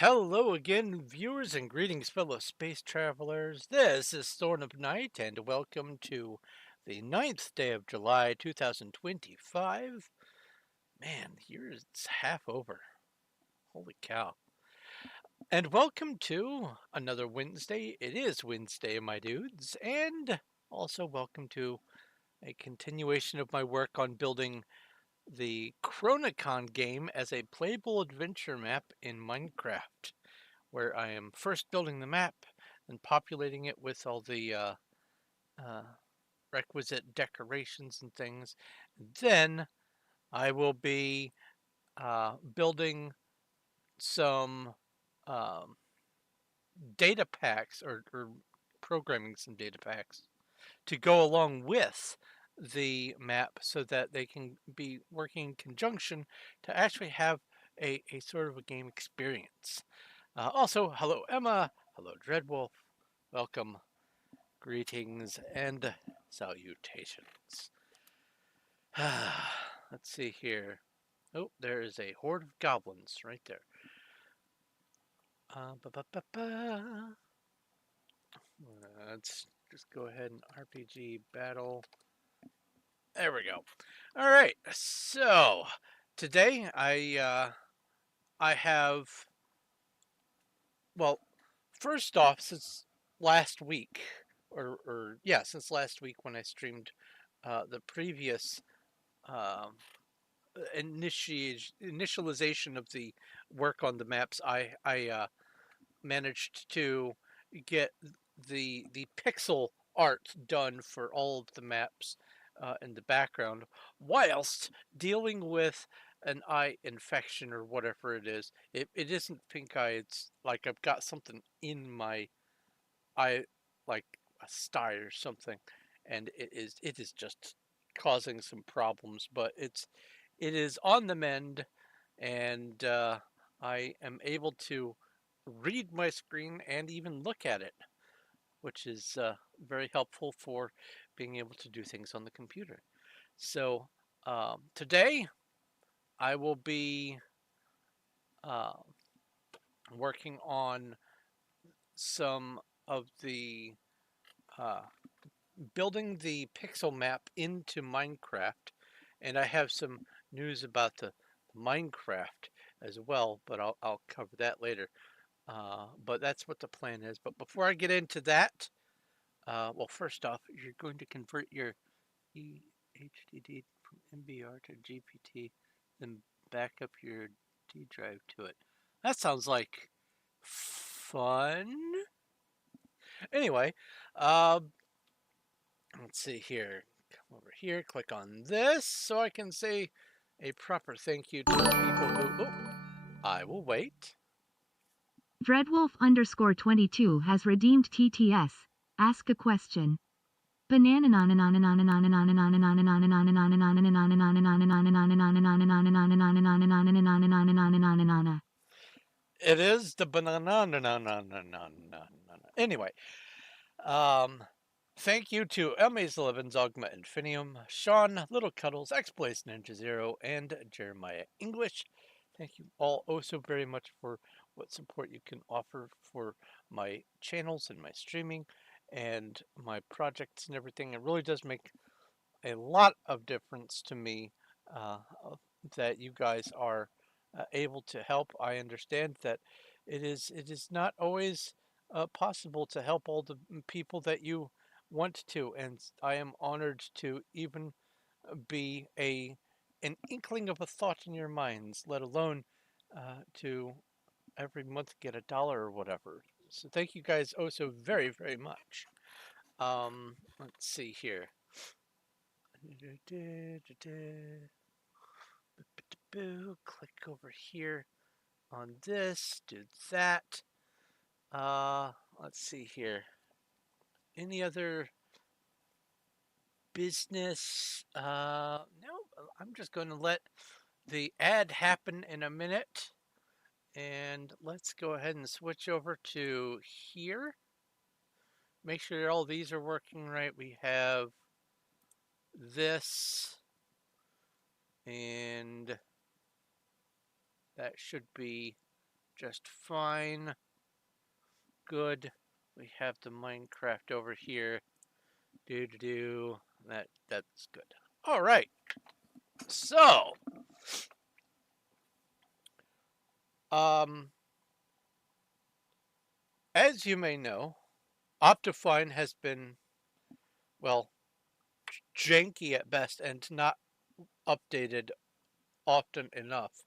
Hello again, viewers, and greetings, fellow space travelers. This is Thorn of Night, and welcome to the 9th day of July 2025. Man, the year is half over. Holy cow. And welcome to another Wednesday. It is Wednesday, my dudes, and also welcome to a continuation of my work on building the Chronicon game as a playable adventure map in Minecraft, where I am first building the map and populating it with all the uh, requisite decorations and things. Then I will be building some um, data packs or programming some data packs to go along with the map so that they can be working in conjunction to actually have a sort of a game experience. Also, hello Emma, hello Dreadwolf, welcome, greetings, and salutations. Let's see here. Oh, there is a horde of goblins right there. Ba, ba, ba, ba. Let's just go ahead and RPG battle. There we go. All right. So today I have, well, first off, since last week, or yeah, since last week when I streamed the previous um, initialization of the work on the maps, I managed to get the pixel art done for all of the maps in the background, whilst dealing with an eye infection or whatever it is. It isn't pink eye. It's like I've got something in my eye, like a sty or something, and it is just causing some problems. But it is on the mend, and I am able to read my screen and even look at it, which is very helpful for being able to do things on the computer. So today I will be uh, working on some of the uh, building the pixel map into Minecraft, and I have some news about the Minecraft as well, but I'll cover that later. But that's what the plan is. But before I get into that, well, first off, you're going to convert your EHDD from MBR to GPT, then back up your D drive to it. That sounds like fun. Anyway, uh, let's see here. Come over here, click on this so I can say a proper thank you to the people who. Oh, I will wait. Dreadwolf_22 has redeemed TTS. Ask a question. Banana. It is the banana. Anyway, um, thank you to Amaze11, Zogma Infinium, Sean, Little Cuddles, X-Blaze Ninja Zero, and Jeremiah English. Thank you all oh so very much for what support you can offer for my channels and my streaming and my projects and everything. It really does make a lot of difference to me uh, that you guys are able to help. I understand that it is not always possible to help all the people that you want to, and I am honored to even be a an inkling of a thought in your minds, let alone to every month get $1 or whatever. So thank you guys oh so very very much. Let's see here. Click over here on this, do that. Let's see here. Any other business? No, I'm just going to let the ad happen in a minute. And let's go ahead and switch over to here. Make sure all these are working right. We have this, and that should be just fine. Good. We have the Minecraft over here. Do. That's good. All right. So, um, as you may know, Optifine has been, well, janky at best and not updated often enough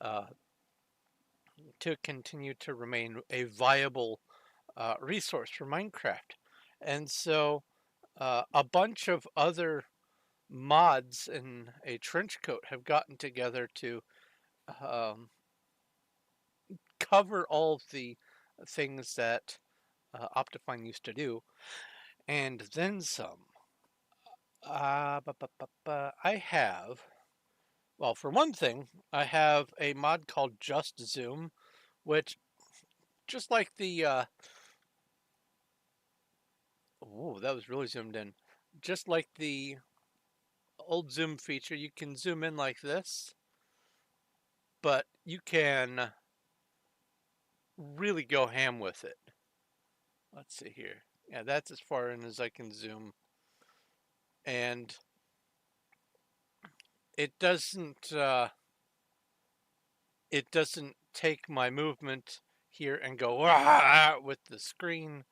uh, to continue to remain a viable resource for Minecraft. And so a bunch of other mods in a trench coat have gotten together to um, cover all of the things that Optifine used to do, and then some. I have, well, for one thing, I have a mod called Just Zoom, which, just like the, oh, that was really zoomed in. Just like the old zoom feature, you can zoom in like this, but you can really go ham with it. Let's see here. Yeah, that's as far in as I can zoom. And it doesn't take my movement here and go with the screen.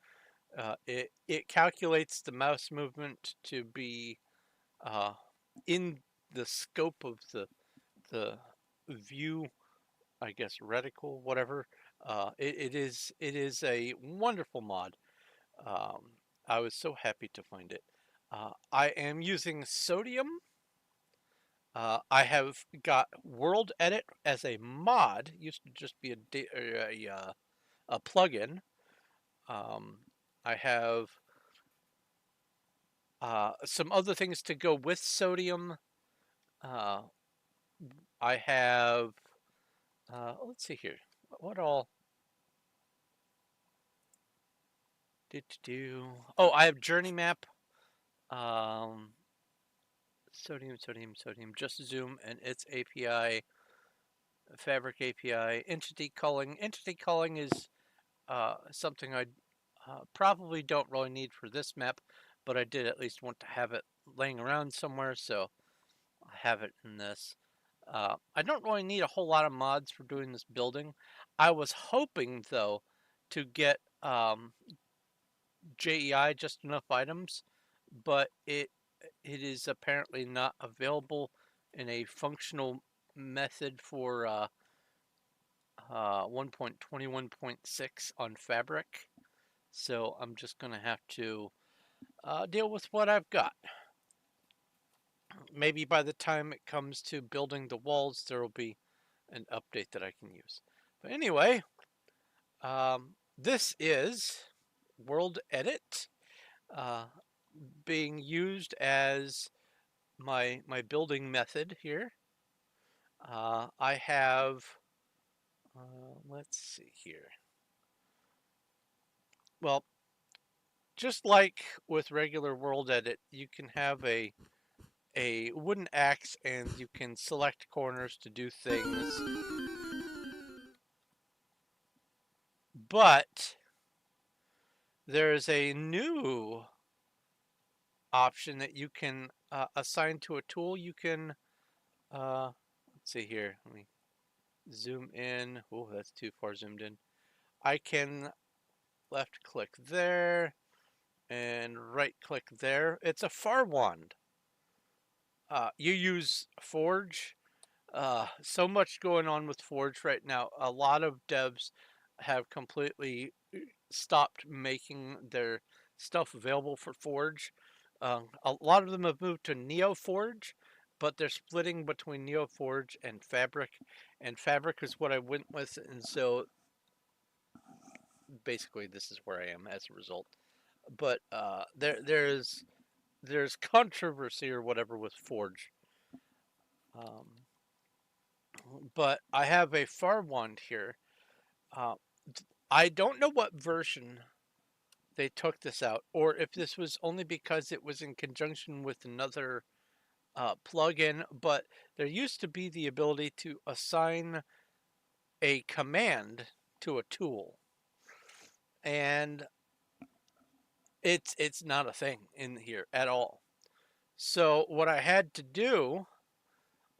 It calculates the mouse movement to be uh, in the scope of the view, I guess reticle, whatever. It is a wonderful mod. Um, I was so happy to find it. I am using Sodium. I have got World Edit as a mod. It used to just be a plugin. Um, I have some other things to go with Sodium. Uh, I have, let's see here. What all did to do? Oh, I have Journey Map, um, Sodium, Just Zoom, and its API, Fabric API, Entity Calling. Entity Calling is something I probably don't really need for this map, but I did at least want to have it laying around somewhere, so I have it in this. I don't really need a whole lot of mods for doing this building. I was hoping, though, to get JEI, just enough items, but it is apparently not available in a functional method for 1.21.6 on Fabric. So I'm just going to have to deal with what I've got. Maybe by the time it comes to building the walls, there will be an update that I can use. But anyway, this is World Edit uh, being used as my building method here. I have, let's see here. Well, just like with regular World Edit, you can have a wooden axe and you can select corners to do things. But there's a new option that you can assign to a tool. You can, let's see here. Let me zoom in. Oh, that's too far zoomed in. I can left click there and right click there. It's a far wand. You use Forge. So much going on with Forge right now. A lot of devs have completely stopped making their stuff available for Forge. A lot of them have moved to NeoForge, but they're splitting between NeoForge and Fabric is what I went with, and so basically this is where I am as a result. But there's controversy or whatever with Forge. Um, but I have a far wand here. Uh, I don't know what version they took this out, or if this was only because it was in conjunction with another plugin. But there used to be the ability to assign a command to a tool, and it's not a thing in here at all. So what I had to do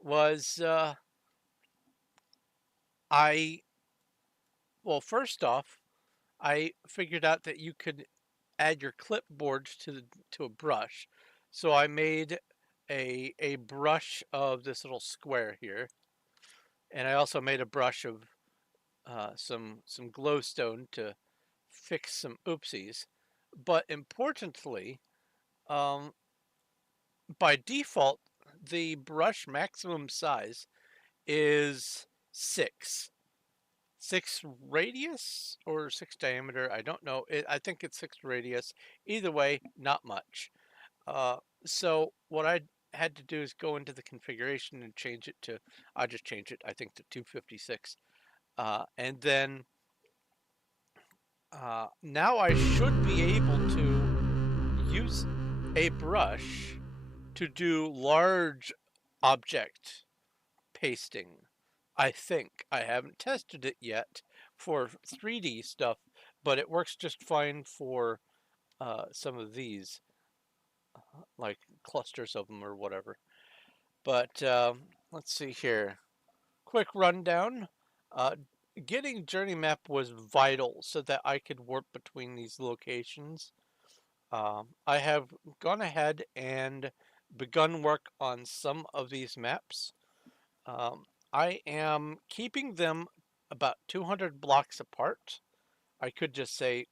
was I well, first off, I figured out that you could add your clipboard to a brush. So I made a brush of this little square here, and I also made a brush of some glowstone to fix some oopsies. But importantly, um, by default, the brush maximum size is 6. 6 radius or 6 diameter. I don't know. I think it's 6 radius. Either way, not much. Uh, so what I had to do is go into the configuration and change it to, I just changed it, I think, to 256. And then now I should be able to use a brush to do large object pasting. I think. I haven't tested it yet for 3D stuff, but it works just fine for some of these, like clusters of them or whatever. But let's see here. Quick rundown. Uh, Getting journey map was vital so that I could warp between these locations. I have gone ahead and begun work on some of these maps. Um, I am keeping them about 200 blocks apart. I could just say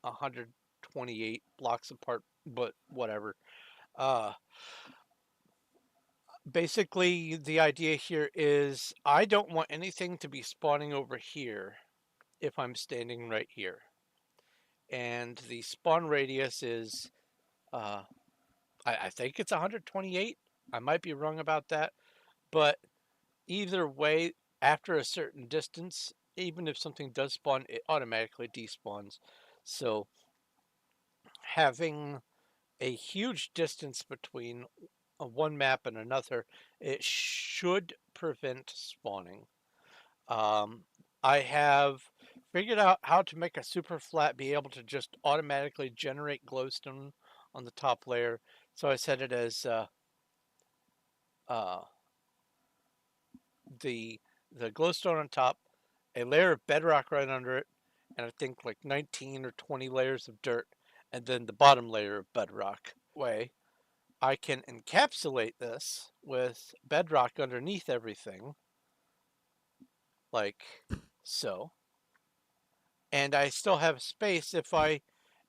128 blocks apart, but whatever. Uh, Basically, the idea here is I don't want anything to be spawning over here if I'm standing right here. And the spawn radius is, uh, I think it's 128. I might be wrong about that. But either way, after a certain distance, even if something does spawn, it automatically despawns. So having a huge distance between one map and another, it should prevent spawning. Um, I have figured out how to make a super flat be able to just automatically generate glowstone on the top layer. So I set it as uh, the the glowstone on top, a layer of bedrock right under it, and I think like 19 or 20 layers of dirt, and then the bottom layer of bedrock. Way I can encapsulate this with bedrock underneath everything, like so. And I still have space if I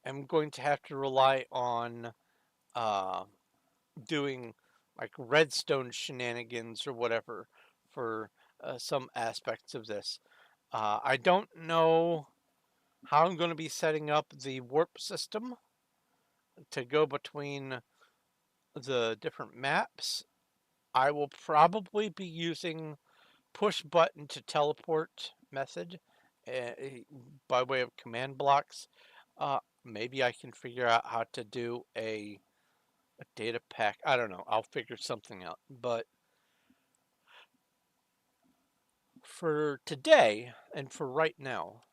am going to have to rely on uh, doing like redstone shenanigans or whatever for some aspects of this. I don't know how I'm going to be setting up the warp system to go between the different maps. I will probably be using push button to teleport method uh, by way of command blocks. Maybe I can figure out how to do a data pack. I don't know. I'll figure something out. But for today and for right now,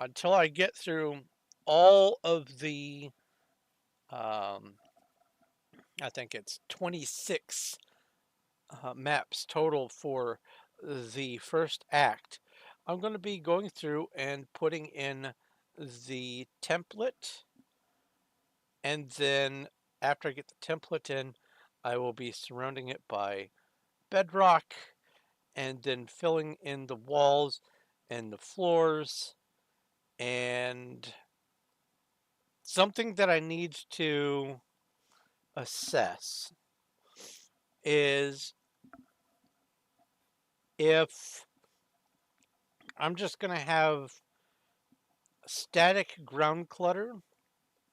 until I get through all of the, um, I think it's 26 maps total for the first act, I'm going to be going through and putting in the template. And then after I get the template in, I will be surrounding it by bedrock and then filling in the walls and the floors. And something that I need to assess is if I'm just going to have static ground clutter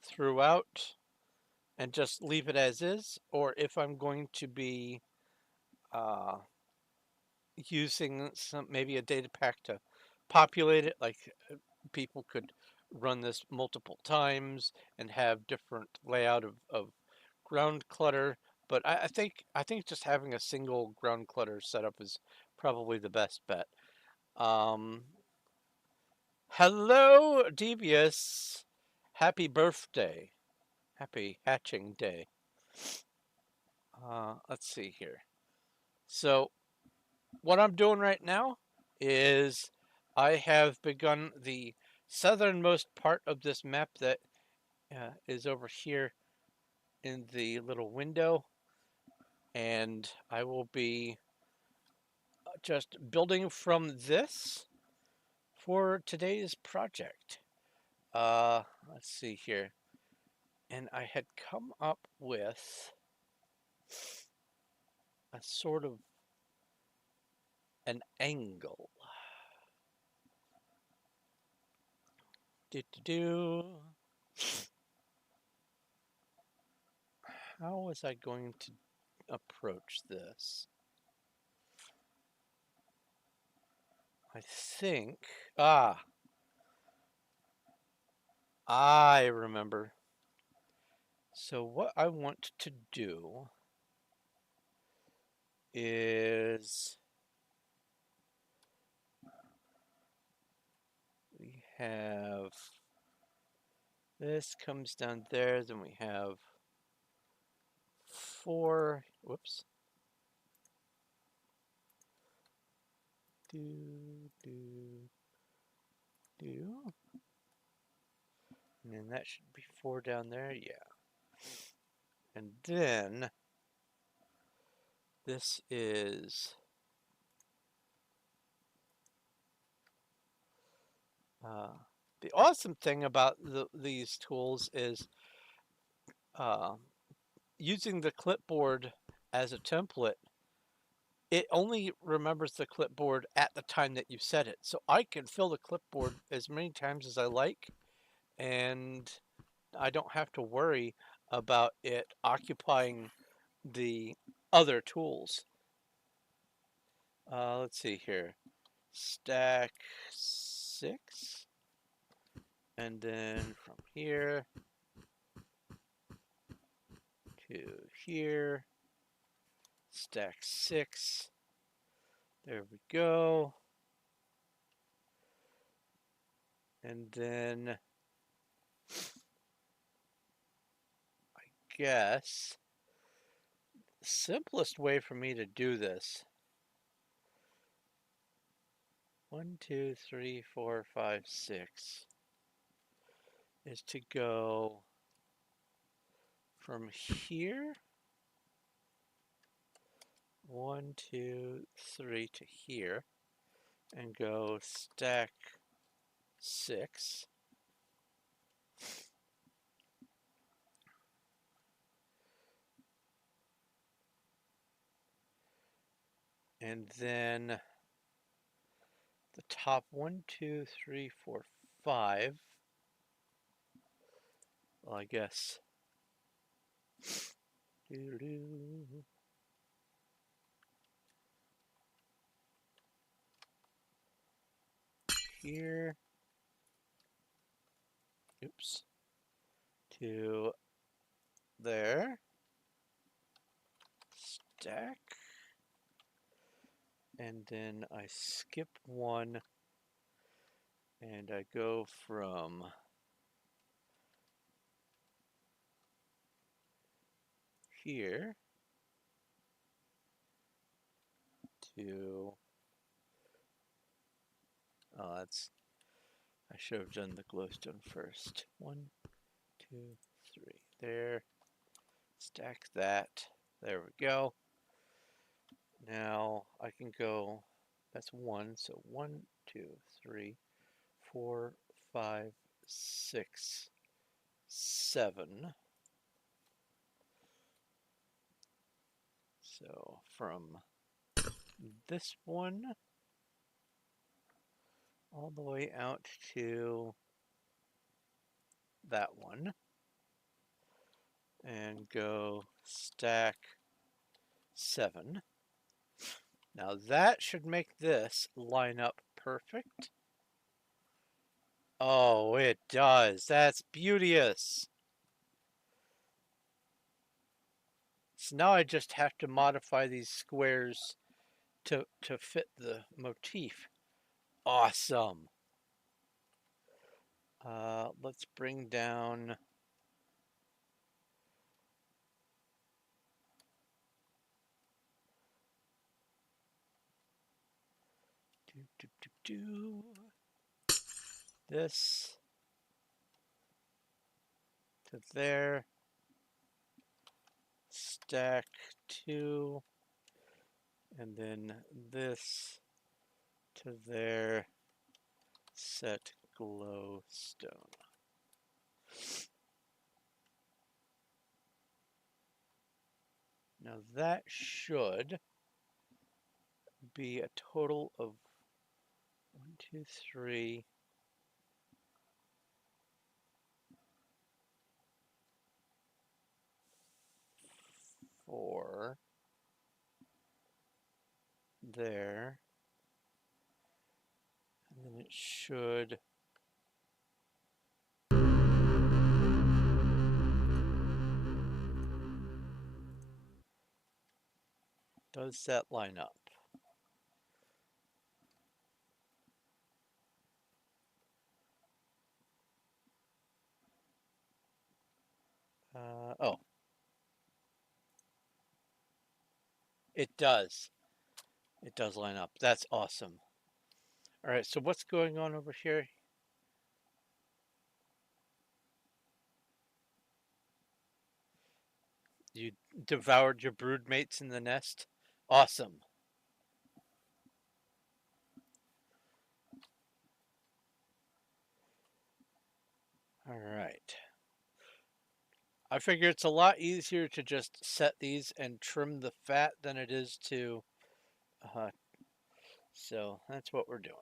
throughout and just leave it as is, or if I'm going to be uh, using some maybe a data pack to populate it, like people could run this multiple times and have different layout of ground clutter. But I think just having a single ground clutter setup is probably the best bet. Um, Hello, Devious. Happy birthday. Happy hatching day. Let's see here. So, what I'm doing right now is I have begun the southernmost part of this map that is over here in the little window, and I will be just building from this for today's project. Let's see here. And I had come up with a sort of an angle. Do do do. How was I going to approach this? I think. Ah, I remember. So, what I want to do is we have this comes down there, then we have four. Whoops. Do, do, do. And then that should be four down there. Yeah. And then this is uh, the awesome thing about these tools is uh, using the clipboard as a template. It only remembers the clipboard at the time that you set it. So I can fill the clipboard as many times as I like, and I don't have to worry about it occupying the other tools. Let's see here. Stack 6. And then from here to here, stack 6. There we go. And then I guess the simplest way for me to do this 1, 2, 3, 4, 5, 6 is to go from here 1, 2, 3 to here and go stack 6. And then the top 1, 2, 3, 4, 5. Well, I guess. Here. Oops. To there. Stack. And then I skip one. And I go from here to. Oh, that's. I should have done the glowstone first. 1, 2, 3. There. Stack that. There we go. Now I can go. That's 1. So 1, 2, 3, 4, 5, 6, 7. So from this one all the way out to that one and go stack 7. Now that should make this line up perfect. Oh, it does. That's beauteous. So now I just have to modify these squares to fit the motif. Awesome. Let's bring down. Do, do, do, do. This to there. Stack 2. And then this to there. Set glowstone. Now that should be a total of 1, 2, 3, 4 there. And then it should. Does that line up? Oh, it does. It does line up. That's awesome. All right, so what's going on over here? You devoured your broodmates in the nest? Awesome. All right. I figure it's a lot easier to just set these and trim the fat than it is to, so that's what we're doing.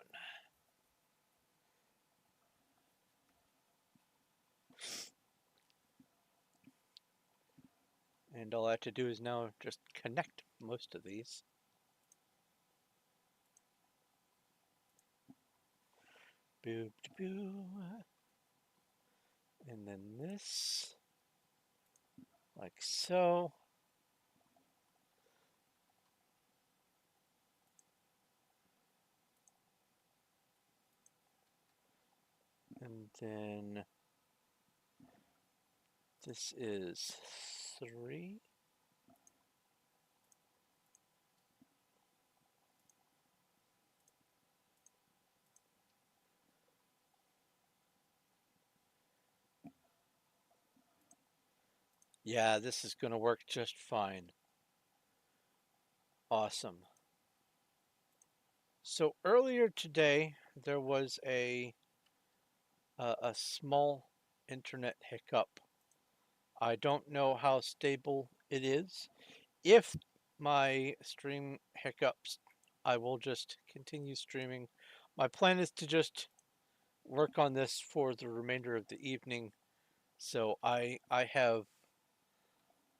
And all I have to do is now just connect most of these. Boop, boo. And then this, like so. And then this is 3. Yeah, this is going to work just fine. Awesome. So earlier today, there was a small internet hiccup. I don't know how stable it is. If my stream hiccups, I will just continue streaming. My plan is to just work on this for the remainder of the evening. So I have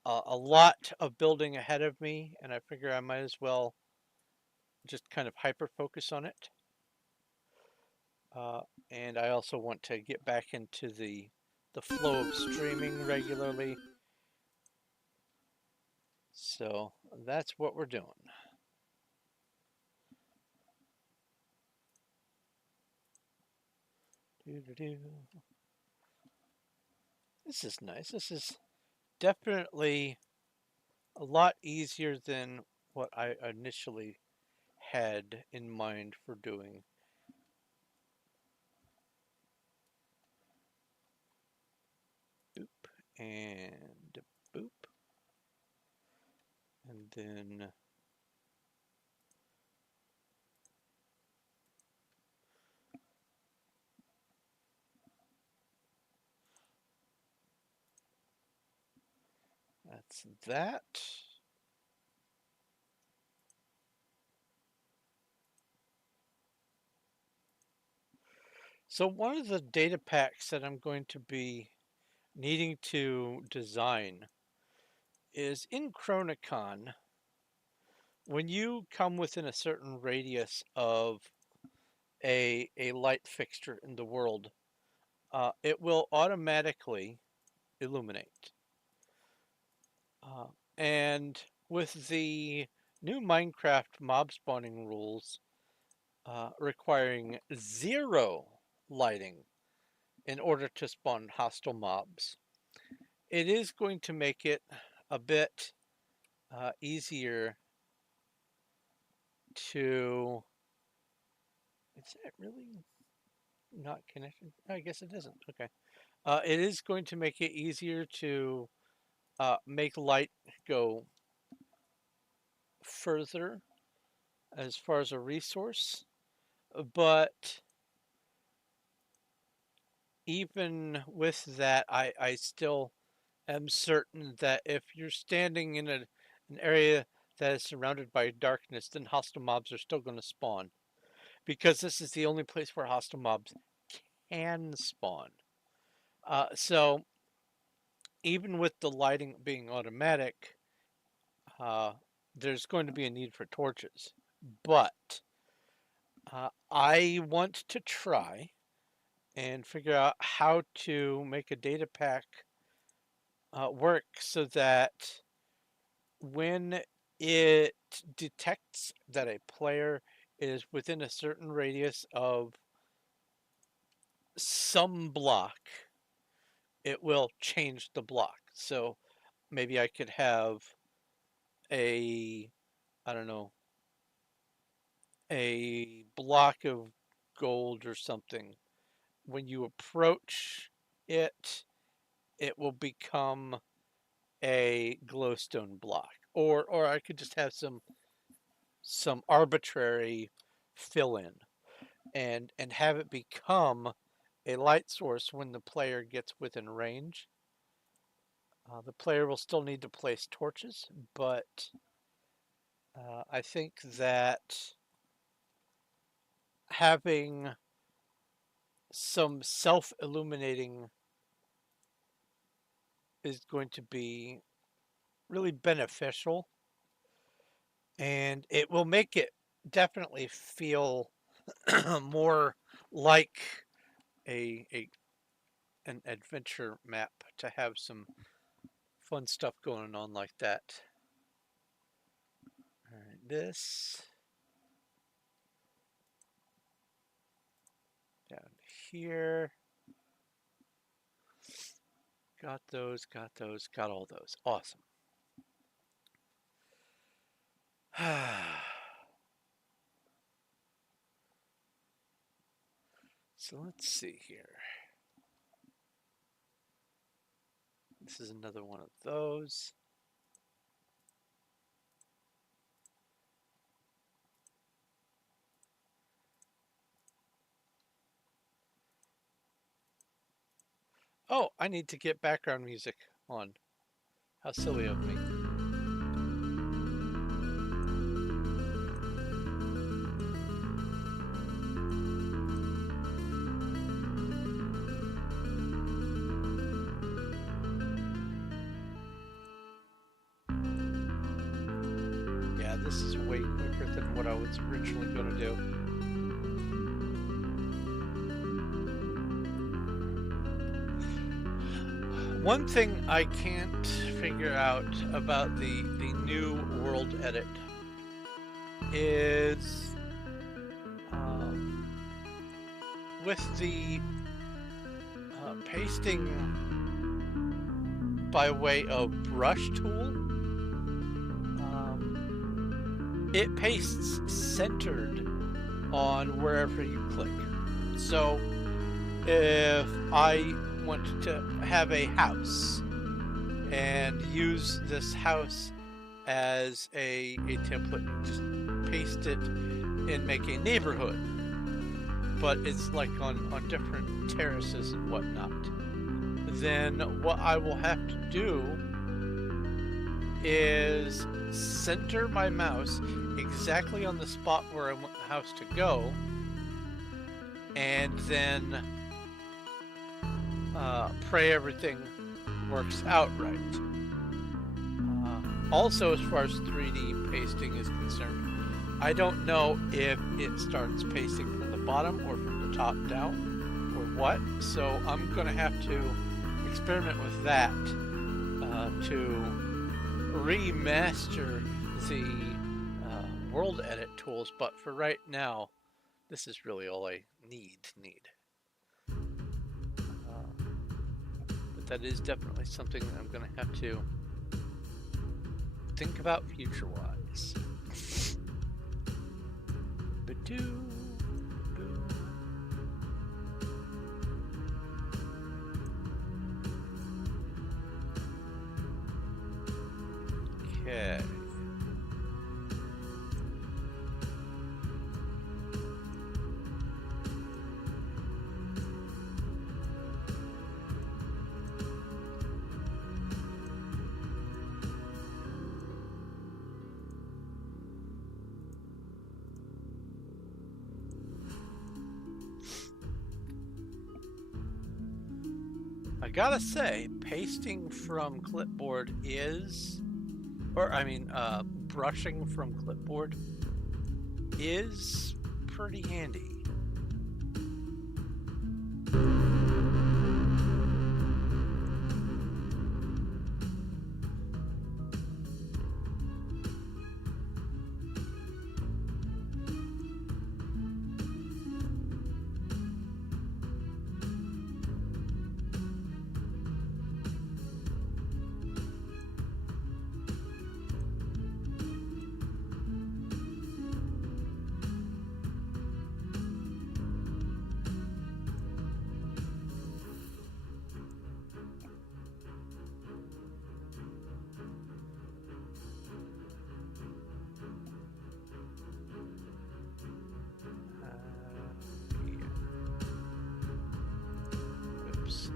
a lot of building ahead of me, and I figure I might as well just kind of hyper focus on it. Uh, and I also want to get back into the flow of streaming regularly. So that's what we're doing. Doo-doo-doo. This is nice. This is definitely a lot easier than what I initially had in mind for doing. Boop and boop. And then that's that. So one of the data packs that I'm going to be needing to design is in Chronicon. When you come within a certain radius of a light fixture in the world, it will automatically illuminate. And with the new Minecraft mob spawning rules, requiring 0 lighting in order to spawn hostile mobs. It is going to make it a bit easier to. Is that really not connected? I guess it isn't. Okay. It is going to make it easier to make light go further as far as a resource, but even with that, I still am certain that if you're standing in an area that is surrounded by darkness, then hostile mobs are still going to spawn because this is the only place where hostile mobs can spawn. So even with the lighting being automatic, uh, there's going to be a need for torches. But I want to try and figure out how to make a data pack work so that when it detects that a player is within a certain radius of some block, it will change the block. So maybe I could have a, I don't know, a block of gold or something. When you approach it, it will become a glowstone block. Or I could just have some arbitrary fill in and have it become a light source when the player gets within range. The player will still need to place torches, but I think that having some self-illuminating is going to be really beneficial, and it will make it definitely feel more like a an adventure map to have some fun stuff going on like that. All right, this down here. Got those, got those, got all those. Awesome. So let's see here. This is another one of those. Oh, I need to get background music on. How silly of me. Yeah, this is way quicker than what I was originally going to do. One thing I can't figure out about the new world edit is with the pasting by way of brush tool, it pastes centered on wherever you click. So if I want to have a house and use this house as a template, just paste it and make a neighborhood, but it's like on different terraces and whatnot, then what I will have to do is center my mouse exactly on the spot where I want the house to go, and then pray everything works out right. Also, as far as 3D pasting is concerned, I don't know if it starts pasting from the bottom or from the top down or what, so I'm going to have to experiment with that to remaster the world edit tools, but for right now, This is really all I need. But that is definitely something that I'm going to have to think about future-wise. Ba-doo. Okay. I gotta say, pasting from clipboard is, brushing from clipboard is pretty handy. Oops.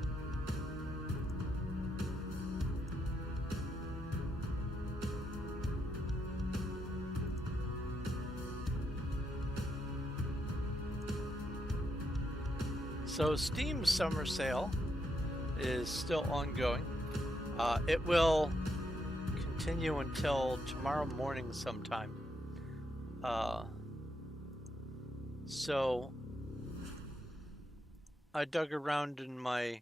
So Steam Summer Sale is still ongoing. It will continue until tomorrow morning sometime. So I dug around in my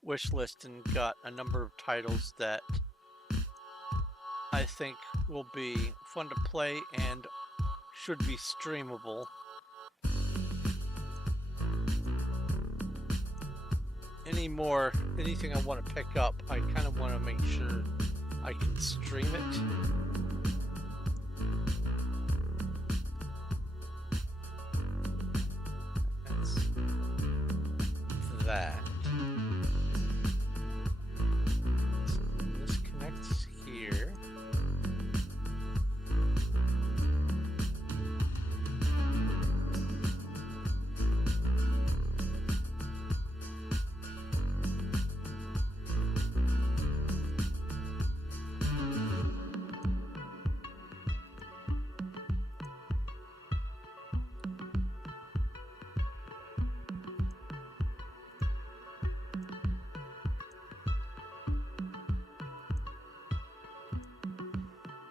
wish list and got a number of titles that I think will be fun to play and should be streamable. Anything I want to pick up, I kind of want to make sure I can stream it. That's that. This connects here.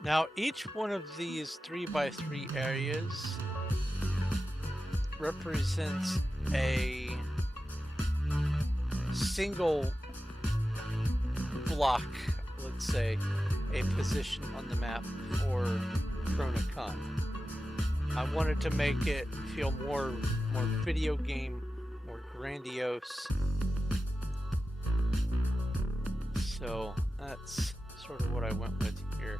Now, each one of these 3x3 areas represents a single block, let's say, a position on the map for Chronicon. I wanted to make it feel more video game, more grandiose. So that's sort of what I went with here.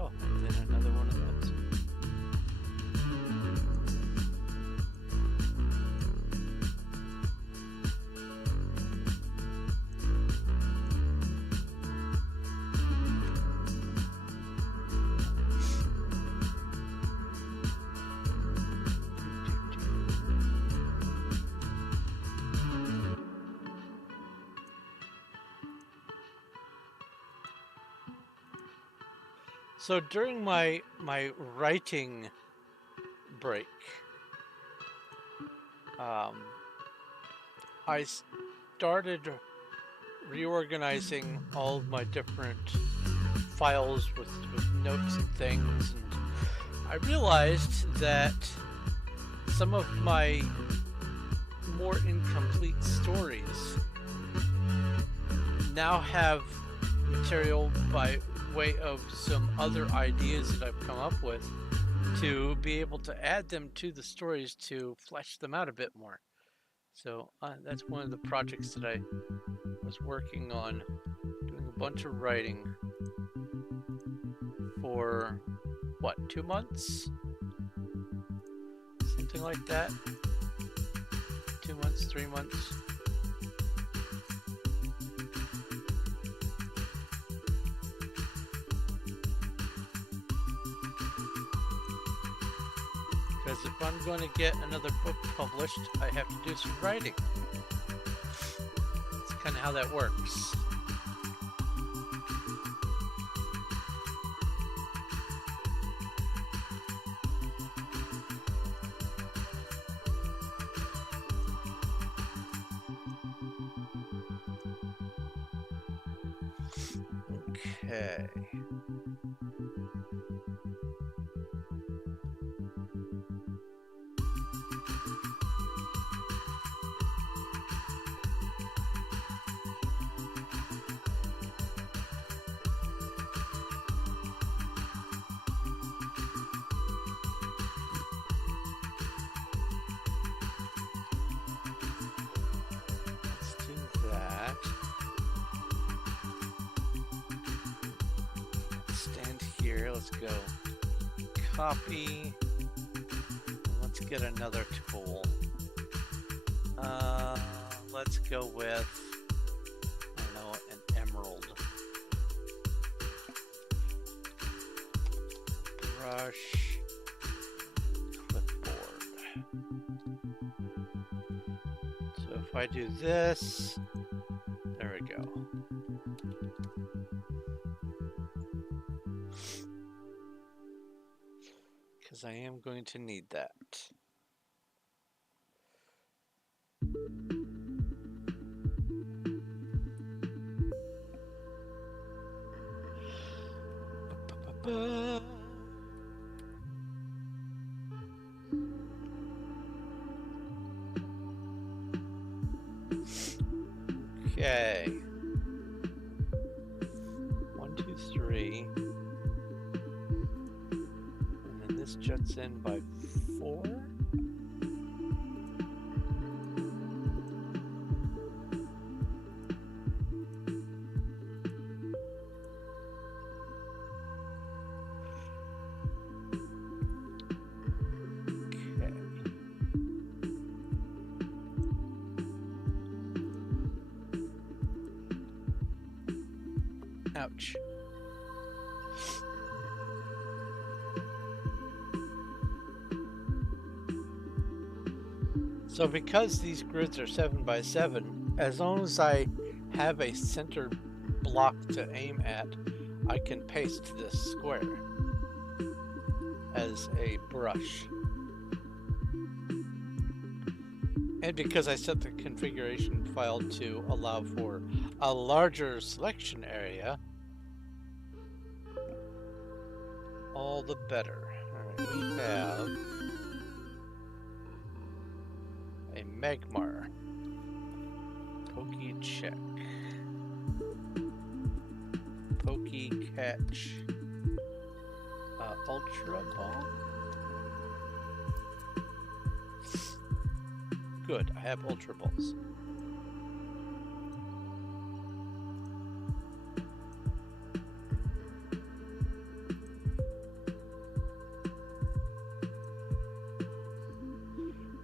Oh, and then another one of those. So during my writing break, I started reorganizing all of my different files with notes and things, and I realized that some of my more incomplete stories now have material by way of some other ideas that I've come up with to be able to add them to the stories to flesh them out a bit more. So that's one of the projects that I was working on, doing a bunch of writing for, what, 2 months? Something like that. 2 months, 3 months. Because if I'm going to get another book published, I have to do some writing. That's kind of how that works. Okay. Let's do that. Stand here. Let's go. Copy. Let's get another tool. Let's go with, I don't know, an emerald. Brush. Clipboard. So if I do this, there we go. Because I am going to need that. Okay. 1, 2, 3. And then this juts in by 4. Ouch. So because these grids are 7 by 7, as long as I have a center block to aim at, I can paste this square as a brush. And because I set the configuration file to allow for a larger selection area, all the better. Alright, we have a Magmar. Pokey check. Pokey catch. Ultra ball. Good, I have Ultra Balls.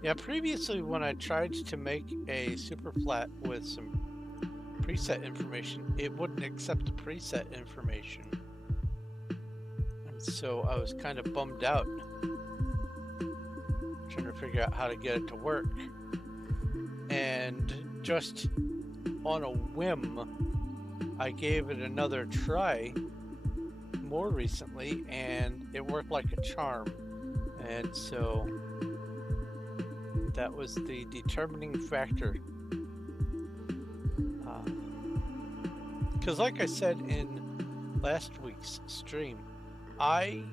Yeah, previously when I tried to make a super flat with some preset information, it wouldn't accept the preset information. And so I was kind of bummed out, trying to figure out how to get it to work. And just on a whim, I gave it another try more recently, and it worked like a charm. And so that was the determining factor. Because like I said in last week's stream, I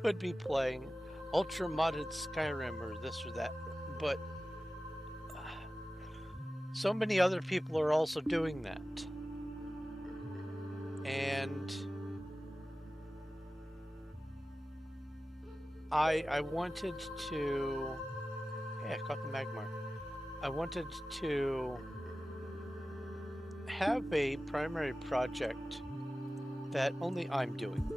could be playing ultra modded Skyrim or this or that, but so many other people are also doing that. and I wanted to. Hey, I caught the magmar. I wanted to have a primary project that only I'm doing.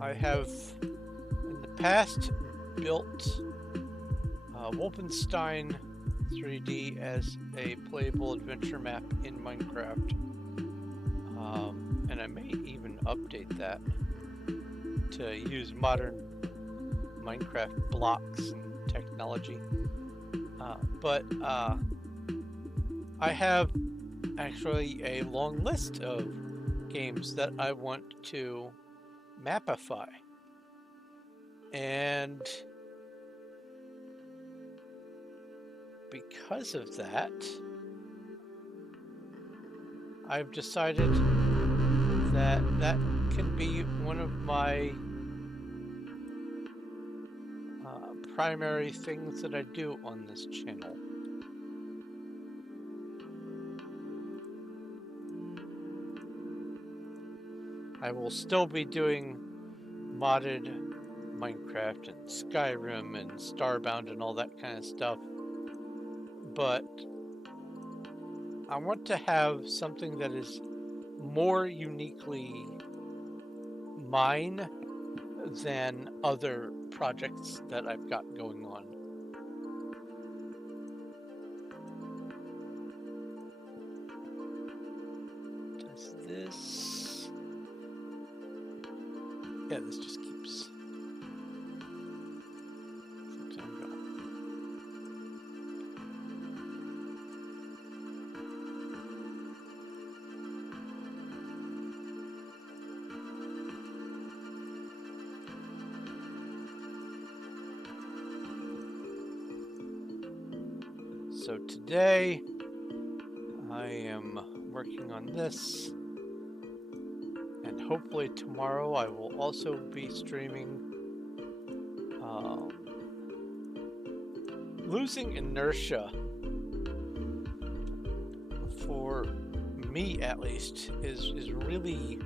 I have in the past built Wolfenstein 3D as a playable adventure map in Minecraft, and I may even update that to use modern Minecraft blocks and technology. But I have actually a long list of games that I want to mapify. And because of that, I've decided that that can be one of my primary things that I do on this channel. I will still be doing modded Minecraft and Skyrim and Starbound and all that kind of stuff, but I want to have something that is more uniquely mine than other projects that I've got going on. Does this... Yeah, this just keeps... So today, I am working on this, and hopefully tomorrow I will also be streaming Losing Inertia. For me, at least, is really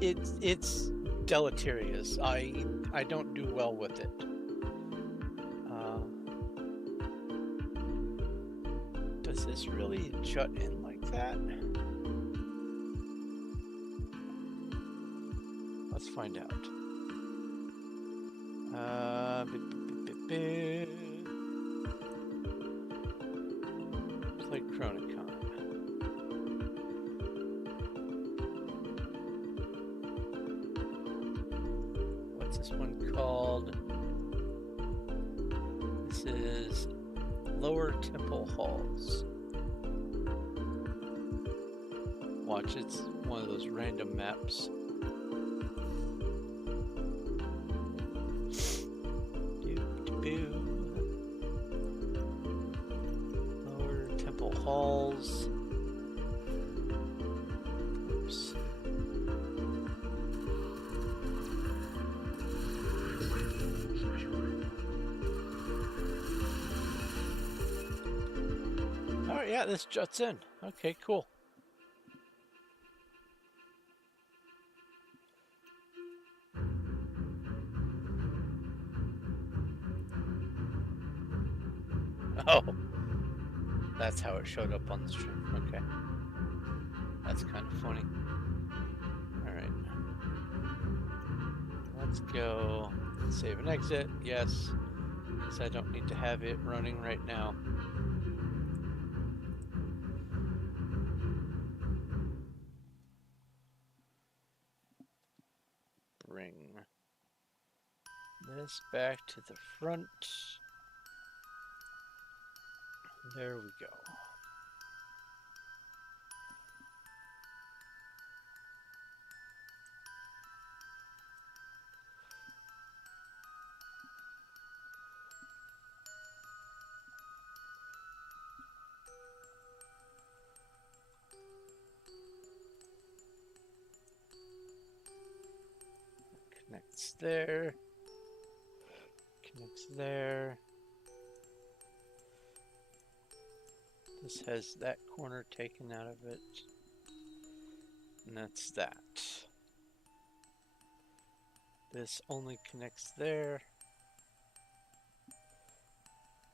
it's deleterious. I don't do well with it. Does this really jut in like that? Let's find out. Play Chronicon. What's this one called? This is Lower Temple Halls. Watch, it's one of those random maps. Lower Temple Halls. Oops. Alright, yeah, this juts in. Okay, cool. Oh, that's how it showed up on the stream. Okay. That's kind of funny. Alright. Let's go save and exit. Yes, because I don't need to have it running right now. Bring this back to the front. There we go. Connects there. Connects there. This has that corner taken out of it. And that's that. This only connects there.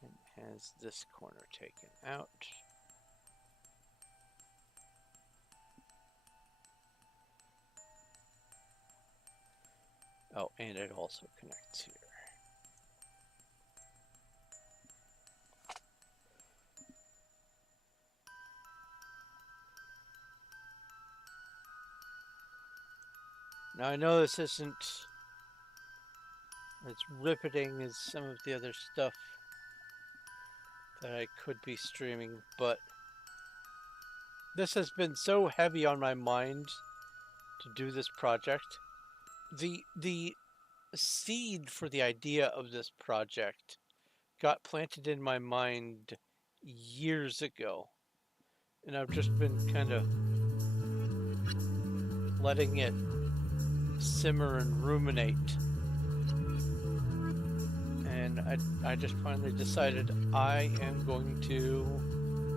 And has this corner taken out. Oh, and it also connects here. Now I know this isn't as riveting as some of the other stuff that I could be streaming, but this has been so heavy on my mind to do this project. The seed for the idea of this project got planted in my mind years ago, and I've just been kind of letting it simmer and ruminate, and I just finally decided I am going to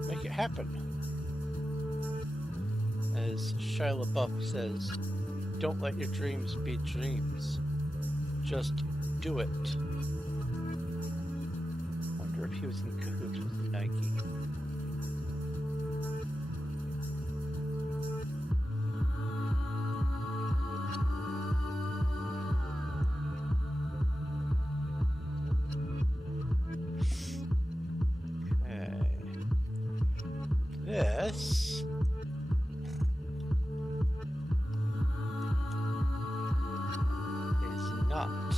make it happen. As Shia LaBeouf says, don't let your dreams be dreams, just do it. Wonder if he was in cahoots with Nike. This is not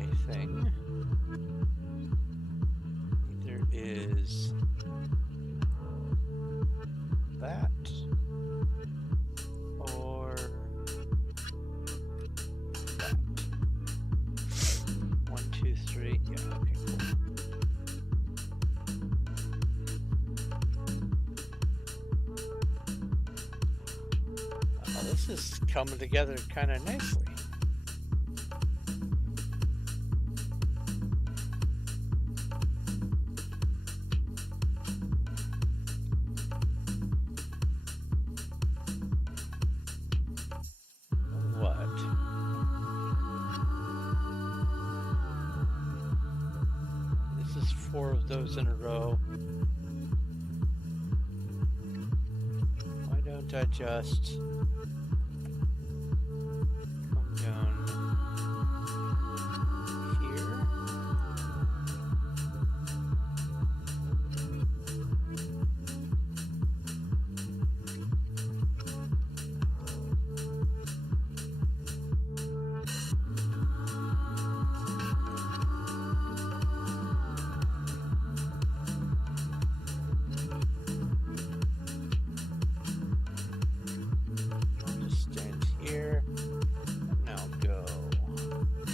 a thing. Neither is that or that. 1, 2, 3. Yeah, okay, cool. This is coming together kind of nicely. What? This is 4 of those in a row. Why don't I just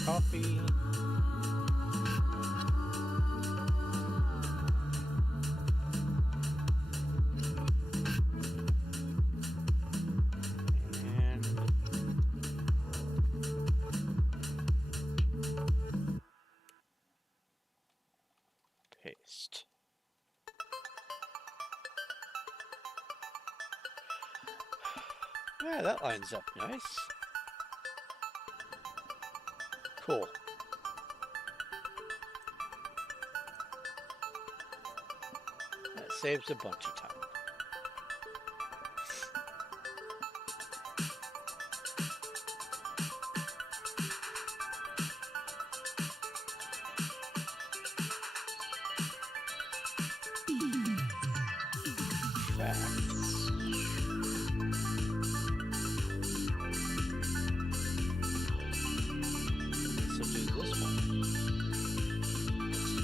copy. And paste. Yeah, that lines up nice. Cool. That saves a bunch of time.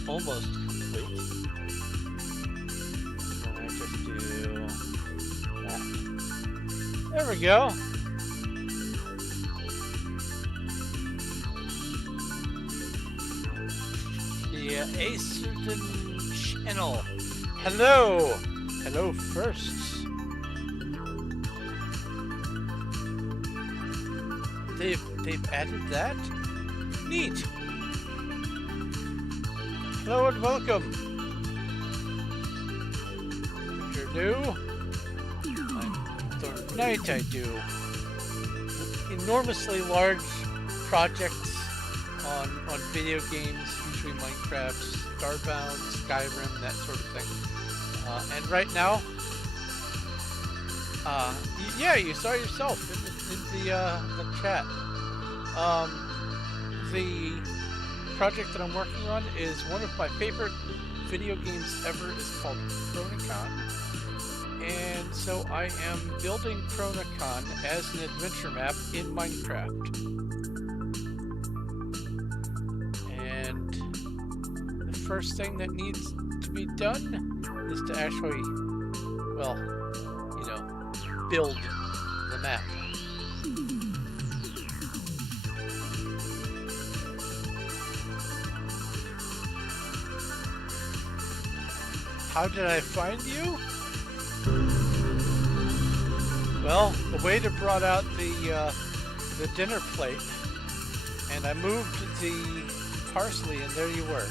Almost complete. And then I just do that. There we go. Yeah, a certain channel. Hello. Hello first. They've added that? Neat. Hello and welcome. do. And night I do enormously large projects on video games, usually Minecraft, Starbound, Skyrim, that sort of thing. And right now, yeah, you saw yourself in the chat. The project that I'm working on is one of my favorite video games ever. It's called Chronicon. And so I am building Chronicon as an adventure map in Minecraft. And the first thing that needs to be done is to actually, well, you know, build the map. How did I find you? Well, the waiter brought out the dinner plate, and I moved the parsley, and there you were.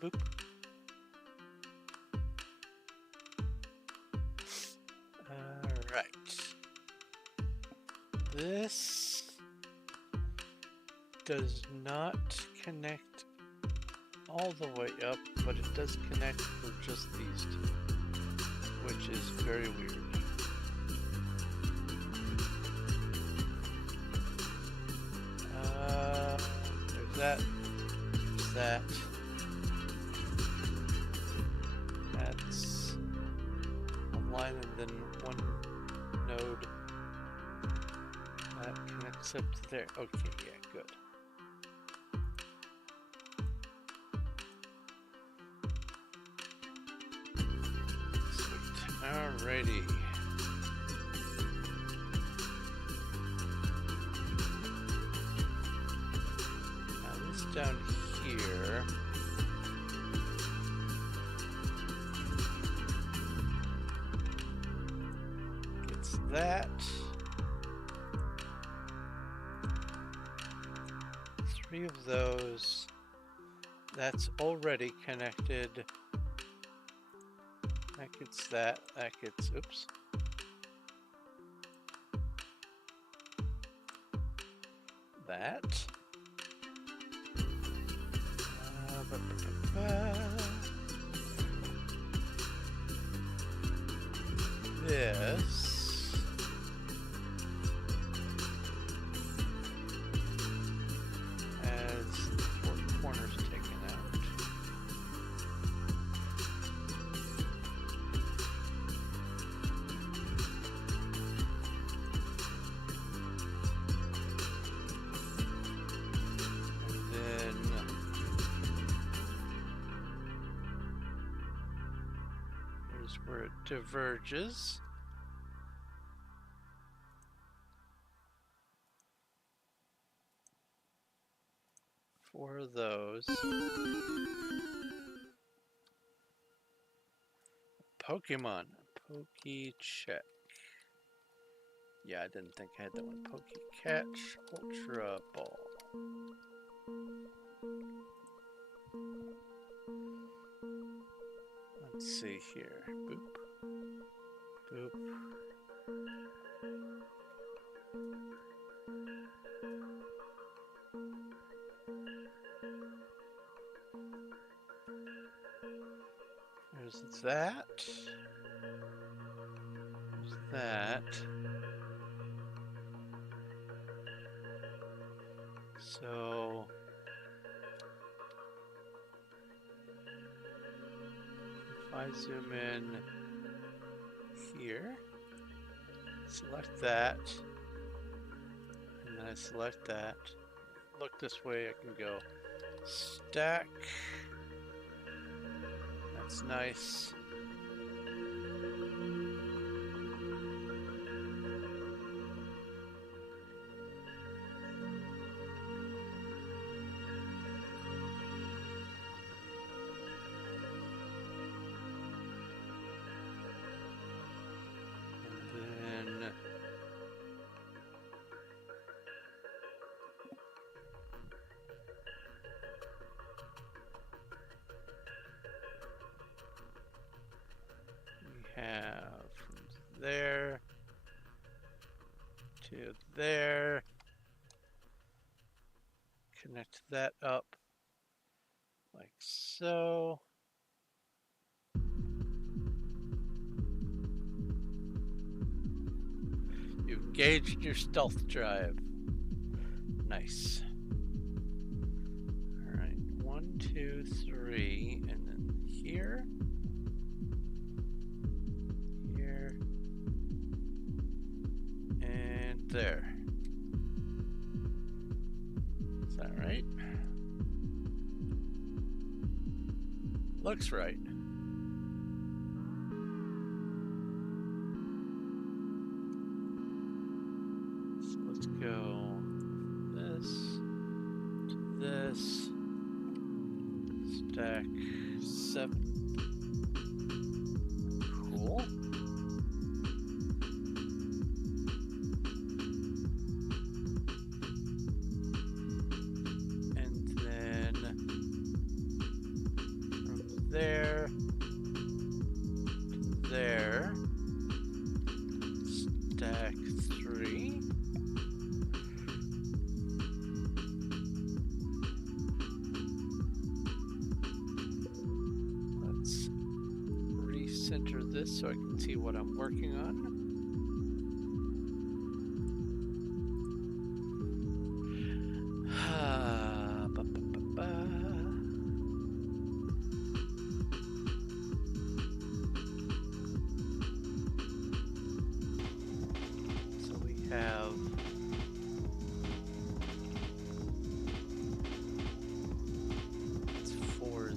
Boop. Alright. This does not connect all the way up, but it does connect for just these two, which is very weird. There's that. There's that. That's one line and then one node that connects up to there. Okay, yeah, good. Sweet. Alrighty. Now this down here. That 3 of those, that's already connected. That gets that gets, oops. That. This. Where it diverges. Four of those. Pokemon. Poke-check. Yeah, I didn't think I had that one. Poke-catch. Ultra Ball. Let's see here. Boop. Boop. There's that. There's that. So if I zoom in here, select that, and then I select that. Look this way, I can go stack. That's nice. have from there to there. Connect that up like so. You've engaged your stealth drive. Nice. All right, 1, 2, 3, and then here, here, and there. Is that right? Looks right. So let's go this to this. Stack 7. Cool. And then from there to there, stack 3. Let's recenter this so I can see what I'm working on. So we have it's 4.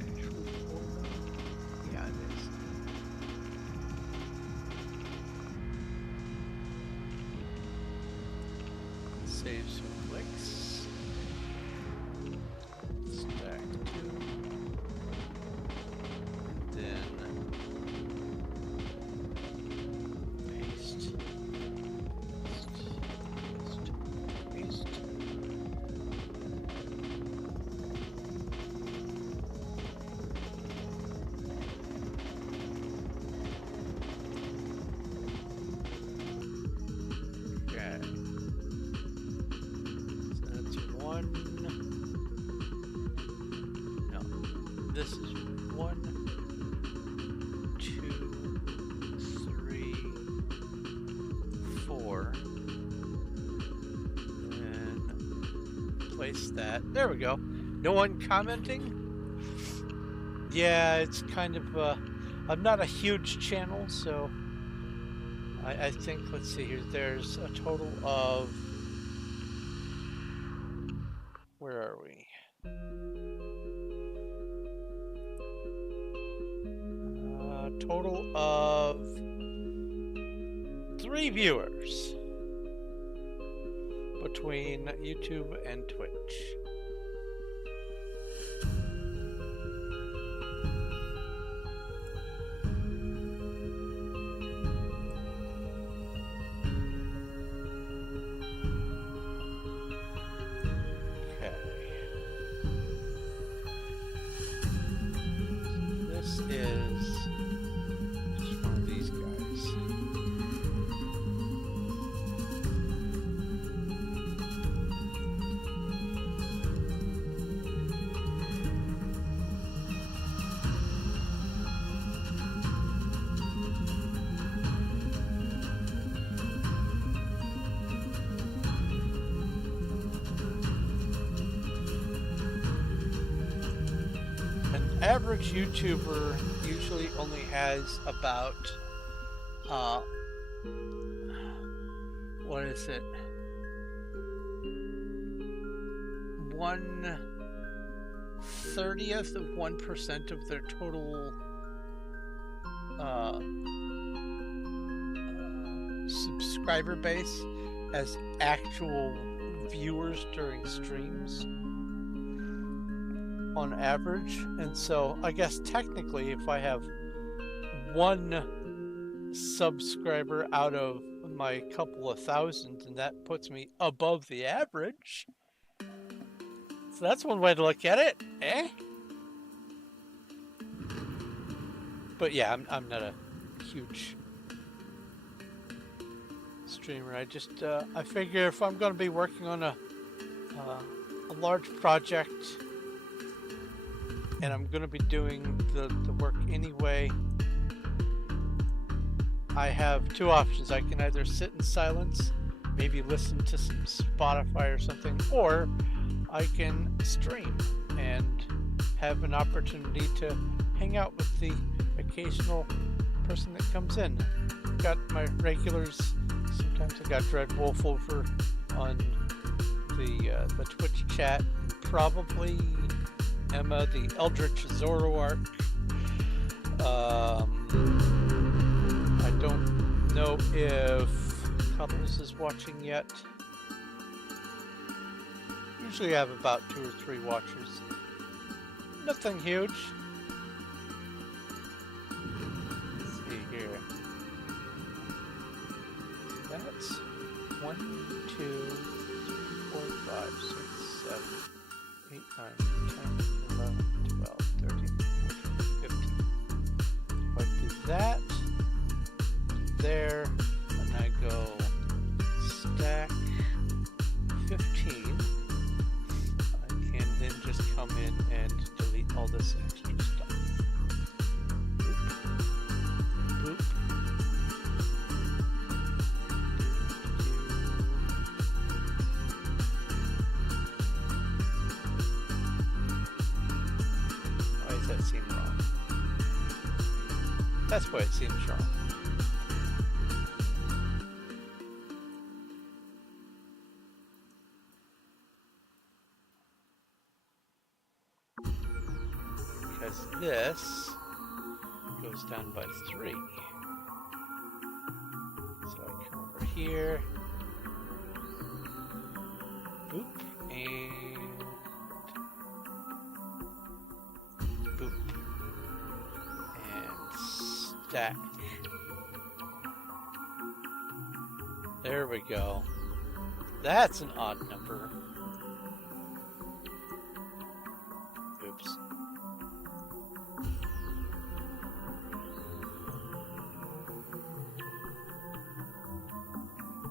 Actually 4. Yeah, it is. Save some clicks. Stack 2. Then paste. Paste. Okay. So that's 1. No, this is 1, 2, 3, 4. And place that. There we go. No one commenting? Yeah, it's kind of, I'm not a huge channel, so I think, let's see here, there's a total of, where are we? Total of 3 viewers between YouTube and Twitch. Okay. This is just one of these guys. An average YouTuber usually only has about, what is it? 1/30th of 1% of their total subscriber base as actual viewers during streams on average. And so I guess technically if I have 1 subscriber out of my couple of thousand, and that puts me above the average. So that's one way to look at it, eh? But yeah, I'm not a huge streamer. I figure if I'm going to be working on a large project and I'm going to be doing the work anyway, I have two options. I can either sit in silence, maybe listen to some Spotify or something, or I can stream and have an opportunity to hang out with the occasional person that comes in. Got my regulars. Sometimes I got Dread Wolf over on the Twitch chat. Probably Emma, the Eldritch Zoroark. I don't know if Cuddles is watching yet. Usually I have about 2 or 3 watchers. Nothing huge. Let's see here. So that's 1, 2, 3, 4, 5, 6, 7, 8, 9, 10, 11, 12, 13, 14, 15. If I do that, there, and I go stack 15, I can then just come in and delete all this extra stuff. Boop. Boop. Why does that seem wrong? That's why it seems wrong. Because this goes down by 3. So I come over here, boop, and boop, and stack. There we go. That's an odd number. Oops.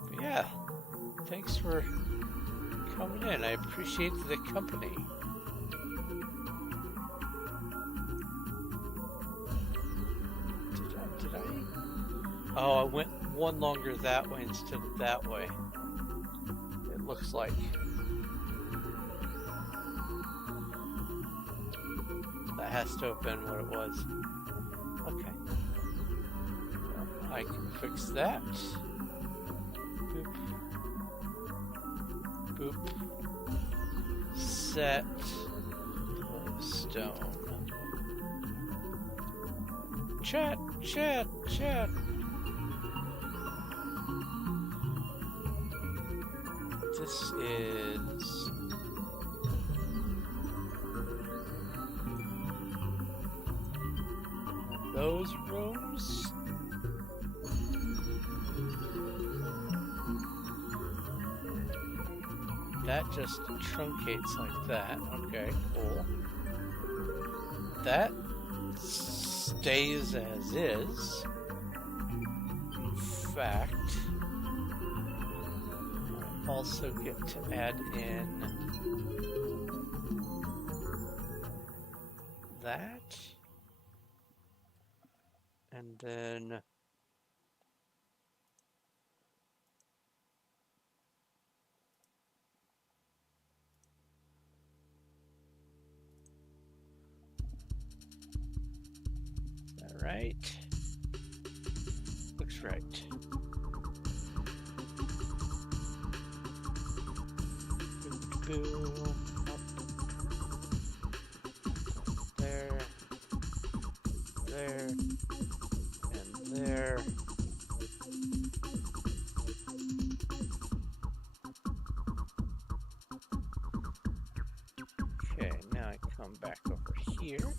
But yeah, thanks for coming in. I appreciate the company. Did I? Oh, I went one longer that way instead of that way. It looks like. That has to have been what it was. Okay. Well, I can fix that. Boop. Boop. Set. Stone. Chat, chat, chat. This is those rooms. That just truncates like that. Okay, cool. That stays as is. In fact, I also get to add in that. And then is that right? Looks right. Boo, up, there, there, and there. Okay, now I come back over here.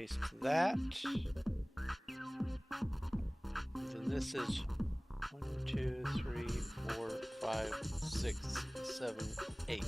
Paste that. Then this is 1, 2, 3, 4, 5, 6, 7, 8.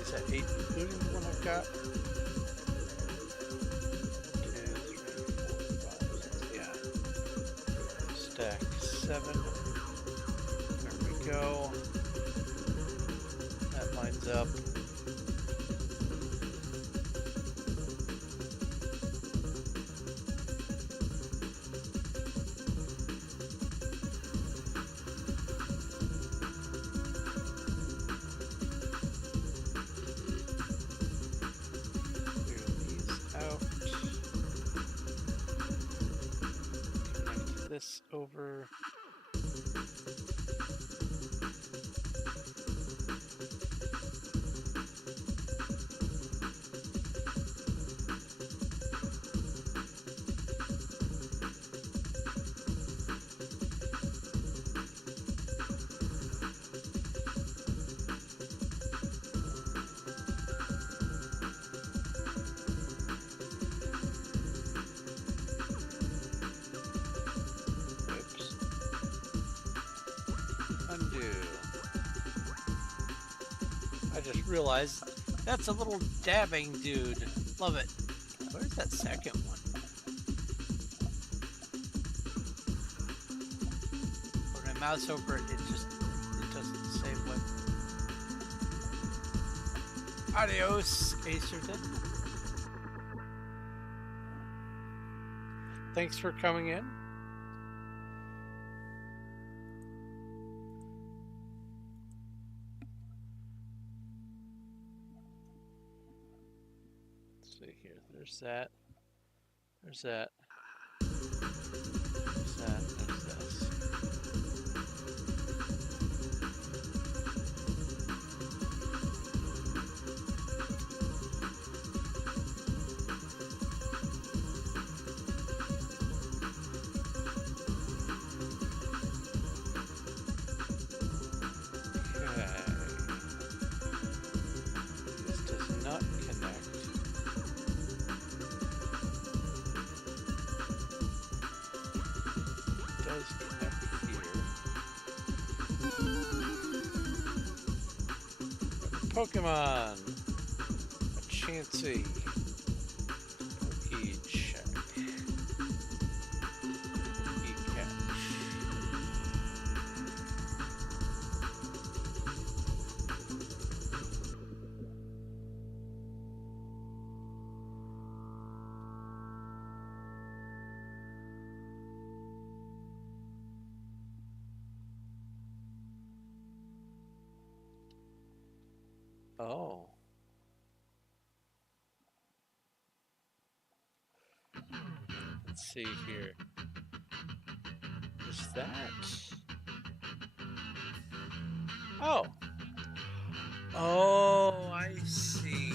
Is that 8 including the one I've got? 2, 3, 4, 5, 6, yeah. Stack 7. There we go. That lines up. This over. I just realized that's a little dabbing dude. Love it. Where's that second one? When I mouse over it, it doesn't say what. Adios, Acerton. Thanks for coming in. See here, there's that. There's that. There's that. There's this. Pokemon, a Chansey, Pokecheck, Pokecatch. Oh. Let's see here. Is that? Oh. Oh, I see.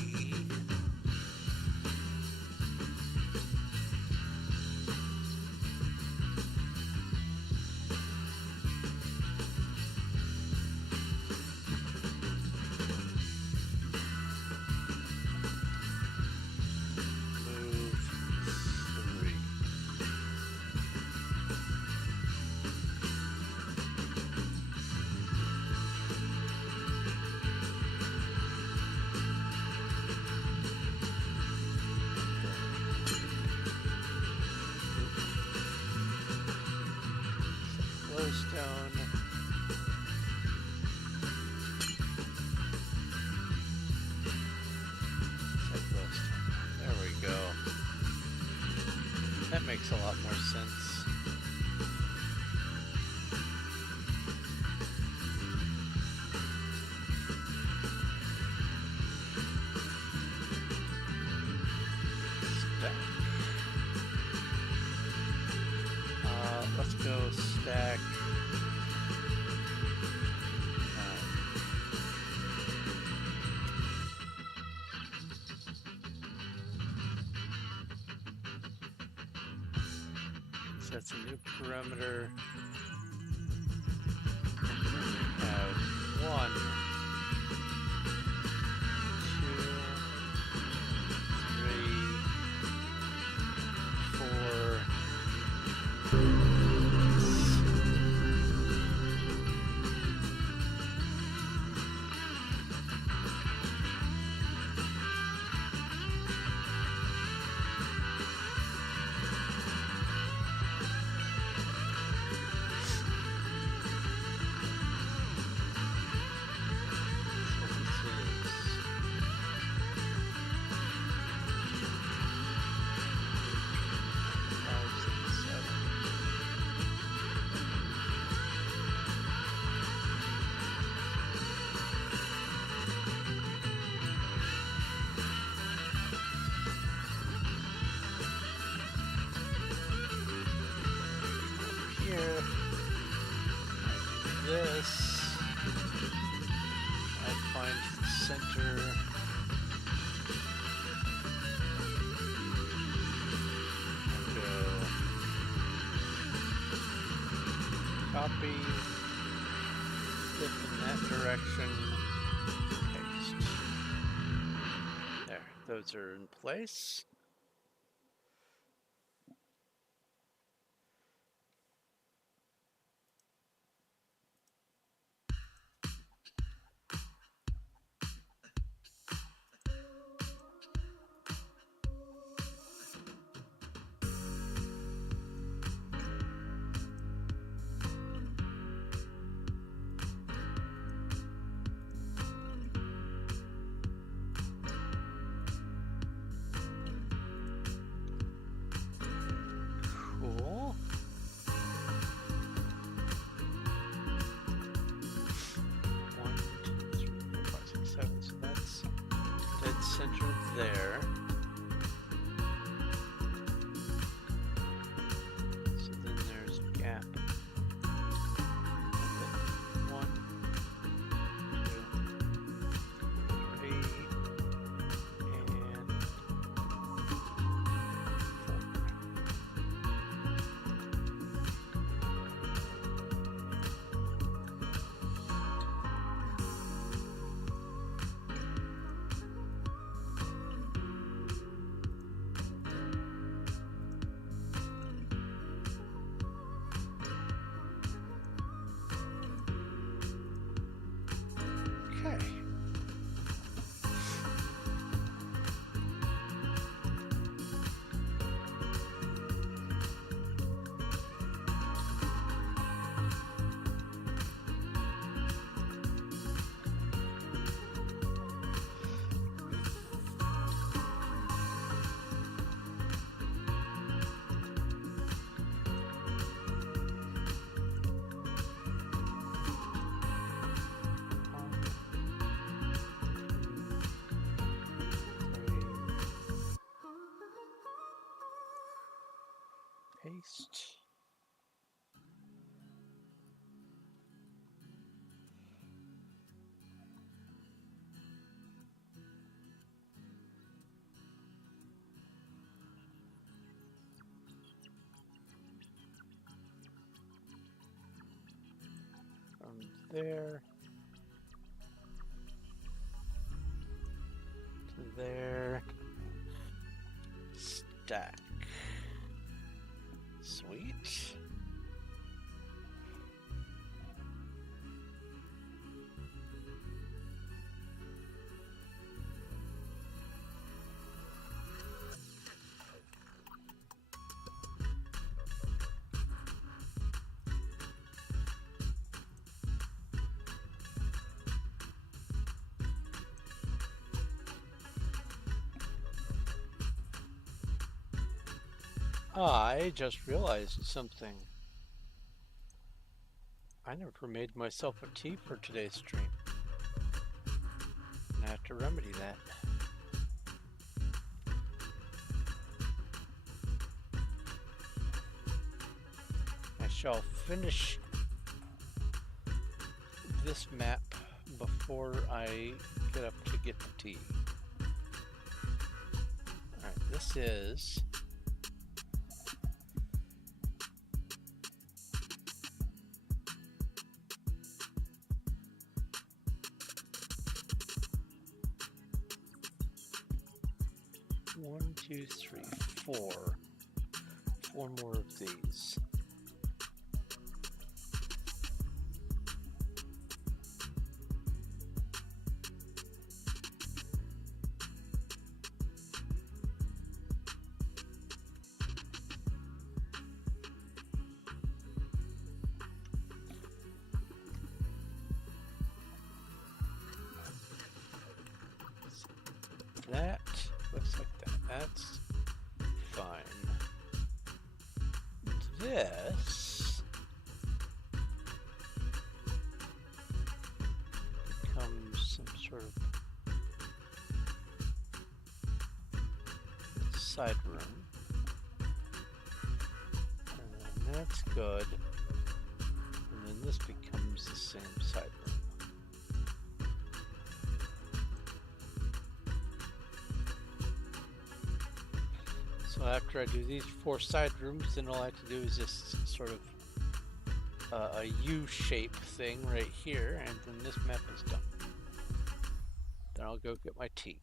Glowstone. There we go. That makes a lot more sense. Stack. Let's go stack. that's a new perimeter. And then we have 1, 2, 3, 4. Here, I do this. I find the center. I go copy, flip in that direction, paste. There, those are in place. Cool. One, two, three, four, five, six, seven. So that's dead center there. So then there's a gap. One, two, three, and 4. Okay. Paste. From there to there. Stack. Sweet. I just realized something. I never made myself a tea for today's stream. I have to remedy that. I shall finish this map before I get up to get the tea. Alright, this is four. Four more of these. That looks like that. That's fine. This becomes some sort of side room. And then that's good. And then this becomes the same side room. So after I do these 4 side rooms, then all I have to do is just sort of a U-shape thing right here, and then this map is done. Then I'll go get my tea.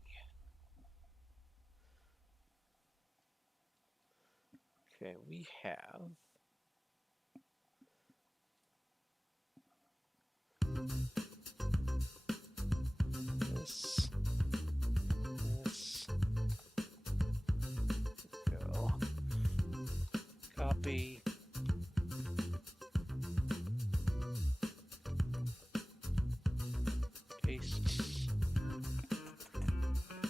Okay, we have this, go, copy, paste,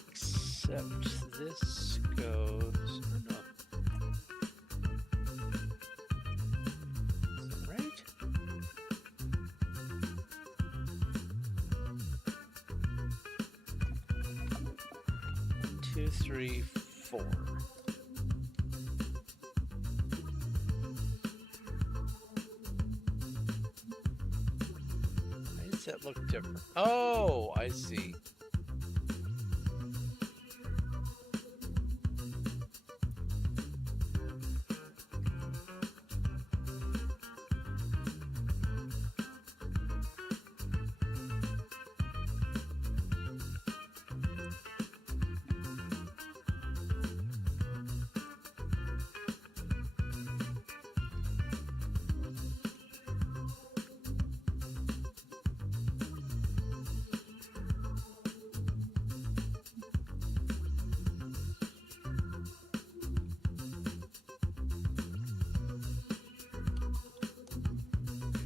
except this goes, oh no. Is that right? 1, 2, 3, 4. Why does that look different? Oh, I see.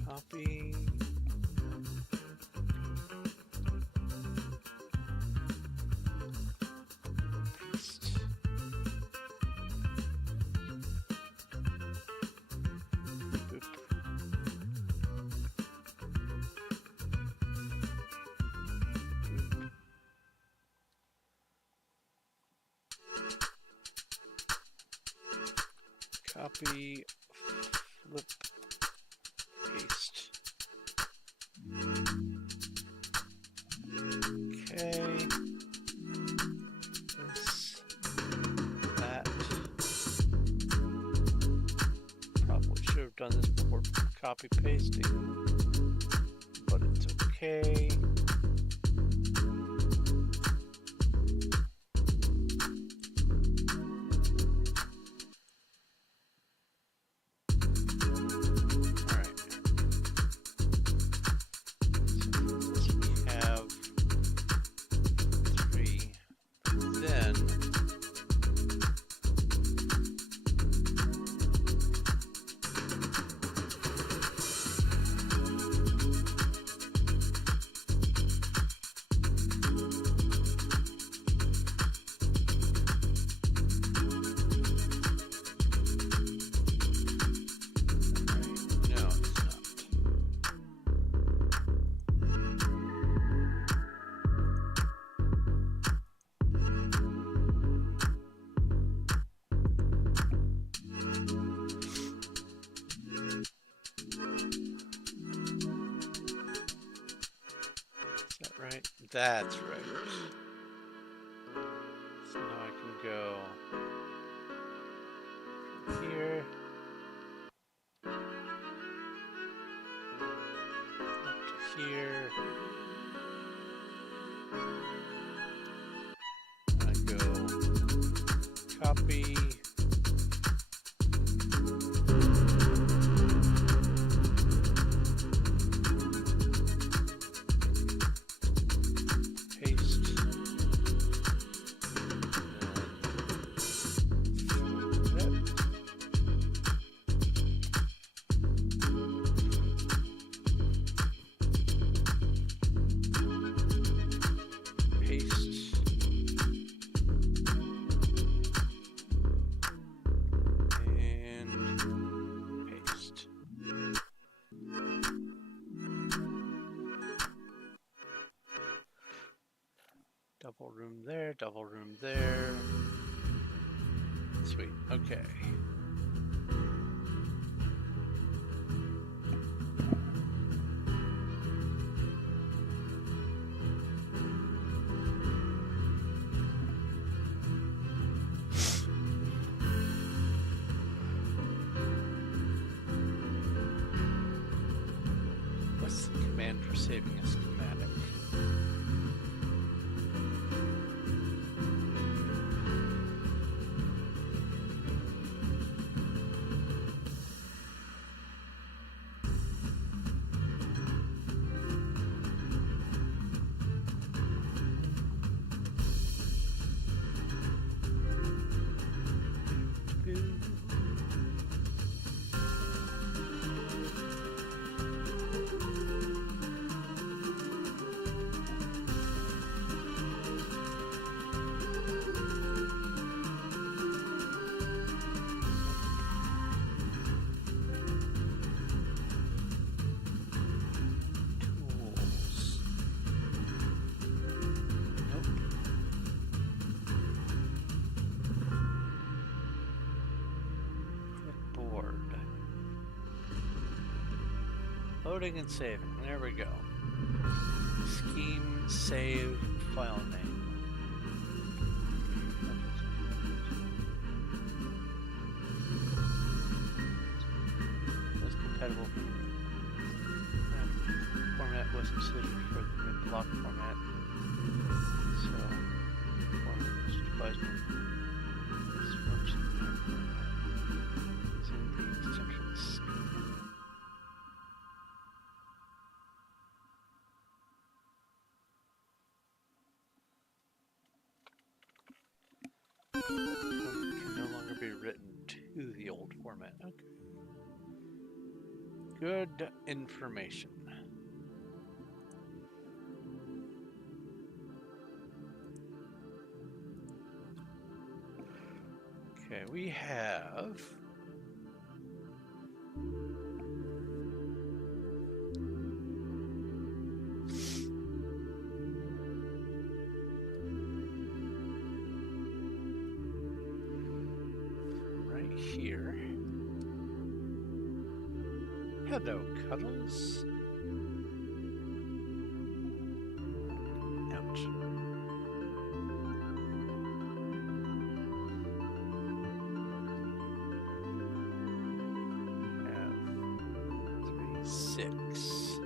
Copy. Paste. Boop. Copy, flip, paste. Okay. This, that. Probably should have done this before copy pasting, but it's okay. Right? That's right. So now I can go from here up to here. I go copy, Double room there, double room there. Sweet, okay. What's the command for saving a schematic? Tools. Nope. Clipboard. Loading and saving. There we go. Scheme, save, file name. Was compatible. Format wasn't suited for the block format. So, format was devised this function format. It's in the extension scheme. Can no longer be written to the old format. Okay. Good information. Okay, we have right here. Hello, Cuddles. Ouch. Have 3, 6.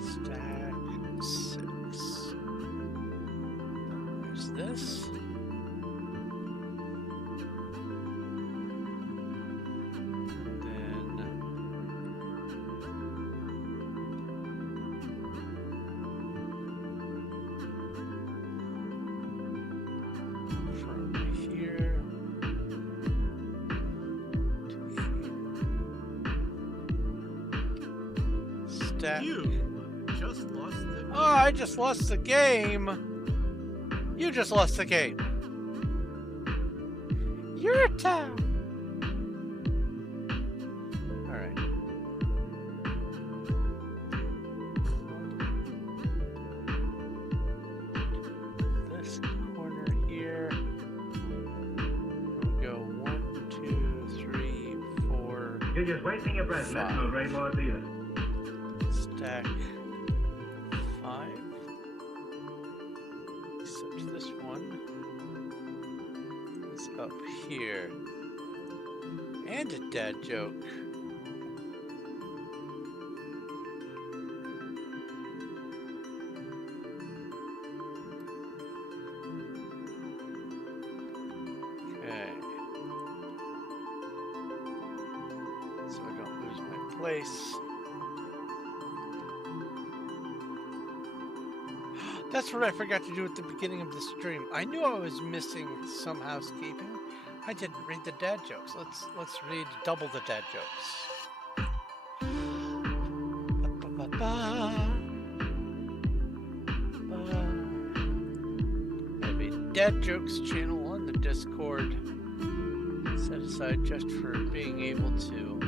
Stack 6. There's this. You just lost the game. Oh, I just lost the game. You just lost the game. Your turn. All right. This corner here. We'll go 1, 2, 3, 4. You're just wasting your breath. That's no great loss either. Stack 5, except this one is up here, and a dad joke. Okay, so I don't lose my place. That's what I forgot to do at the beginning of the stream. I knew I was missing some housekeeping. I didn't read the dad jokes. Let's read double the dad jokes. I have a dad jokes channel on the Discord set aside just for being able to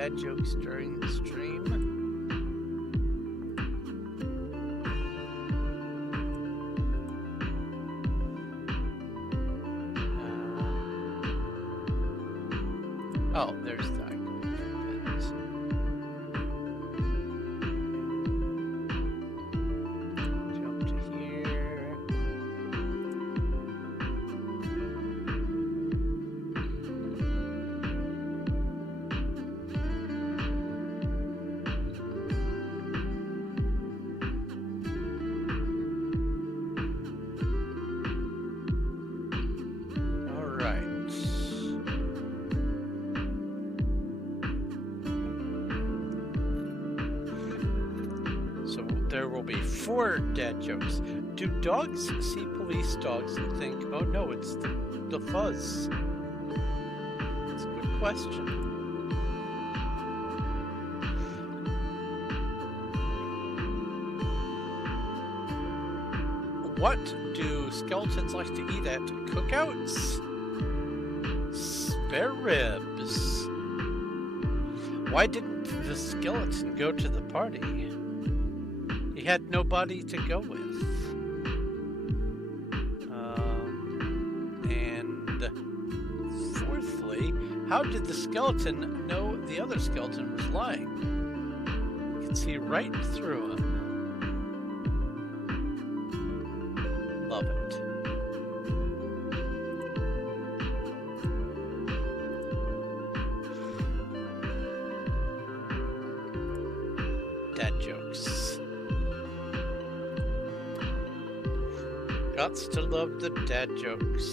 dad jokes during the stream. Oh, there's the pins. Jump to here. All right. So there will be 4 dad jokes. Do dogs see police dogs and think, oh no, it's the fuzz? It's a good question. What do skeletons like to eat at cookouts? Spare ribs. Why didn't the skeleton go to the party? He had nobody to go with. And fourthly, how did the skeleton know the other skeleton was lying? You can see right through him. Love it. Dad jokes. Gots to love the dad jokes.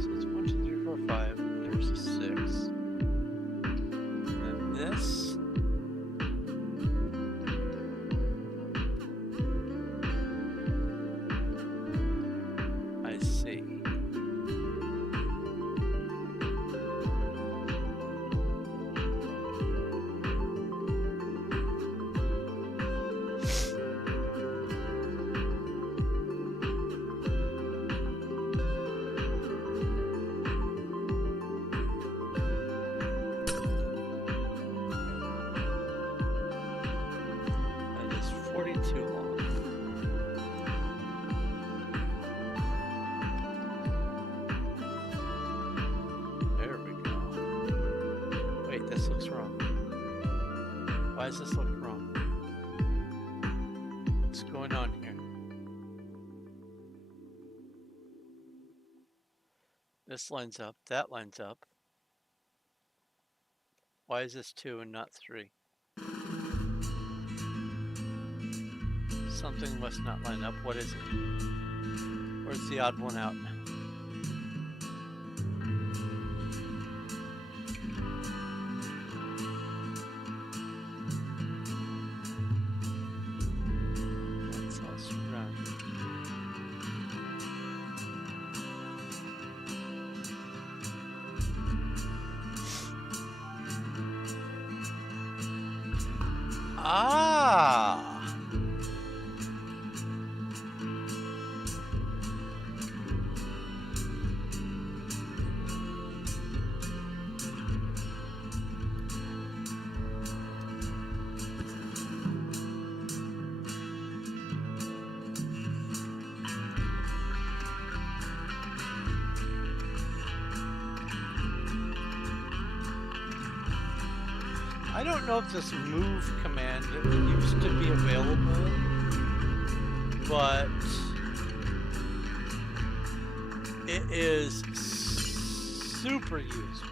So it's 1, 2, 3, 4, 5. There's a 6. And this. I see. That is 42 long. There we go. Wait, this looks wrong. Why does this look wrong? What's going on here? This lines up, that lines up. Why is this 2 and not 3? Something must not line up. What is it? Where's the odd one out? That's us run. Ah! I don't know if this move command used to be available, but it is super useful.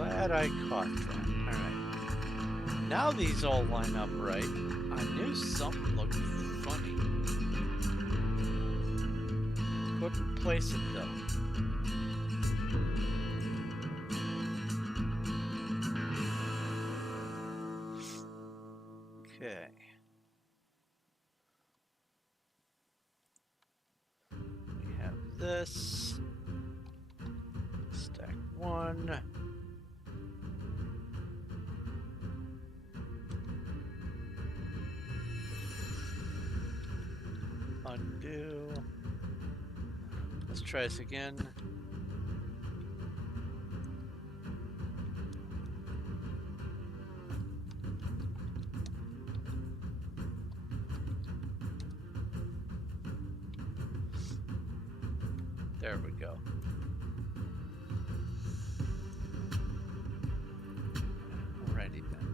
glad I caught that. Alright. Now these all line up right. I knew something looked funny. Couldn't place it though. Okay. We have this. Stack one. Undo. Let's try this again. There we go. Alrighty then.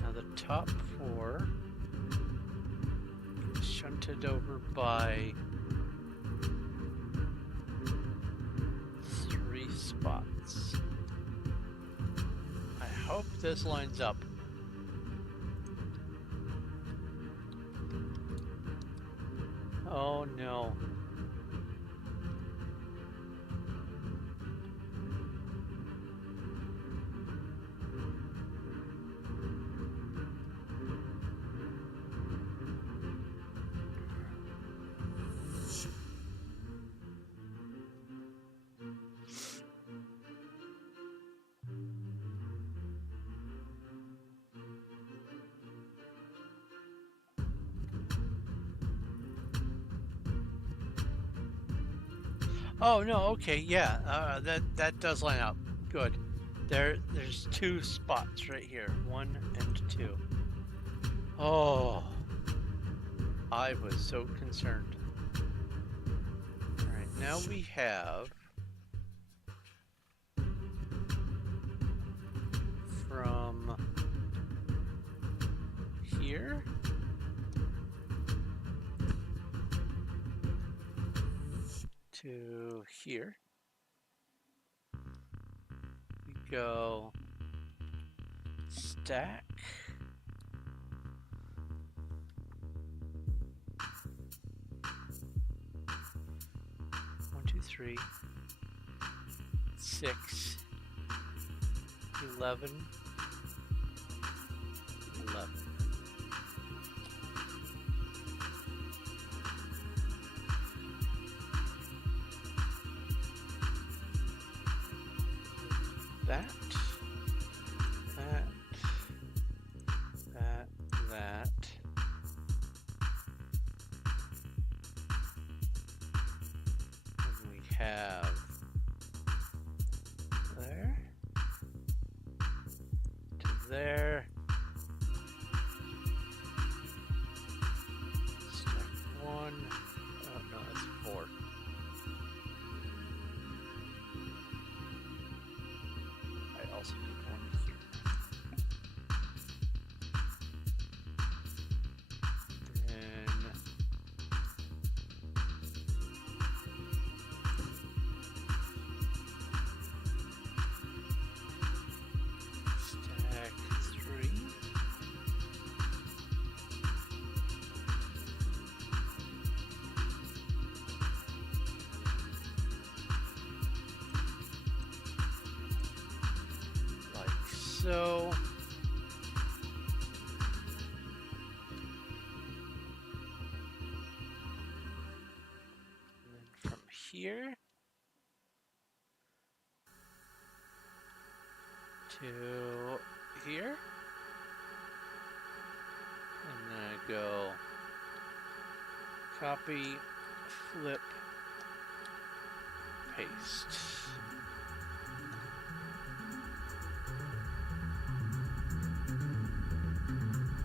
Now the top four get shunted over by 3 spots. I hope this lines up. Oh no. Oh no, okay, yeah, that does line up. Good. There's 2 spots right here, 1 and 2. Oh, I was so concerned. All right, now we have from here to here. We go stack. One, two, 3, 6, 11, 11. That. And we have there to there. Stack 1. Oh no, that's 4. I also need 1 here. Then stack 3. Like so. And then from here to here. And then I go copy, flip, paste.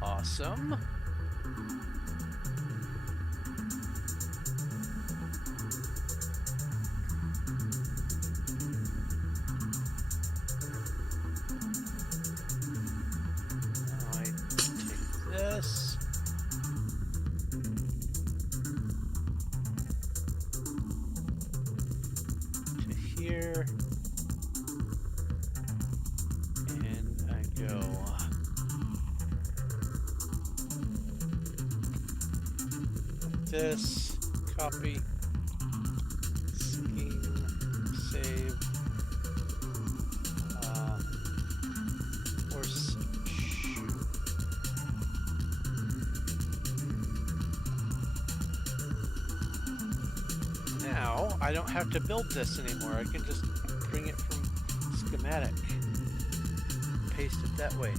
Awesome. Now I take this. here. And I go. This, copy, scheme, save, horseshoe. Now, I don't have to build this anymore. I can just bring it from schematic. Paste it that way.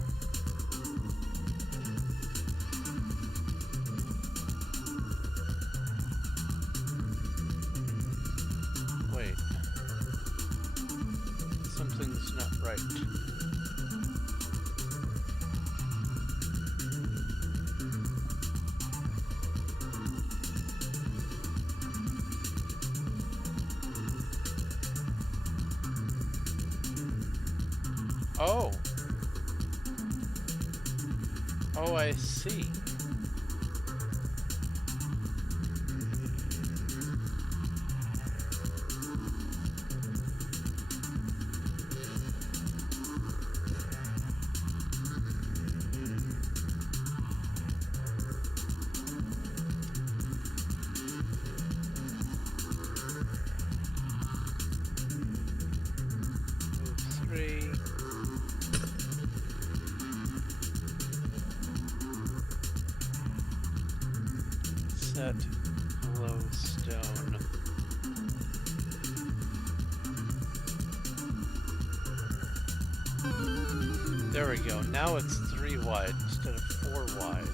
Wait. Something's not right. Oh. Oh, I see. Move 3. Set glowstone. There we go. Now it's 3 wide instead of 4 wide.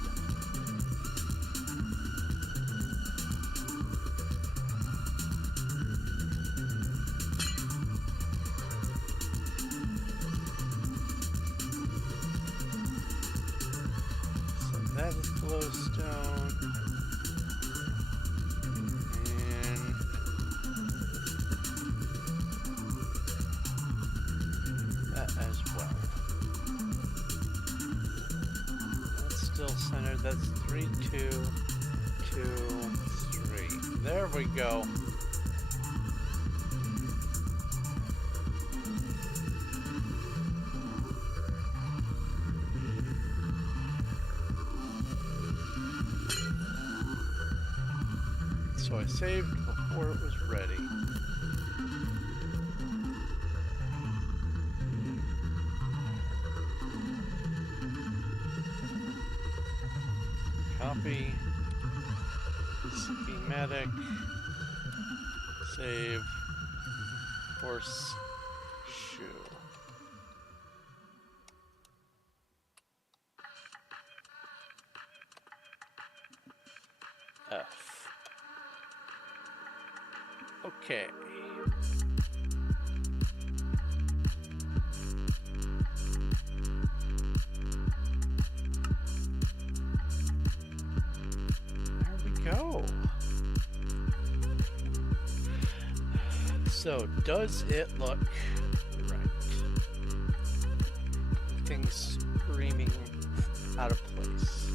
So that is glowstone. And that as well. That's still centered. That's 3, 2, 2, 3. There we go. So I saved before it was ready. Copy. Schematic. Save. Horseshoe. F. Okay. There we go. So, does it look right? Everything's screaming out of place.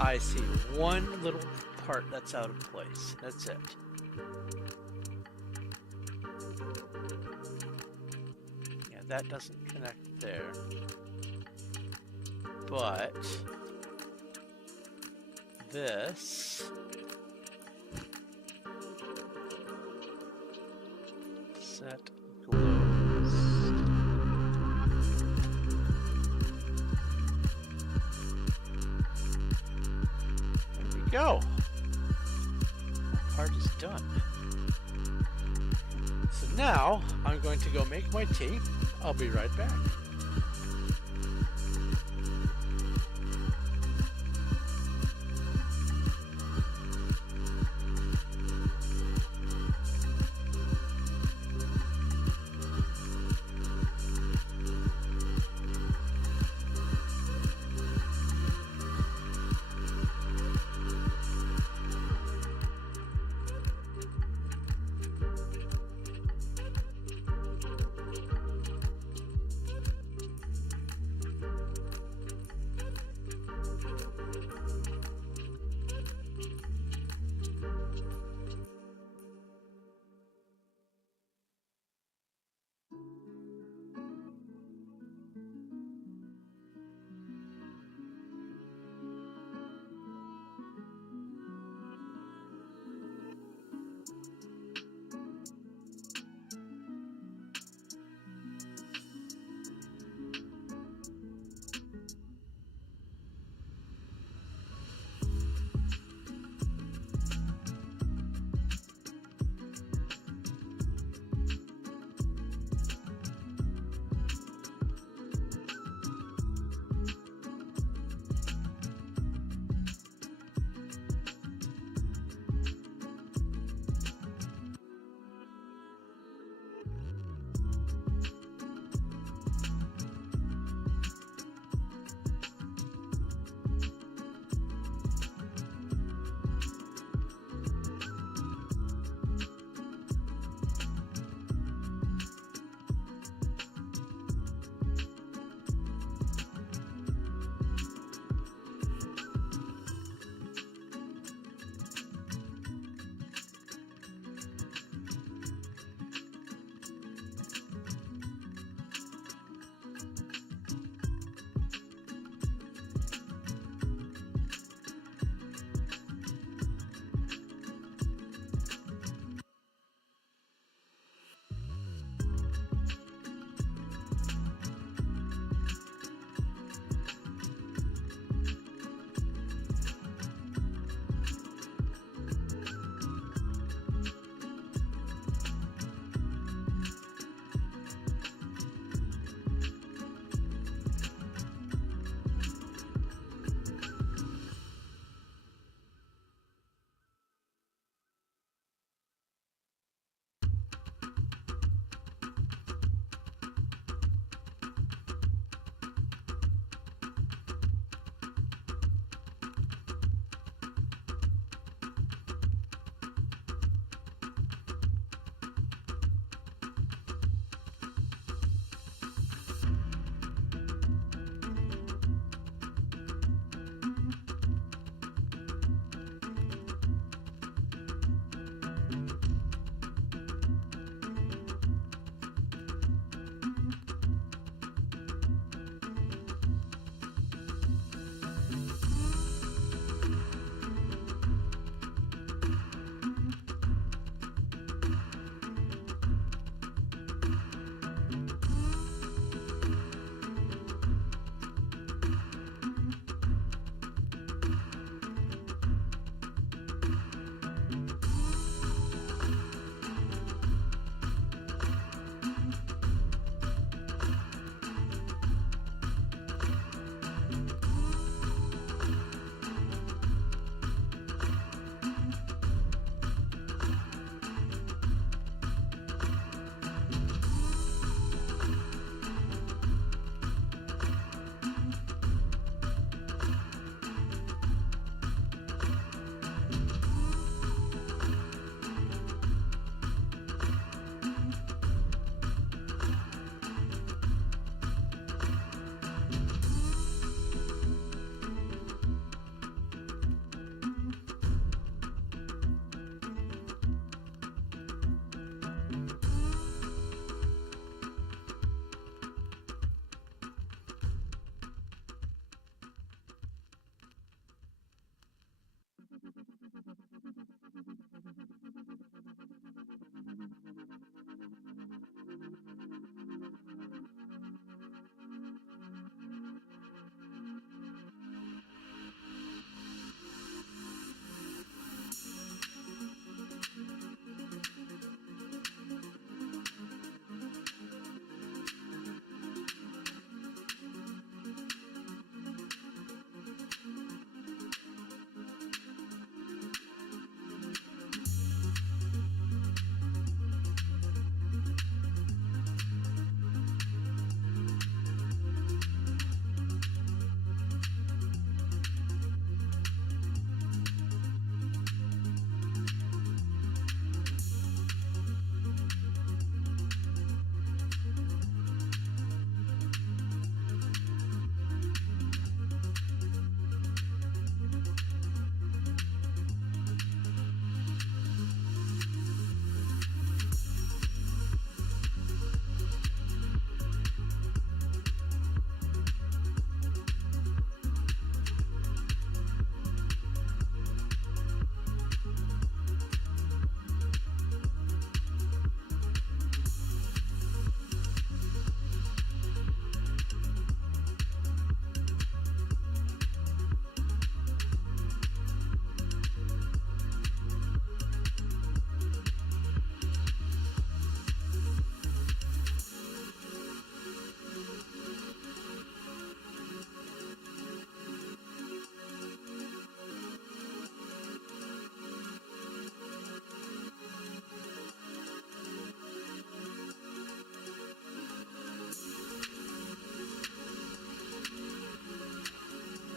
I see one little part that's out of place. That's it. Yeah, that doesn't connect there. But this set glows. There we go. That part is done. So now I'm going to go make my tea. I'll be right back.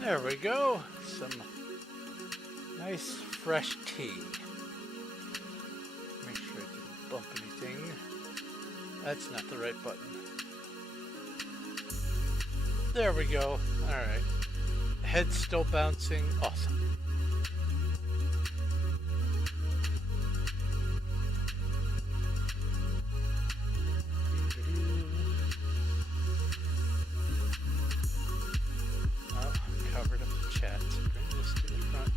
There we go. Some nice fresh tea. Make sure I didn't bump anything. That's not the right button. There we go. Alright. Head still bouncing. Awesome. Oh, covered up the chat. Bring this to the front.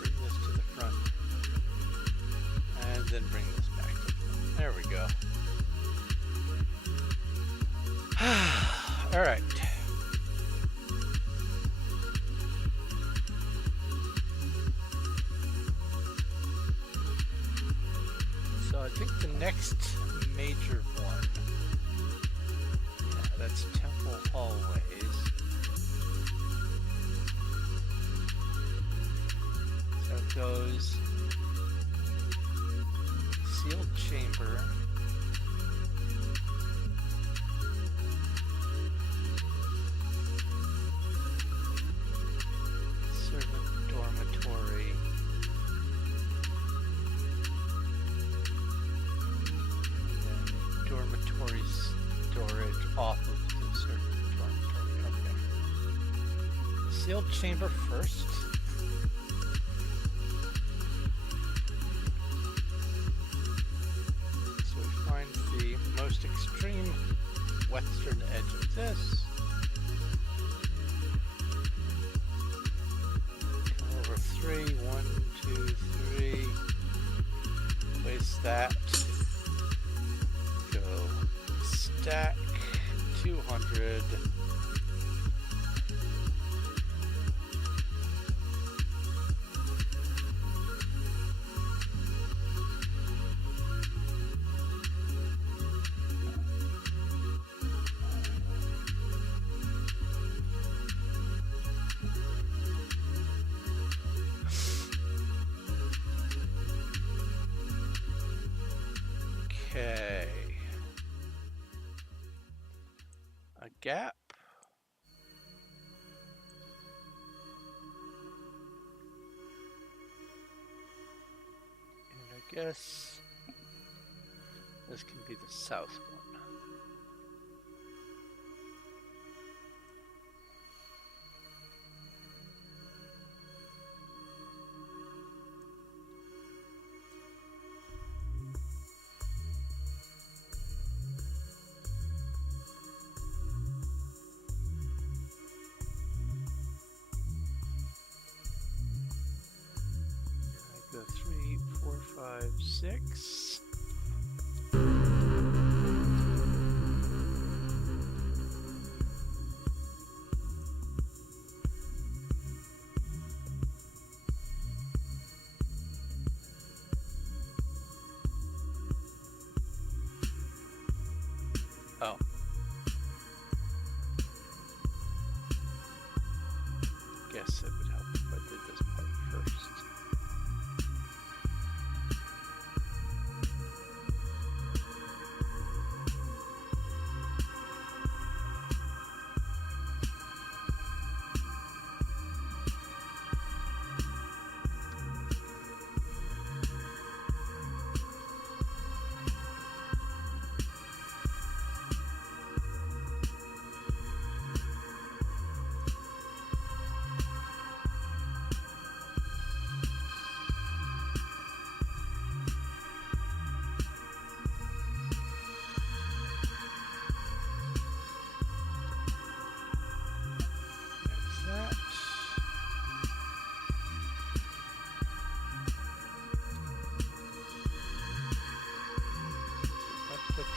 Bring this to the front. And then bring this back to the front. There we go. Alright. So I think the next major one, yeah, that's Temple Hallways. So it goes Sealed Chamber. Servant Dormitory. Dormitory storage off of the servant dormitory. Okay. Sealed chamber first. So we find the most extreme western edge of this. Come over 3, 1, 2, 3. Place that. Go stack 200. Okay. A gap. And I guess this can be the south one. Go 3, 4, 5, 6. Oh. Guess it would help if I did this part first.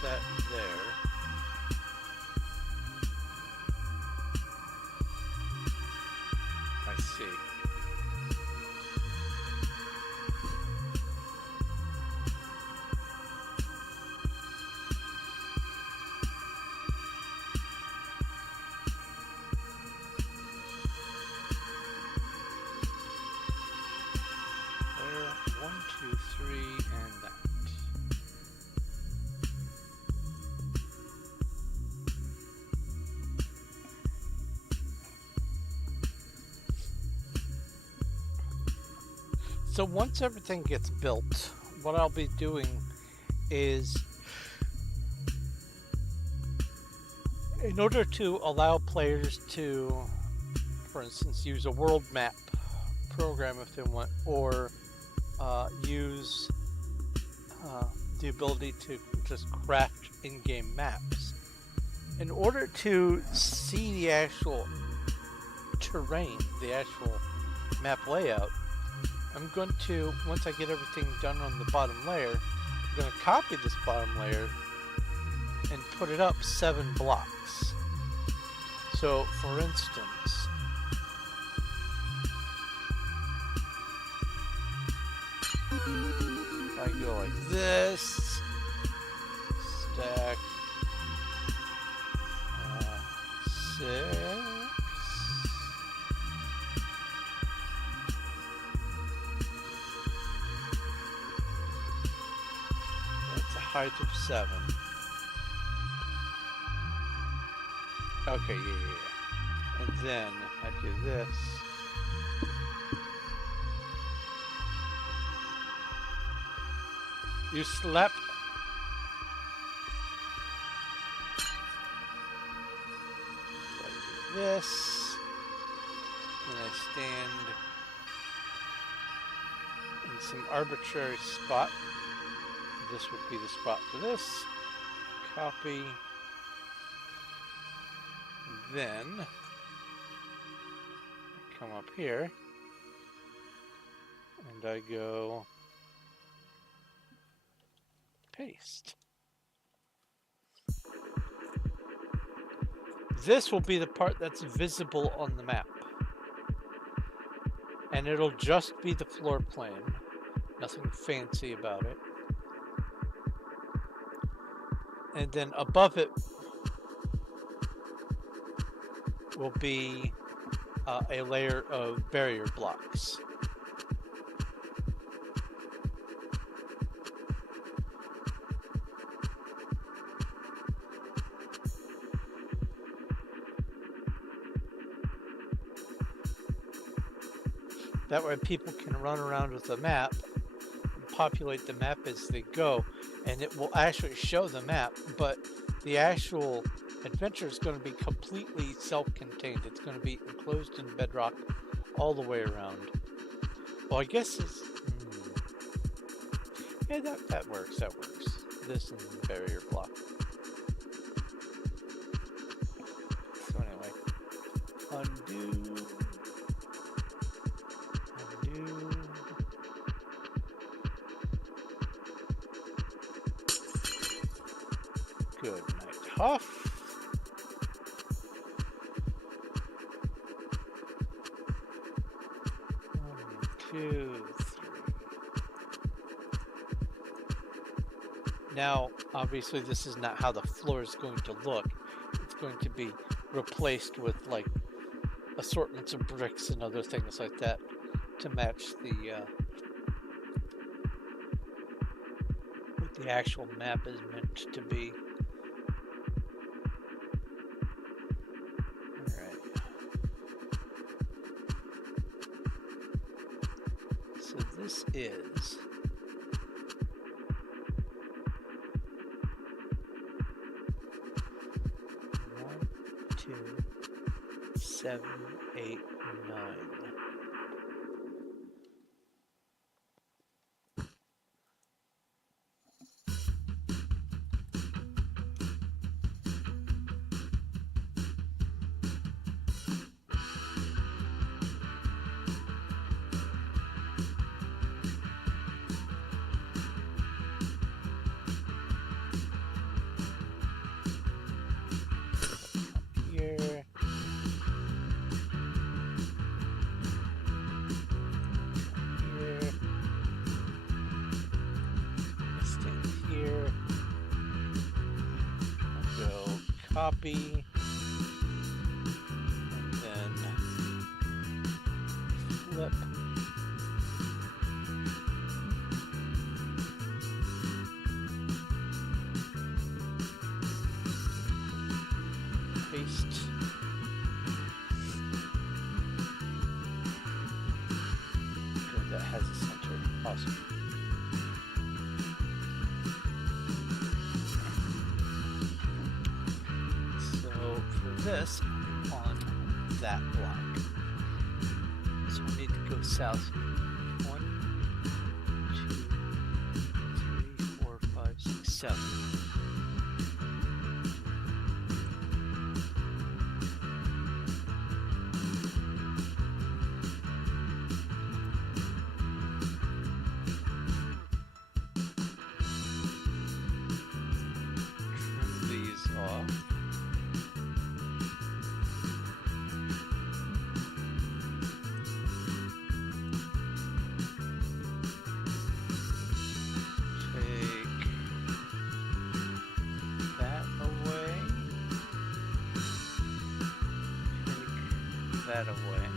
That there. I see. There, 1, 2, 3, and that. So once everything gets built, what I'll be doing is, in order to allow players to, for instance, use a world map program if they want, or use the ability to just craft in-game maps. In order to see the actual terrain, the actual map layout, I'm going to, once I get everything done on the bottom layer, I'm going to copy this bottom layer and put it up 7 blocks. So, for instance, I go like this, stack 6, that's a height of 7. Okay, yeah. And then I do this. You slept. So I do this. And I stand in some arbitrary spot. This would be the spot for this. Copy. Then I come up here and I go paste. This will be the part that's visible on the map. And it'll just be the floor plan. Nothing fancy about it. And then above it will be a layer of barrier blocks. That way people can run around with the map and populate the map as they go, and it will actually show the map, but the actual adventure is going to be completely self-contained. It's going to be enclosed in bedrock all the way around. Well, I guess it's... yeah, that works. That works. This and the barrier block. So anyway, undo. Good night, Huff. 1, 2, 3. Now, obviously, this is not how the floor is going to look. It's going to be replaced with like assortments of bricks and other things like that to match what the actual map is meant to be. So this is 1, 2, 7, 8, 9. Here. Here. Stand here. I'll go copy. And then flip. Paste. Good, that has a center. this on that block. So I need to go south. 1, 2, 3, 4, 5, 6, 7. Trim these off. That away.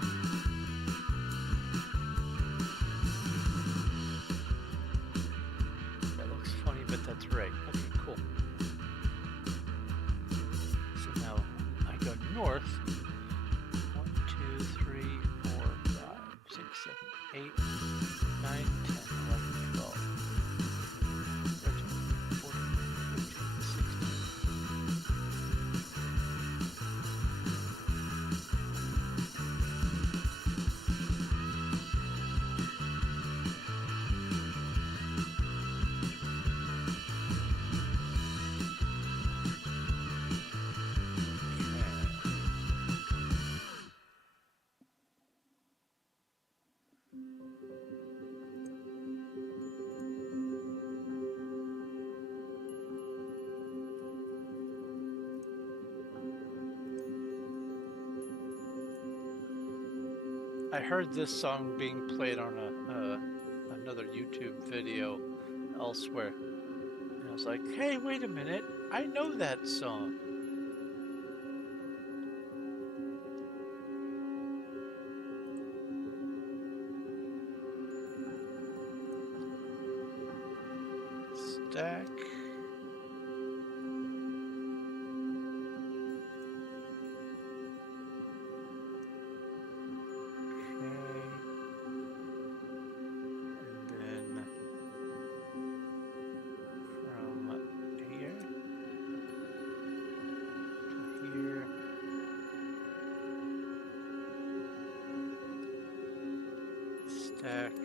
That looks funny, but that's right. Okay, cool. So now I go north. 1, 2, 3, 4, 5, 6, 7, 8, 9, 10, 11, 12, 13, 14, 15, 16. I heard this song being played on another YouTube video elsewhere, and I was like, "Hey, wait a minute! I know that song." Stack. Stack 4.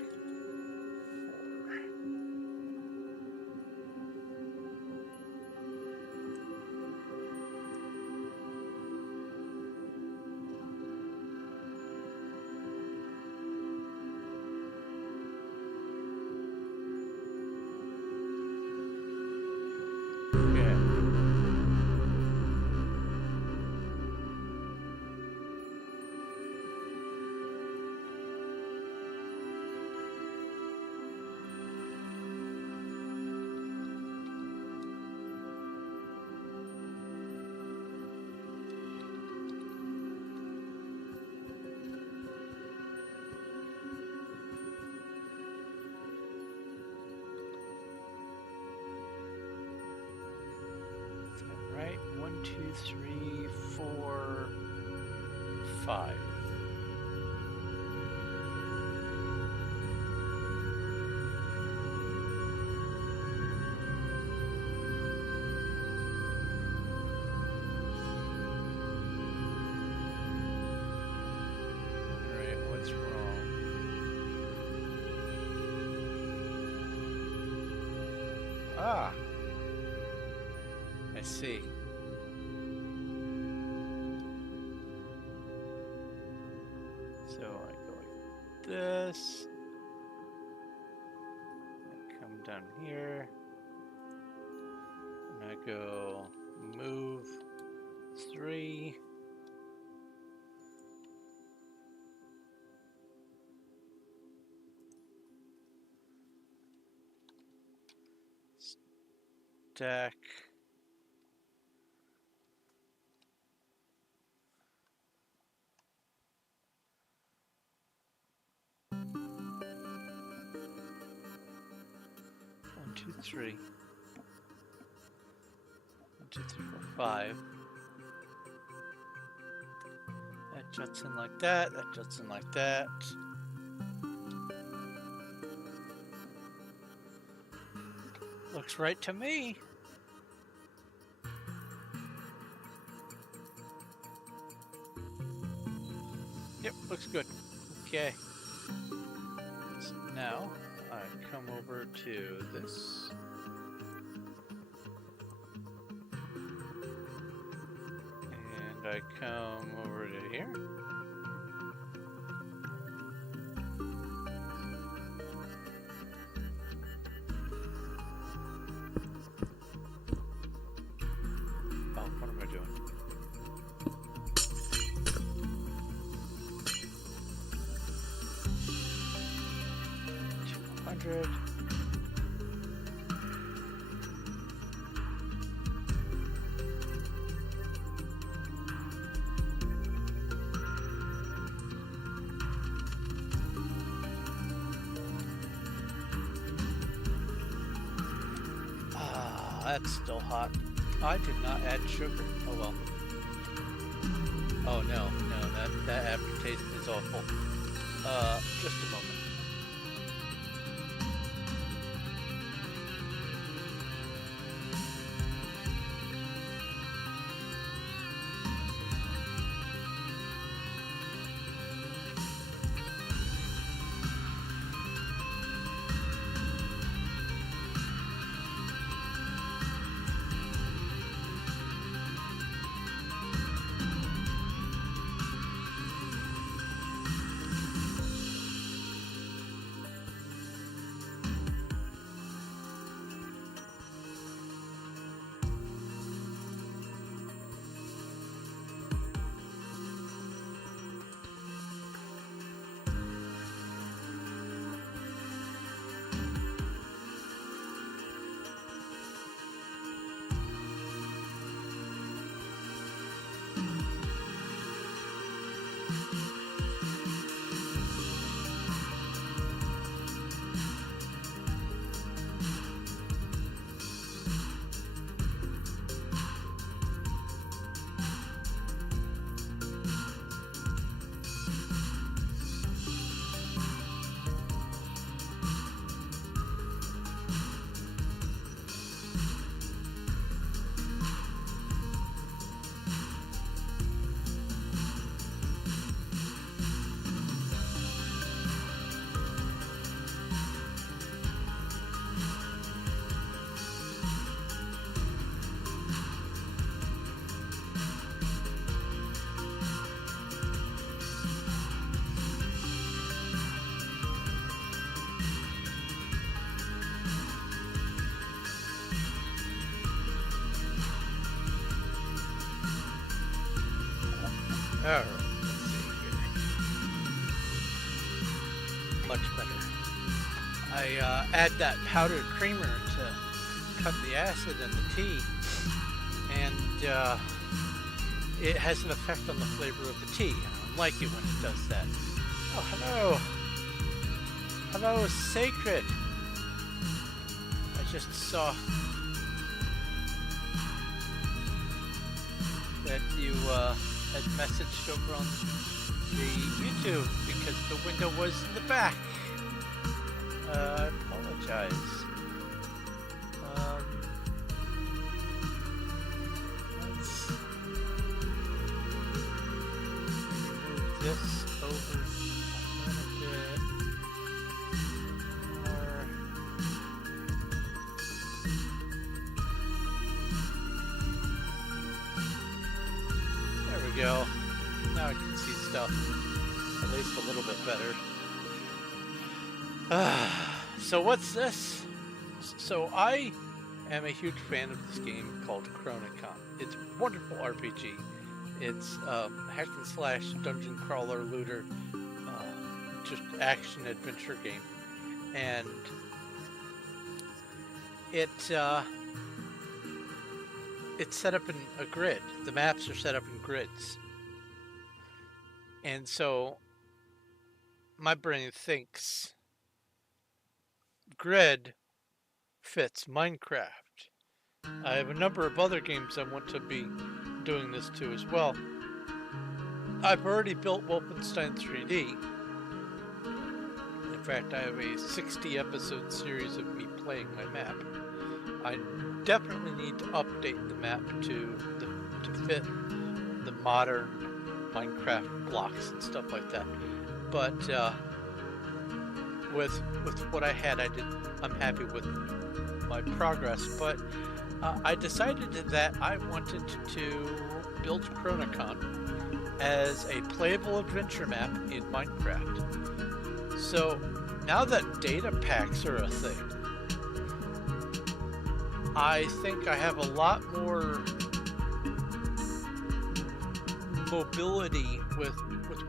Right? 1, 2, 3, 4, 5. Alright, what's wrong? Ah! I see. So I go like this. I come down here. And I go move 3. Stack. One, two, three. 1, 2, 3, 4, 5. That juts in like that. That juts in like that. Looks right to me. looks good. Okay. So now I come over to this. And I come over to here. Oh, what am I doing? $200. That's still hot. I did not add sugar. Oh well. Oh no, that aftertaste is awful. Just a moment. Alright, let's see here. Much better. I add that powdered creamer to cut the acid in the tea, and it has an effect on the flavor of the tea. I like it when it does that. Oh, hello. Hello, Sacred. I just saw that you had messaged over on the YouTube because the window was in the back. I apologize. Let's move this over a little bit more. There we go. Now I can see stuff at least a little bit better. So what's this? So I am a huge fan of this game called Chronicon. It's a wonderful RPG. It's hack and slash dungeon crawler looter, just action adventure game, and it's set up in a grid. The maps are set up in grids, and so my brain thinks grid fits Minecraft. I have a number of other games I want to be doing this to as well. I've already built Wolfenstein 3D. In fact, I have a 60 episode series of me playing my map. I definitely need to update the map to fit the modern Minecraft blocks and stuff like that. but with what I had, I'm happy with my progress. But I decided that I wanted to build Chronicon as a playable adventure map in Minecraft. So now that data packs are a thing, I think I have a lot more mobility with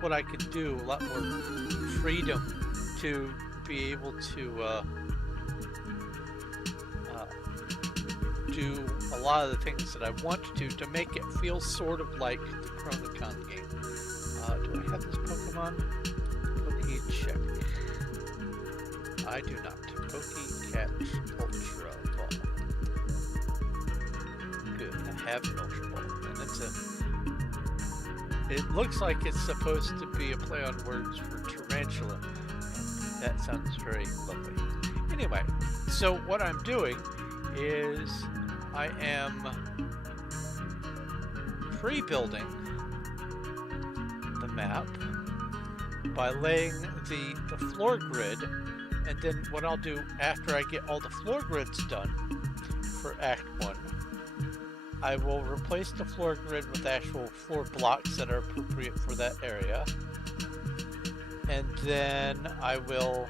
what I can do, a lot more freedom to be able to do a lot of the things that I want to make it feel sort of like the Chronicon game. Do I have this Pokemon? Poke check. I do not. Poke catch Ultra Ball. Good. I have an Ultra Ball, and it's it looks like it's supposed to be a play on words for tarantula. That sounds very lovely. Anyway, so what I'm doing is I am pre-building the map by laying the floor grid, and then what I'll do after I get all the floor grids done for Act 1, I will replace the floor grid with actual floor blocks that are appropriate for that area. And then I will,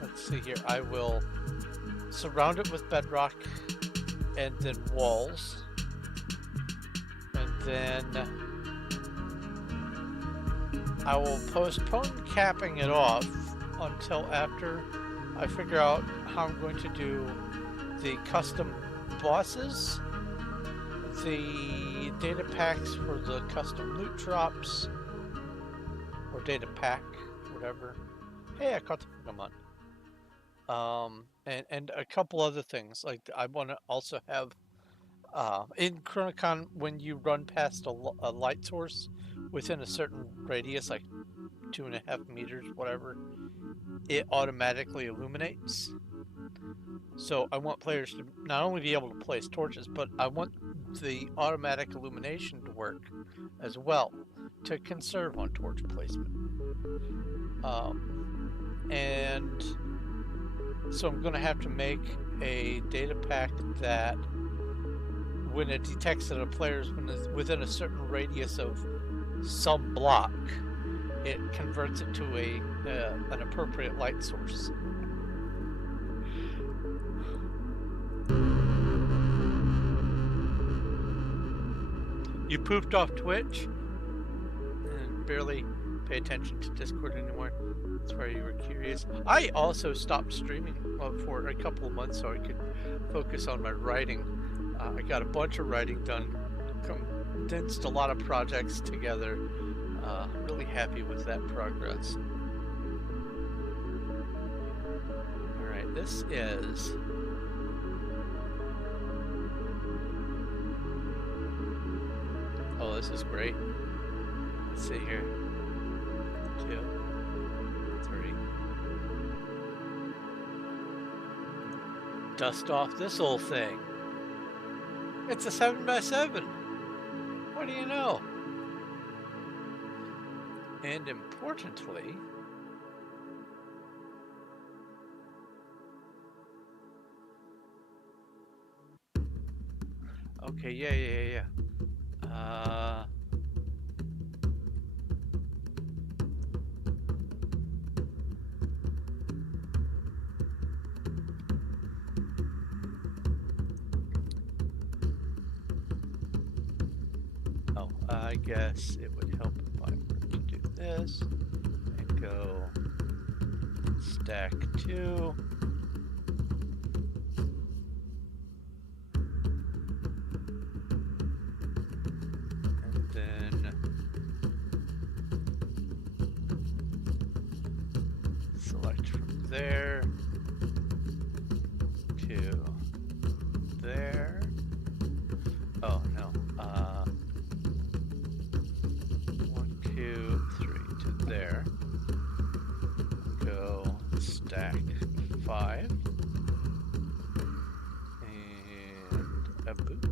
let's see here, I will surround it with bedrock and then walls. And then I will postpone capping it off until after I figure out how I'm going to do the custom bosses, the data packs for the custom loot drops, or data pack, whatever. Hey, I caught the Pokemon. And a couple other things. Like I want to also have in Chronicon, when you run past a light source within a certain radius, like 2.5 meters, whatever, it automatically illuminates. So I want players to not only be able to place torches, but I want the automatic illumination to work as well to conserve on torch placement. And so I'm going to have to make a data pack that when it detects that a player's within a certain radius of some block, it converts it to an appropriate light source. You pooped off Twitch and barely pay attention to Discord anymore. That's why you were curious. I also stopped streaming for a couple of months so I could focus on my writing. I got a bunch of writing done, condensed a lot of projects together. Really happy with that progress. Alright, this is... Oh, this is great. Let's see here. 2, 3. Dust off this old thing. It's a 7x7. What do you know? And importantly, okay, yeah. I guess it would help if I were to do this and go stack 2. And then select from there to there. Oh no. 1, 2, 3 to there. Go stack 5 and a boop.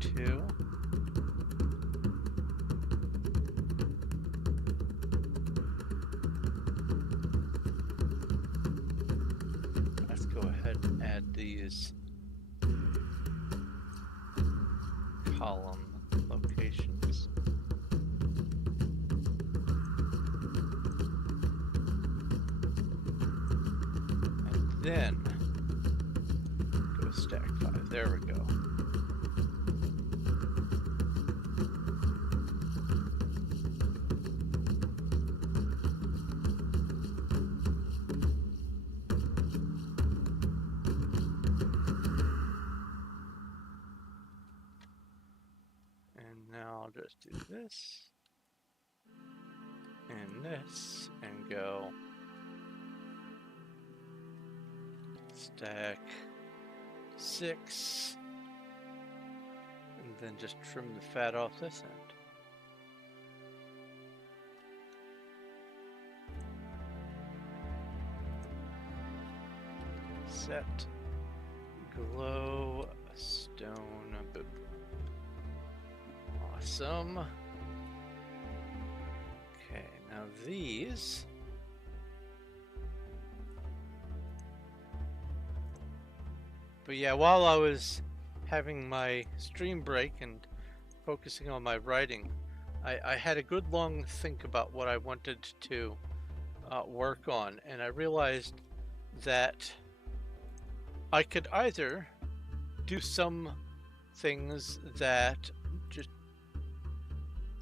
2. Let's go ahead and add these column locations. And then go stack 5. There we go. And now I'll just do this and this and go stack 6 and then just trim the fat off this end. Set glow stone boop. Awesome. Okay, now these but yeah, while I was having my stream break and focusing on my writing, I had a good long think about what I wanted to work on, and I realized that I could either do some things that just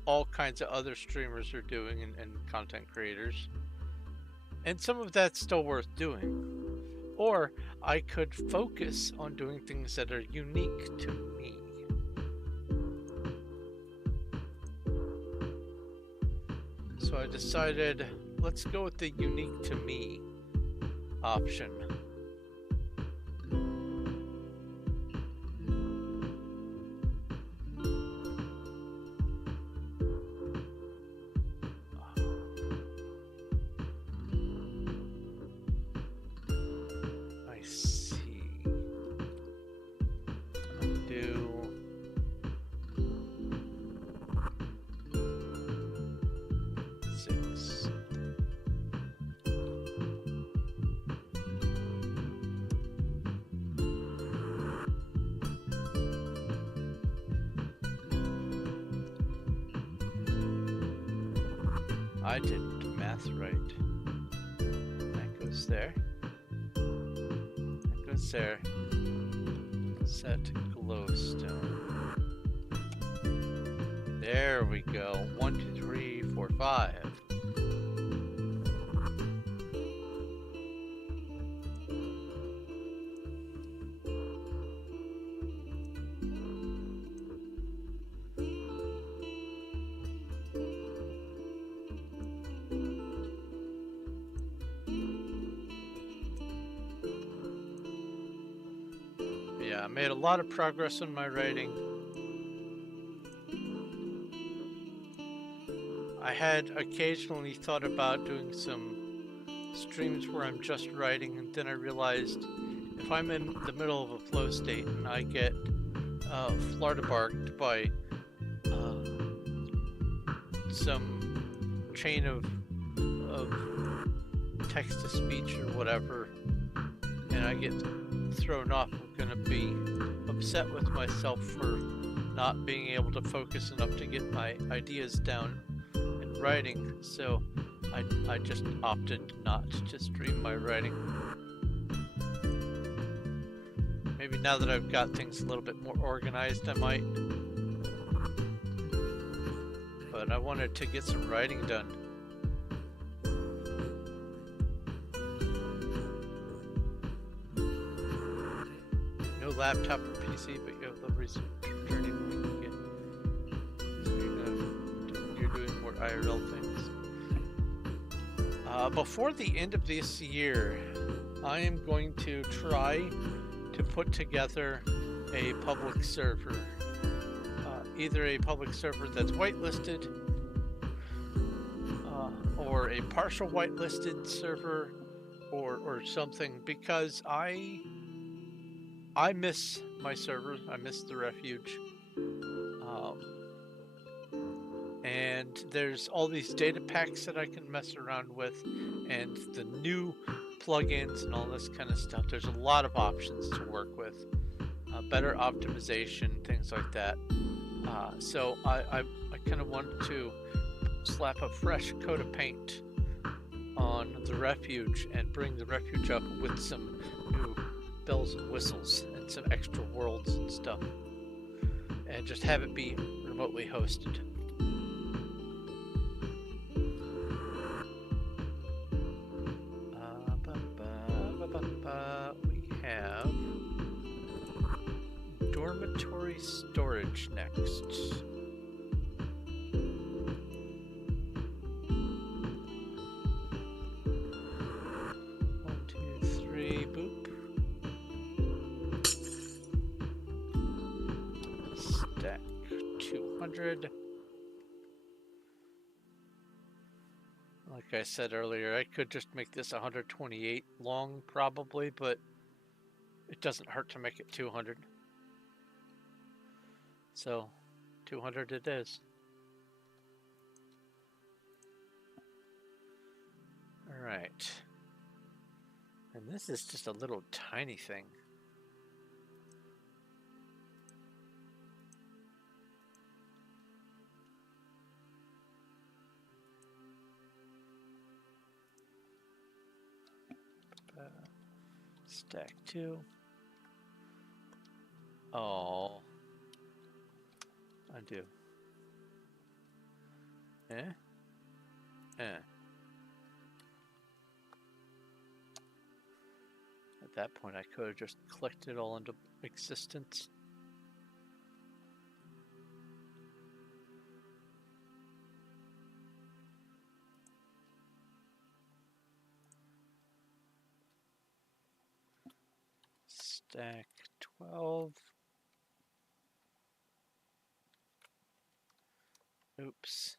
all kinds of other streamers are doing and content creators, and some of that's still worth doing, or I could focus on doing things that are unique to me. So I decided, let's go with the unique to me option. I see. Undo. Six. I did math right. That goes there. That goes there. Set glowstone. There we go. 1, 2, 3, 4, 5. Yeah, I made a lot of progress in my writing. I had occasionally thought about doing some streams where I'm just writing, and then I realized if I'm in the middle of a flow state and I get flirtabarked by some chain of text to speech or whatever, and I get thrown off, I'm gonna be upset with myself for not being able to focus enough to get my ideas down in writing. So I just opted not to stream my writing. Maybe now that I've got things a little bit more organized, I might. But I wanted to get some writing done. No laptop or PC, but you have the research journey we can get. So you're doing more IRL things. Before the end of this year, I am going to try to put together a public server. Either a public server that's whitelisted, or a partial whitelisted server, or something, because I miss my server. I miss the refuge. Um, and there's all these data packs that I can mess around with, and the new plugins and all this kind of stuff. There's a lot of options to work with, better optimization, things like that. So I kind of wanted to slap a fresh coat of paint on the refuge and bring the refuge up with some new bells and whistles and some extra worlds and stuff, and just have it be remotely hosted. We have dormitory storage next. 1, 2, 3, boop. Stack 200. Like I said earlier, I could just make this 128 long probably, but it doesn't hurt to make it 200. So 200 it is. All right. And this is just a little tiny thing. Stack 2. Oh. Undo. Eh? At that point, I could have just clicked it all into existence. Stack 12. Oops.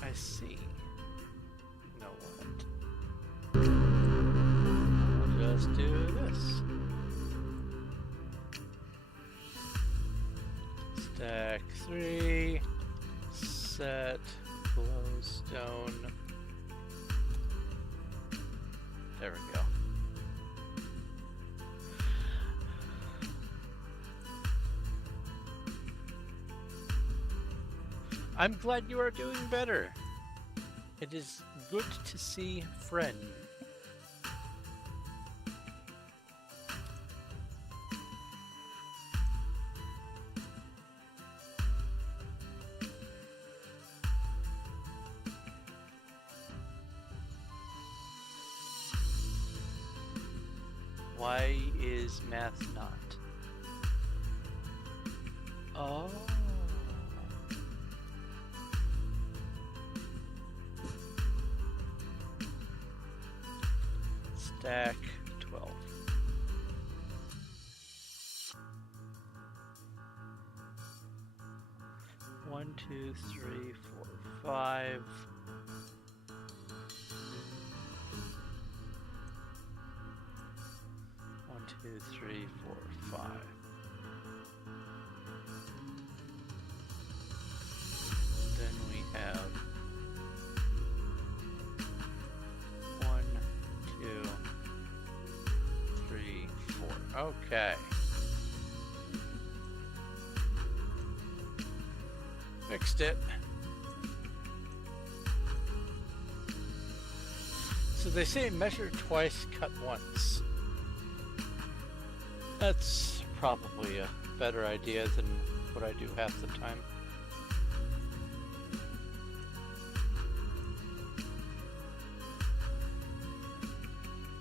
I see. You know what? I'll just do this. Stack 3. Set. Glowstone. There we go. I'm glad you are doing better. It is good to see friend. Why is math not? Oh. Stack 12. One, two, three, four, 5. One, two, three, four, 5. Then we have 1, 2, 3, 4. Okay. Fixed it. So they say measure twice, cut once. That's probably a better idea than what I do half the time.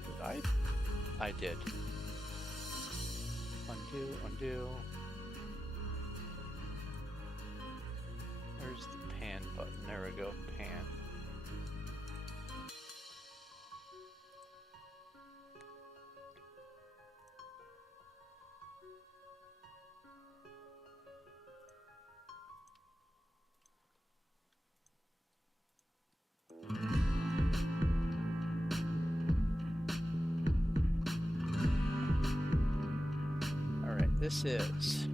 Did I did. Undo, undo. Where's the pan button? There we go, pan. This is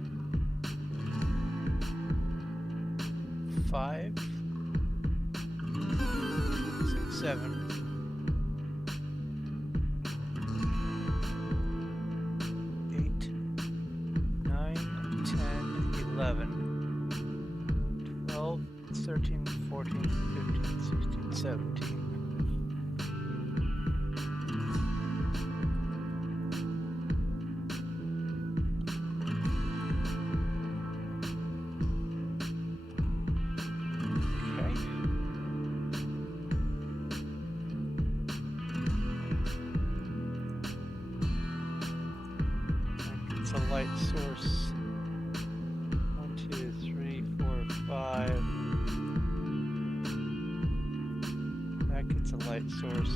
5, 6, 7, 8, 9, 10, 11, 12, 13, 14, 15, 16, 17. A light source. 1, 2, 3, 4, 5. That gets a light source.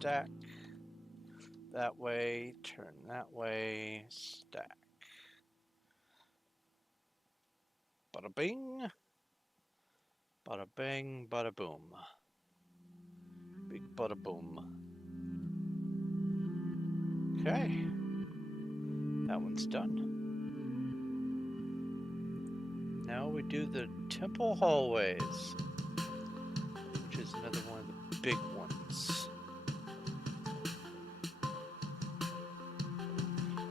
Stack that way, turn that way, stack. Bada bing, bada bang, bada boom. Big bada boom. Okay, that one's done. Now we do the temple hallways, which is another one of the big ones.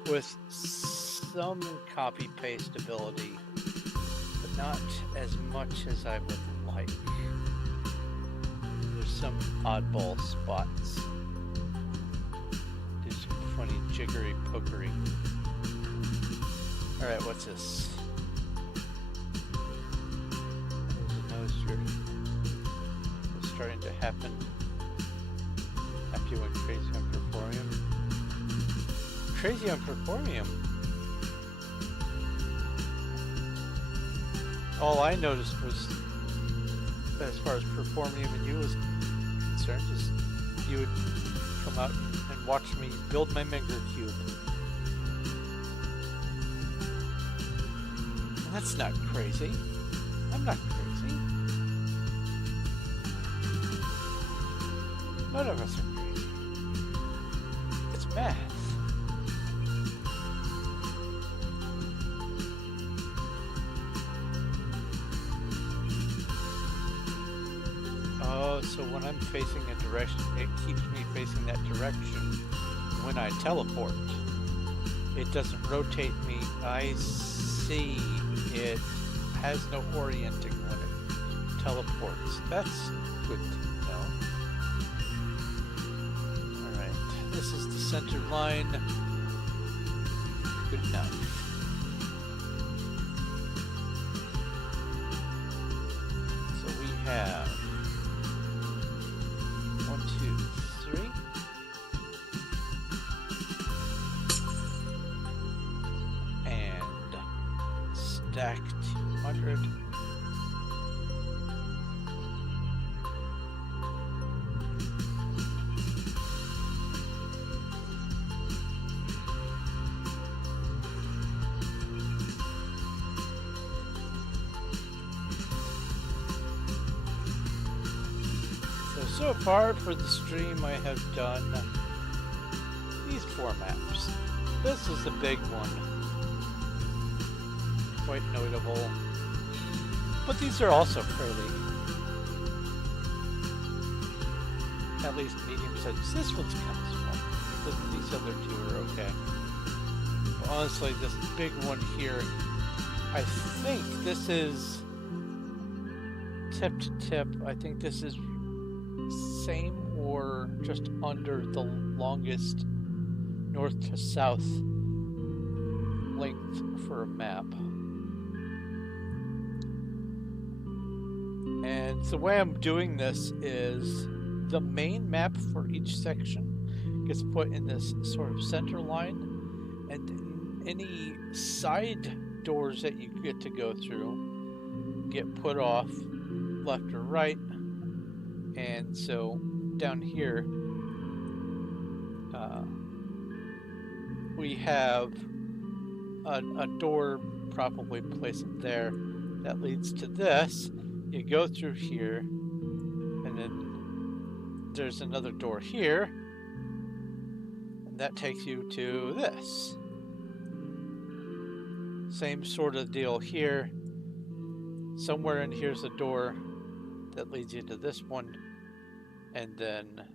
With some copy-paste ability, but not as much as I would like. There's some oddball spots. Do some funny jiggery pokery. Alright, what's this? There's a nose here. It's starting to happen after you went crazy on Performium. Crazy on Performium. All I noticed was, as far as Performium and you was concerned, is you would come out and watch me build my Menger Cube. And that's not crazy. I'm not crazy. None of us are crazy. It's math. Oh, so when I'm facing a direction, it keeps me facing that direction when I teleport. It doesn't rotate me. I see. It has no orienting when it teleports. That's good to know. Alright, this is the center line. Good enough. So we have 1, 2, 3. And stack 200. So far for the stream I have done these 4 maps. This is the big one. Quite notable. But these are also fairly at least medium size. This one's kind of small. These other two are okay. But honestly, this big one here, I think this is tip to tip. I think this is same or just under the longest north to south length for a map. And the way I'm doing this is the main map for each section gets put in this sort of center line, and any side doors that you get to go through get put off left or right. And so down here we have a door probably placed there that leads to this. You go through here, and then there's another door here, and that takes you to this. Same sort of deal here. Somewhere in here's a door that leads you to this one, and then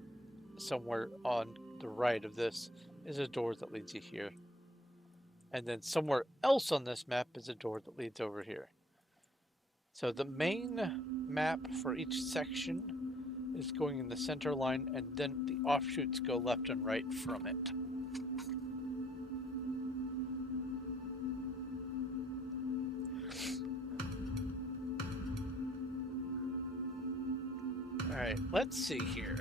somewhere on the right of this is a door that leads you here. And then somewhere else on this map is a door that leads over here. So the main map for each section is going in the center line, and then the offshoots go left and right from it. Alright, let's see here.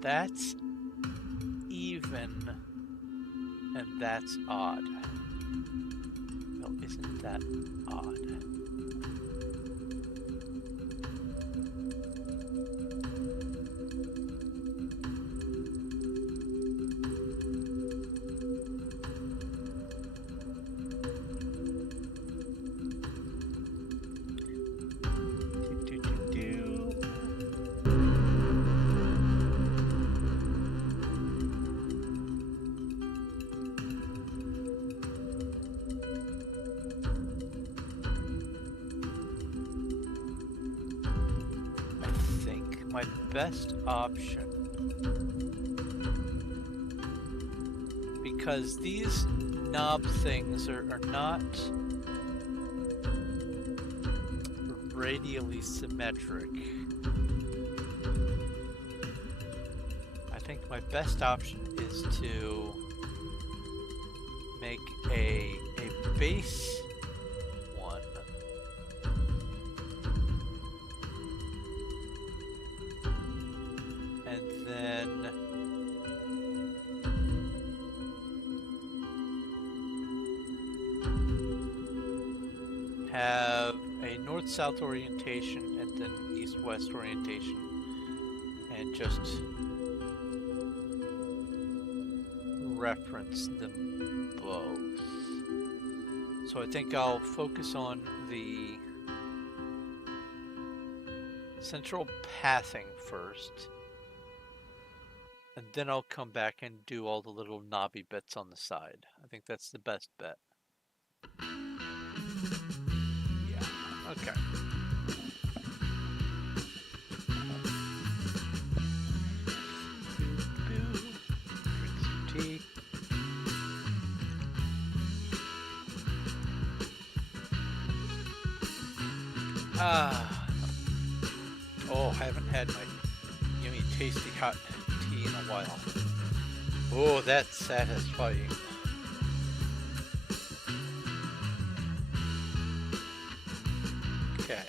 That's even, and that's odd. No, isn't that odd? My best option, because these knob things are not radially symmetric. I think my best option is to make a base one. And then have a north-south orientation and then east-west orientation, and just reference them both. So I think I'll focus on the central pathing first, and then I'll come back and do all the little knobby bits on the side. I think that's the best bet. Yeah, okay. Drink some tea. Oh, I haven't had my yummy, tasty hot tea in a while. Oh, that's satisfying. Okay.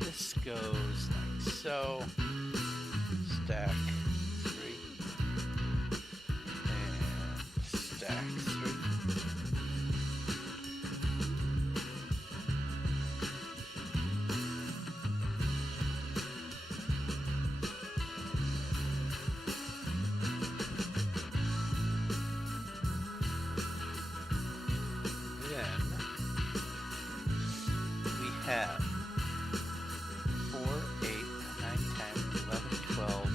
So this goes like so. Stack 3. And stack 3. Have 4, 8, 9, 10, 11, 12,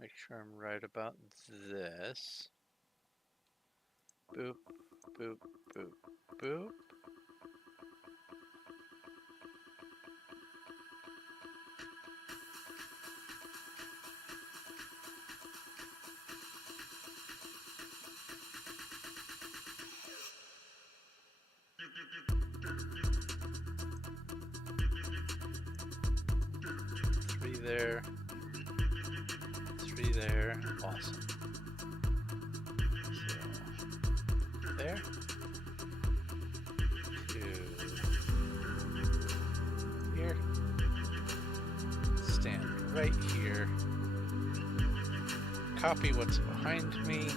Make sure I'm right about this. Boop, boop, boop, boop. Three there. Three there. Awesome. So, there. Two. Here. Stand right here. Copy what's behind me.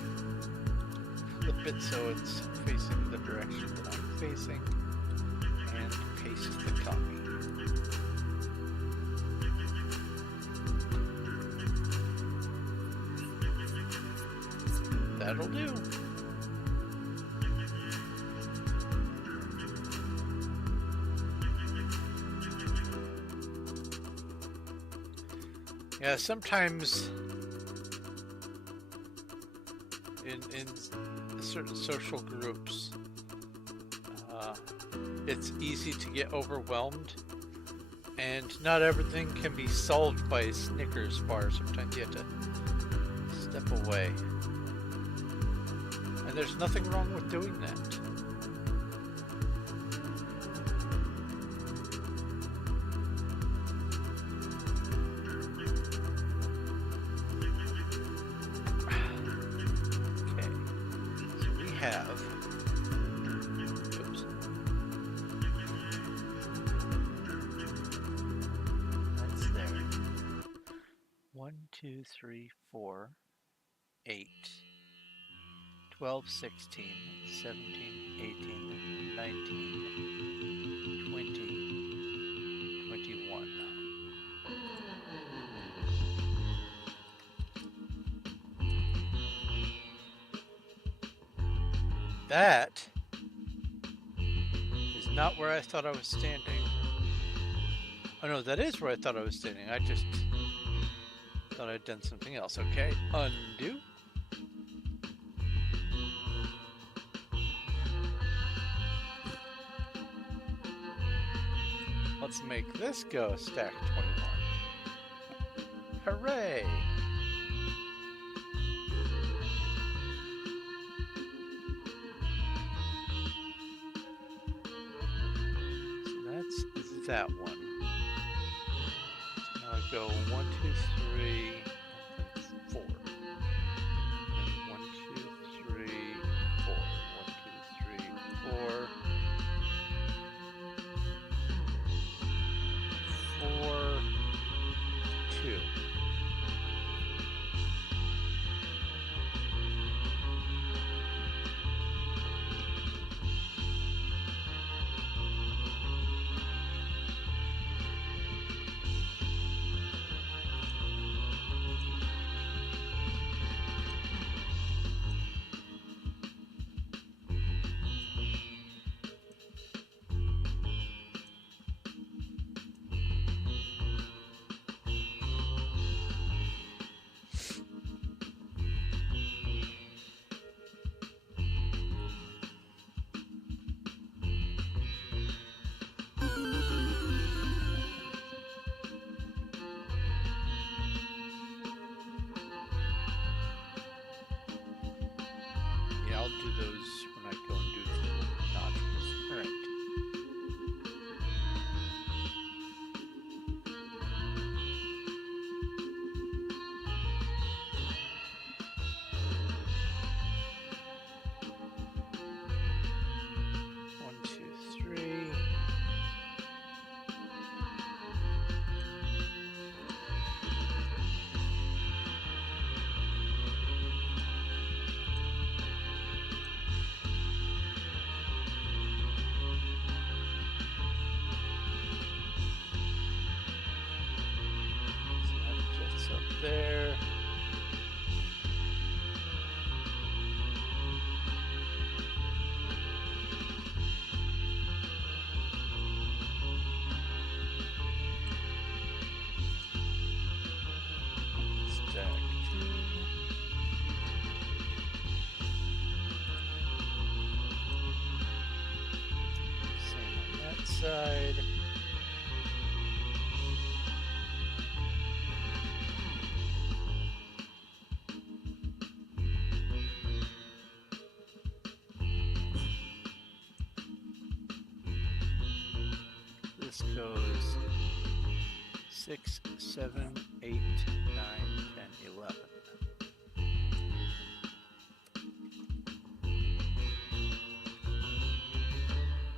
Flip it so it's facing the direction that I'm facing. And paste the copy. That'll do. Yeah, sometimes in certain social groups, it's easy to get overwhelmed, and not everything can be solved by a Snickers bar. Sometimes you have to step away. And there's nothing wrong with doing that. Okay, so we have, oops. That's there. 1, 2, 3, 4, 8. 12, 16, 17, 18, 19, 20, 21. That is not where I thought I was standing. Oh no, that is where I thought I was standing. I just thought I'd done something else. Okay, undo. Let's make this go stack 21. Hooray! So that's that one. So now I go 1, 2, 3, and then 4. And 1, 2, 3, 4. 1, 2, 3, 4. 4, 2. Yeah, I'll do those when I go and do the little nodules. Alright. One, two, three. So that jets up there. Stack 2. side. This goes 6, 7, 8, 9, 10, 11.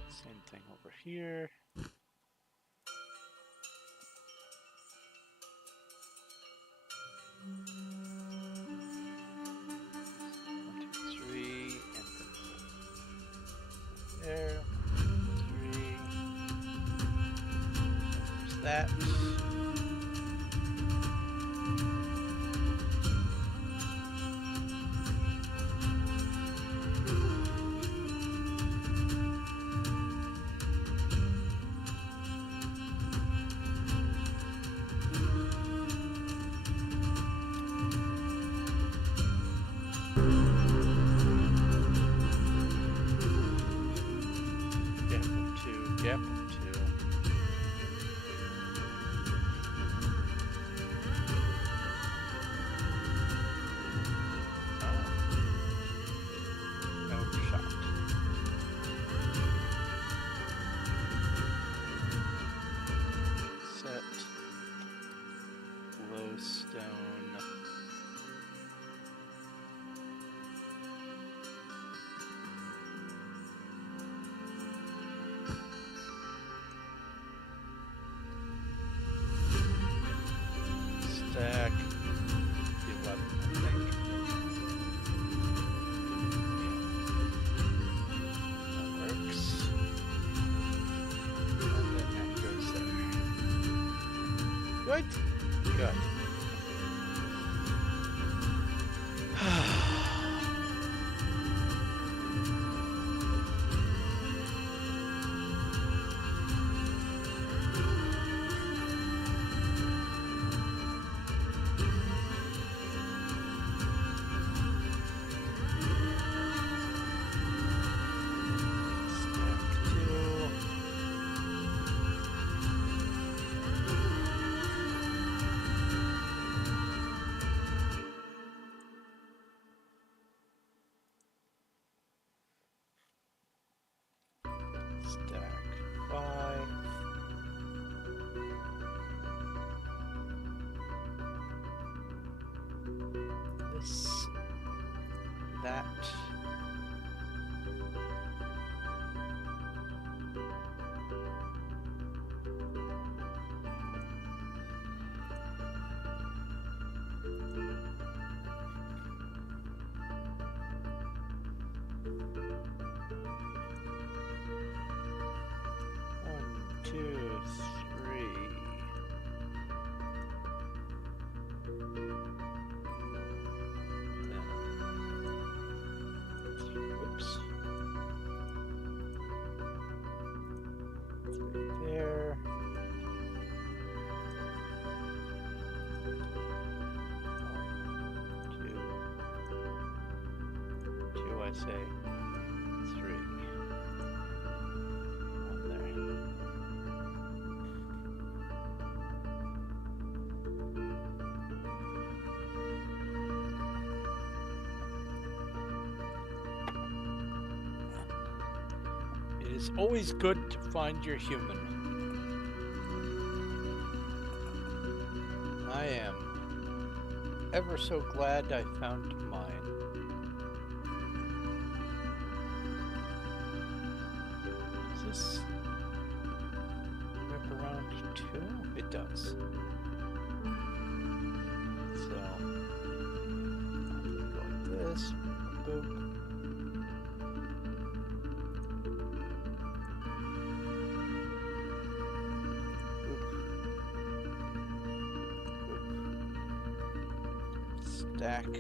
Same thing over here. One, two, three, and then there. 3. There's that. Gap of 2, gap of 2. Overshot. Set. Glowstone. Stack 11, I think. Yeah. That works. And then that goes there. Good. Good. Stack 2. Stack 5. This, that. One, two, three. Oops. 3 there. 1, 2. 2, I say. 3. On there. It is always good to find your human. I am ever so glad I found mine. Does this wrap around too? It does. So, I'll go like this. Boop. Stack.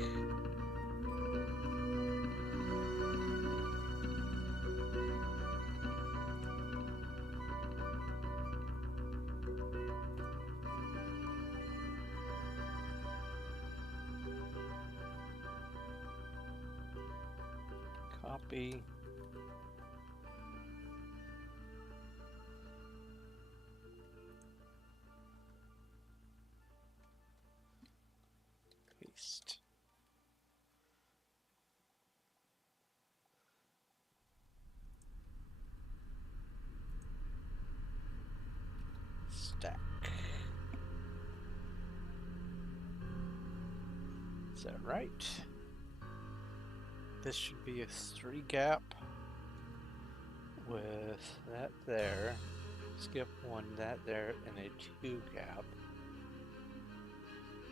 Copy. East. Stack. Is that right? This should be a 3 gap with that there. Skip 1, that there, and a 2 gap.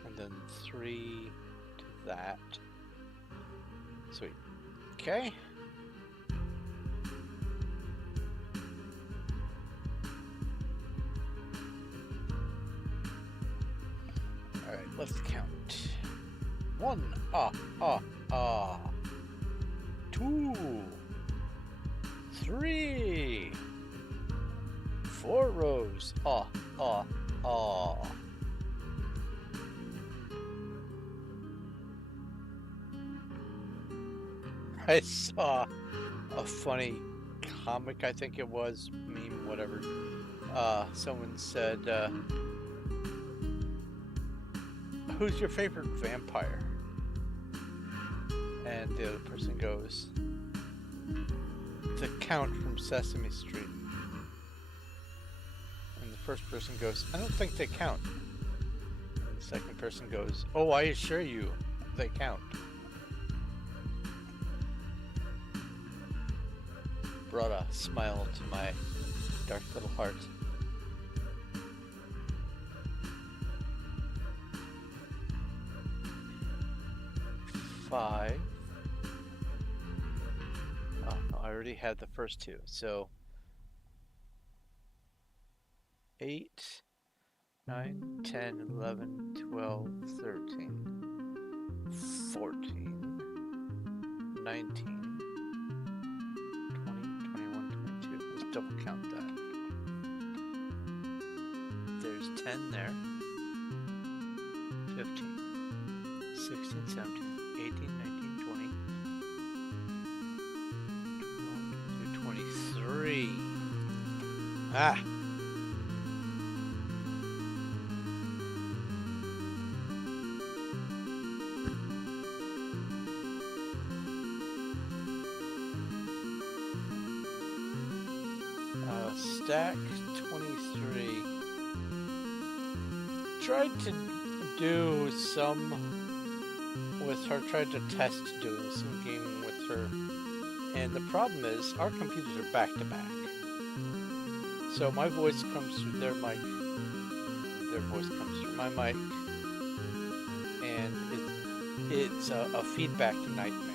And then 3 to that. Sweet. Okay. Alright, let's count. 1, 2, 3, 4 rows, I saw a funny comic, I think it was, meme, whatever. Someone said, who's your favorite vampire? And the other person goes, the Count from Sesame Street. And the first person goes, I don't think they count. And the second person goes, oh, I assure you, they count. Brought a smile to my dark little heart. Five. Oh, no, I already had the first 2. So 8, 9, 10, 11, 12, 13, 14, 19, 20, 21, 22. Let's double count that. There's 10 there. 15, 16, 17. 18, 19, 20, 23. Ah! Stack 23. Tried to do some with her, tried to test doing some gaming with her, and the problem is our computers are back to back, so my voice comes through their mic, their voice comes through my mic, and it's a feedback nightmare.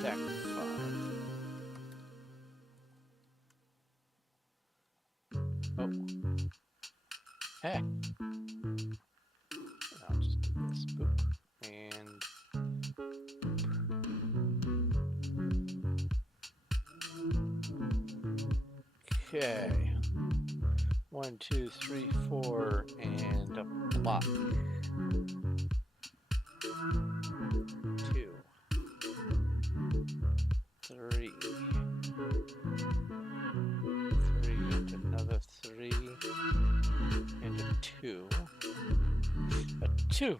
Stack 5. Oh. Hey. I'll just do this. Boop. And okay. 1, 2, 3, 4, and a block. 2. 3, and another 3, and a 2, a 2.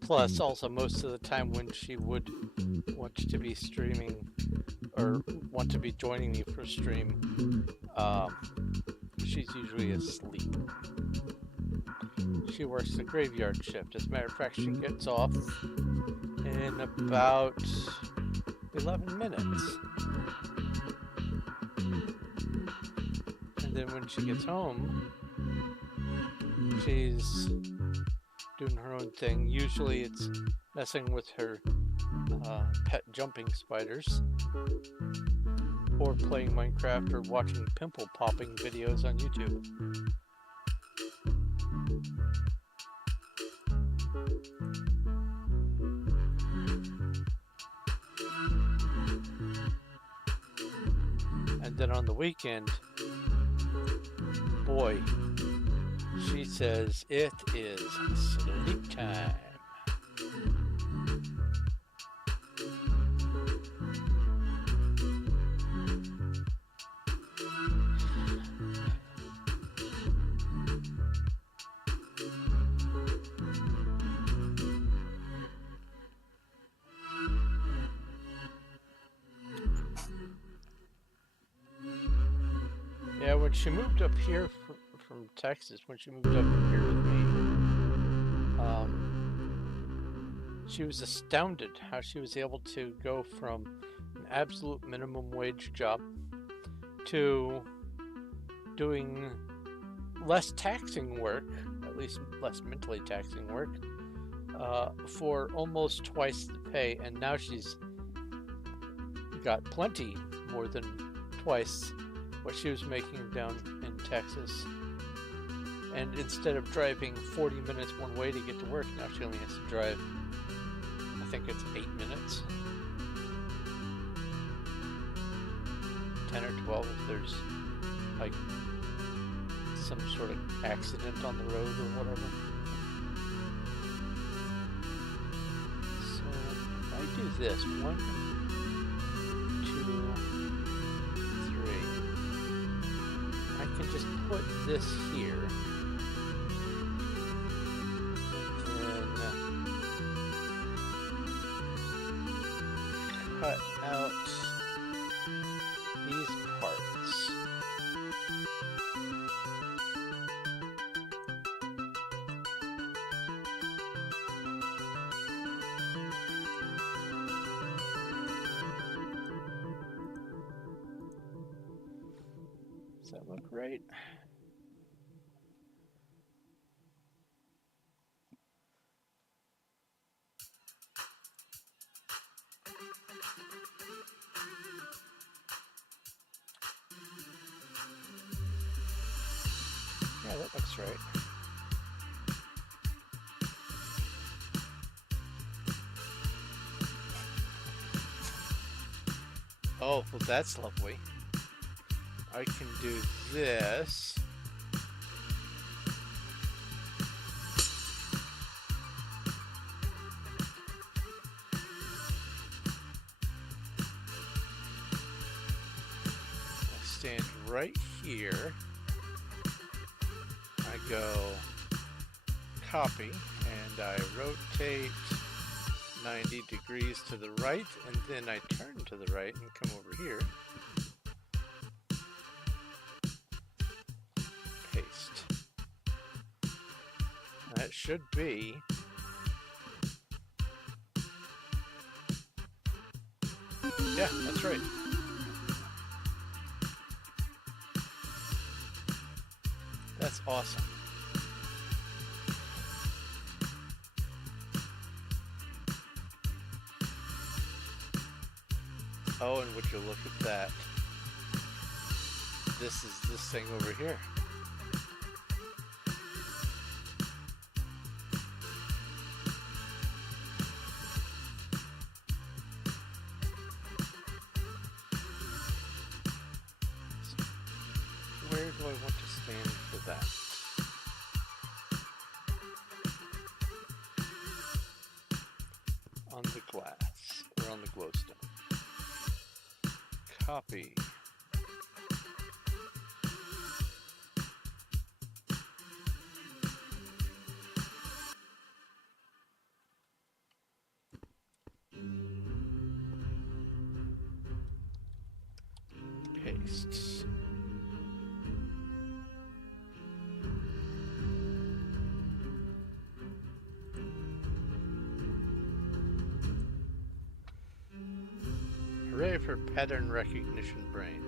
Plus, also, most of the time when she would want to be streaming or want to be joining me for stream, she's usually asleep. She works the graveyard shift. As a matter of fact, she gets off in about 11 minutes. And then when she gets home, she's doing her own thing. Usually it's messing with her pet jumping spiders, or playing Minecraft, or watching pimple popping videos on YouTube. And then on the weekend, boy, she says it is sleep time. Yeah, when she moved up here from Texas, when she moved up here with me, she was astounded how she was able to go from an absolute minimum wage job to doing less taxing work, at least less mentally taxing work, for almost twice the pay. And now she's got plenty more than twice what she was making down in Texas. And instead of driving 40 minutes one way to get to work, now she only has to drive, I think it's 8 minutes. 10 or 12 if there's like some sort of accident on the road or whatever. So if I do this, 1, 2, 3, I can just put this here. Cut out these parts. Does that look right? Yeah, that looks right. Oh, well, that's lovely. I can do this. I stand right here. I go copy, and I rotate 90 degrees to the right, and then I turn to the right and come over here. Paste. That should be yeah, that's right. That's awesome. Oh, and would you look at that? This is this thing over here. Where do I want to stand for that? On the glass, or on the glowstone. Copy. Paste. Hooray for pattern recognition brain.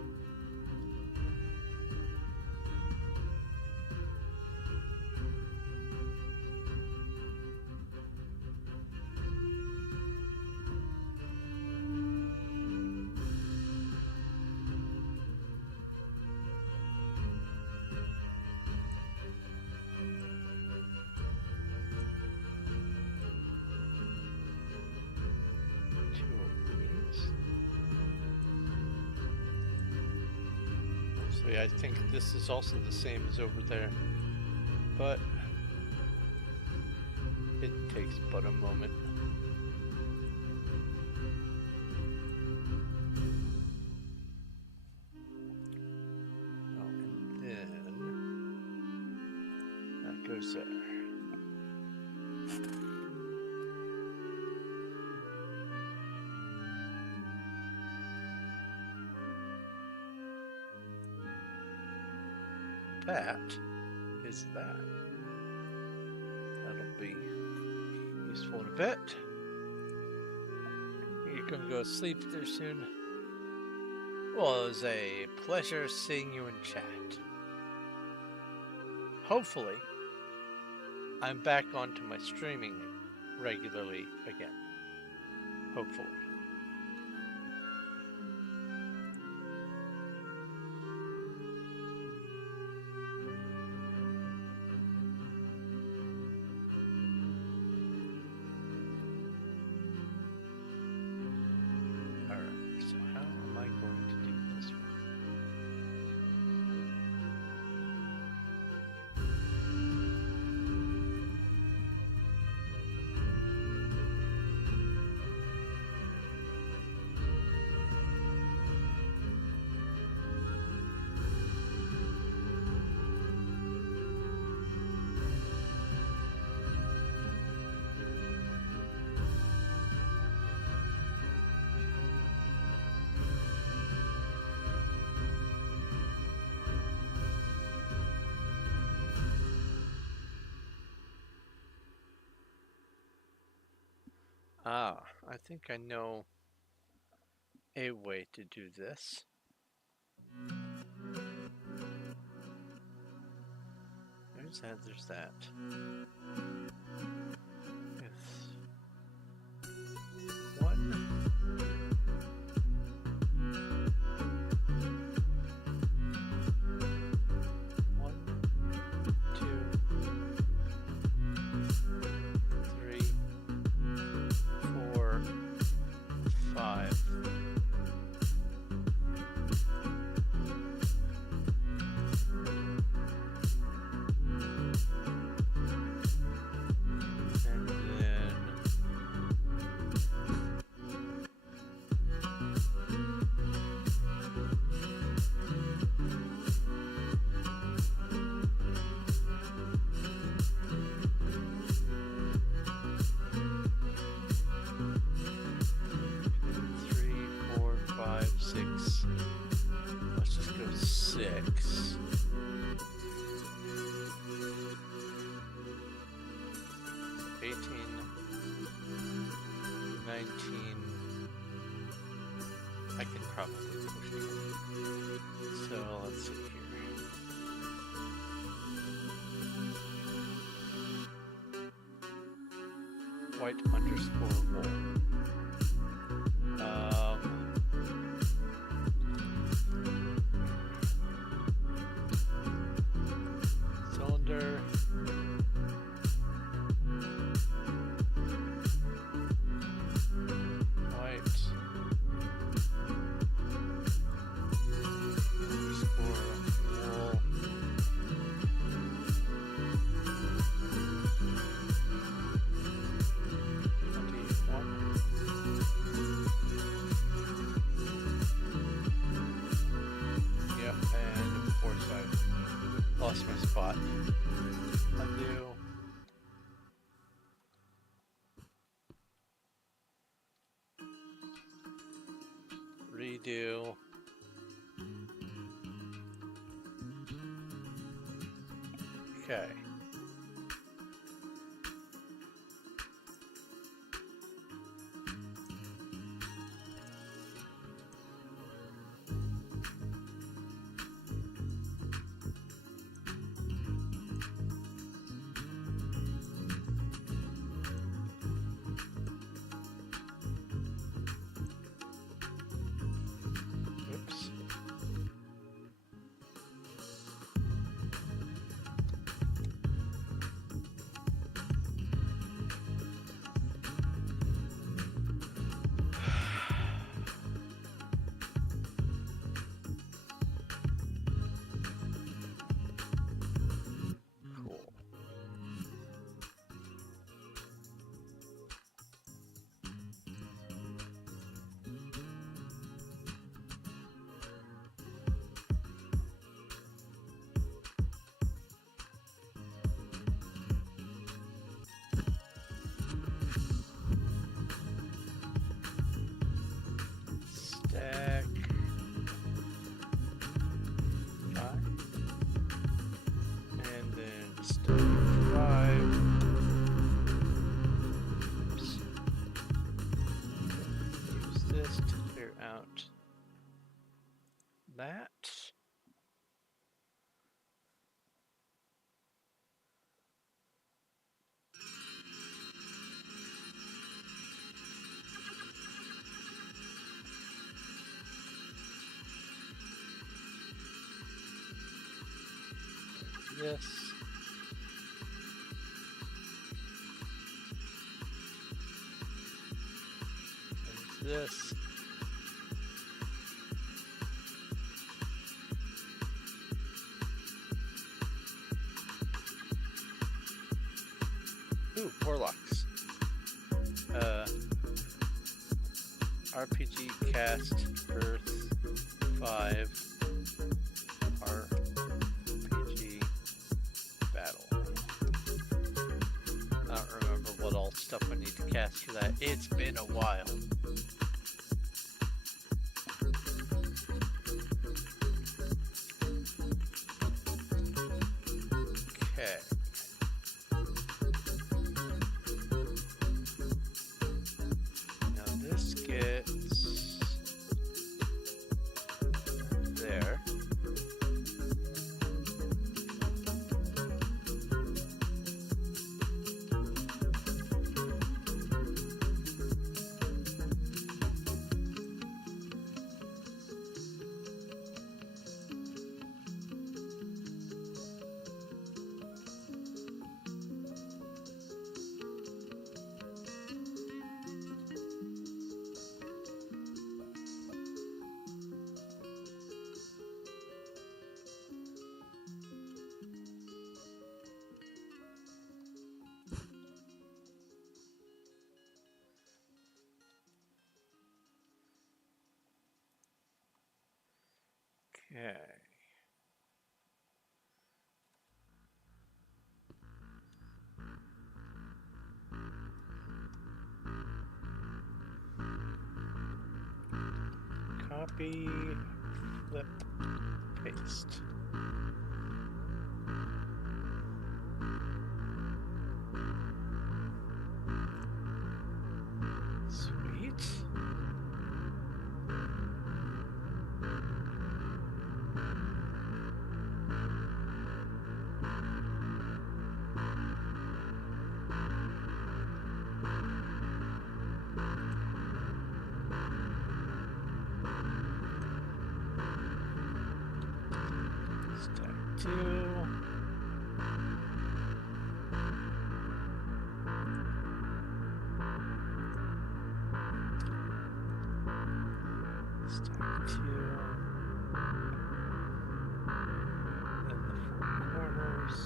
Actually, I think this is also the same as over there, but it takes but a moment. Oh, and then that goes there. That is that. That'll be useful in a bit. You're gonna go to sleep there soon. Well, it was a pleasure seeing you in chat. Hopefully, I'm back onto my streaming regularly again. Hopefully. Ah, I think I know a way to do this. There's that, there's that. Yes. One. One, two, 3, 4, 5. And then 3, 4, 5, 6. Let's just go 6. So 18, 19. I can probably push it. So let's see here. White underscore wool. Cylinder. White underscore wool. Yep, and of course I lost my spot. Undo. Redo. Okay. Oops. this. There's this. Ooh, Warlocks. RPG Cast Earth 5 RPG Battle. I don't remember what all stuff I need to cast for that. It's been a while. Okay. Now this gets there. Okay. Copy, flip, paste. Sweet. Stack 2. Stack 2. Then the 4 corners.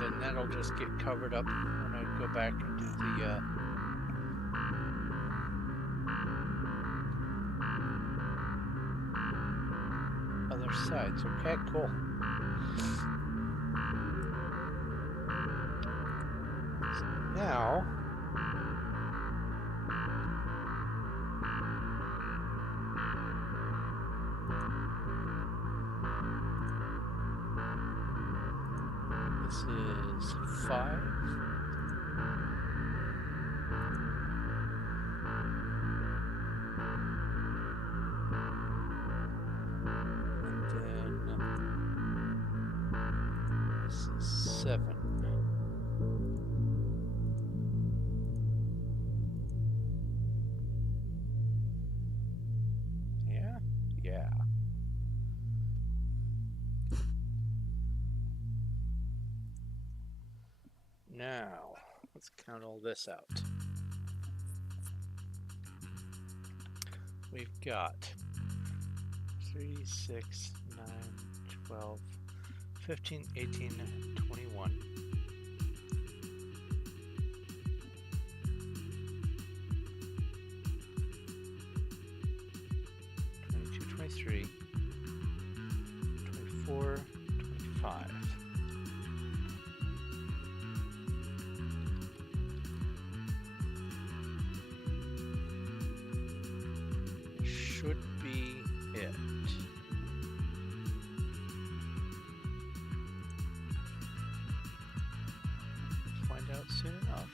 Then that'll just get covered up when I go back and do the other sides. Okay, cool. So now this is 5. And then this is 7. Yeah? Yeah. Now, let's count all this out. We've got 3, 6, 9, 12, 15, 18, 21. 22, 23, 24, 25. Should be it. Find out soon enough.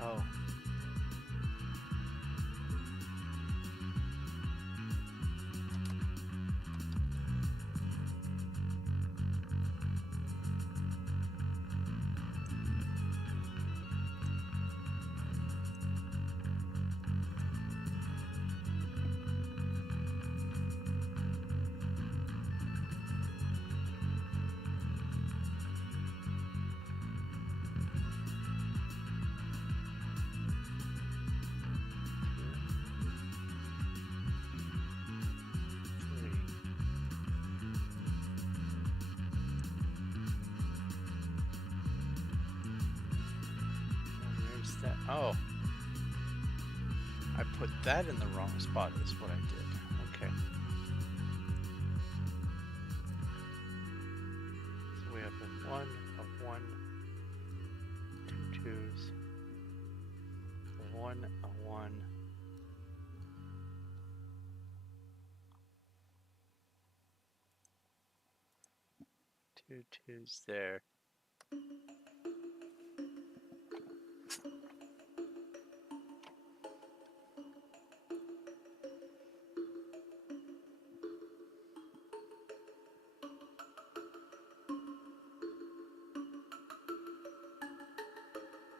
Oh. That? Oh, I put that in the wrong spot is what I did. Okay. So we have a 1, a 1, 2 twos, a 1, a 1. Two twos there.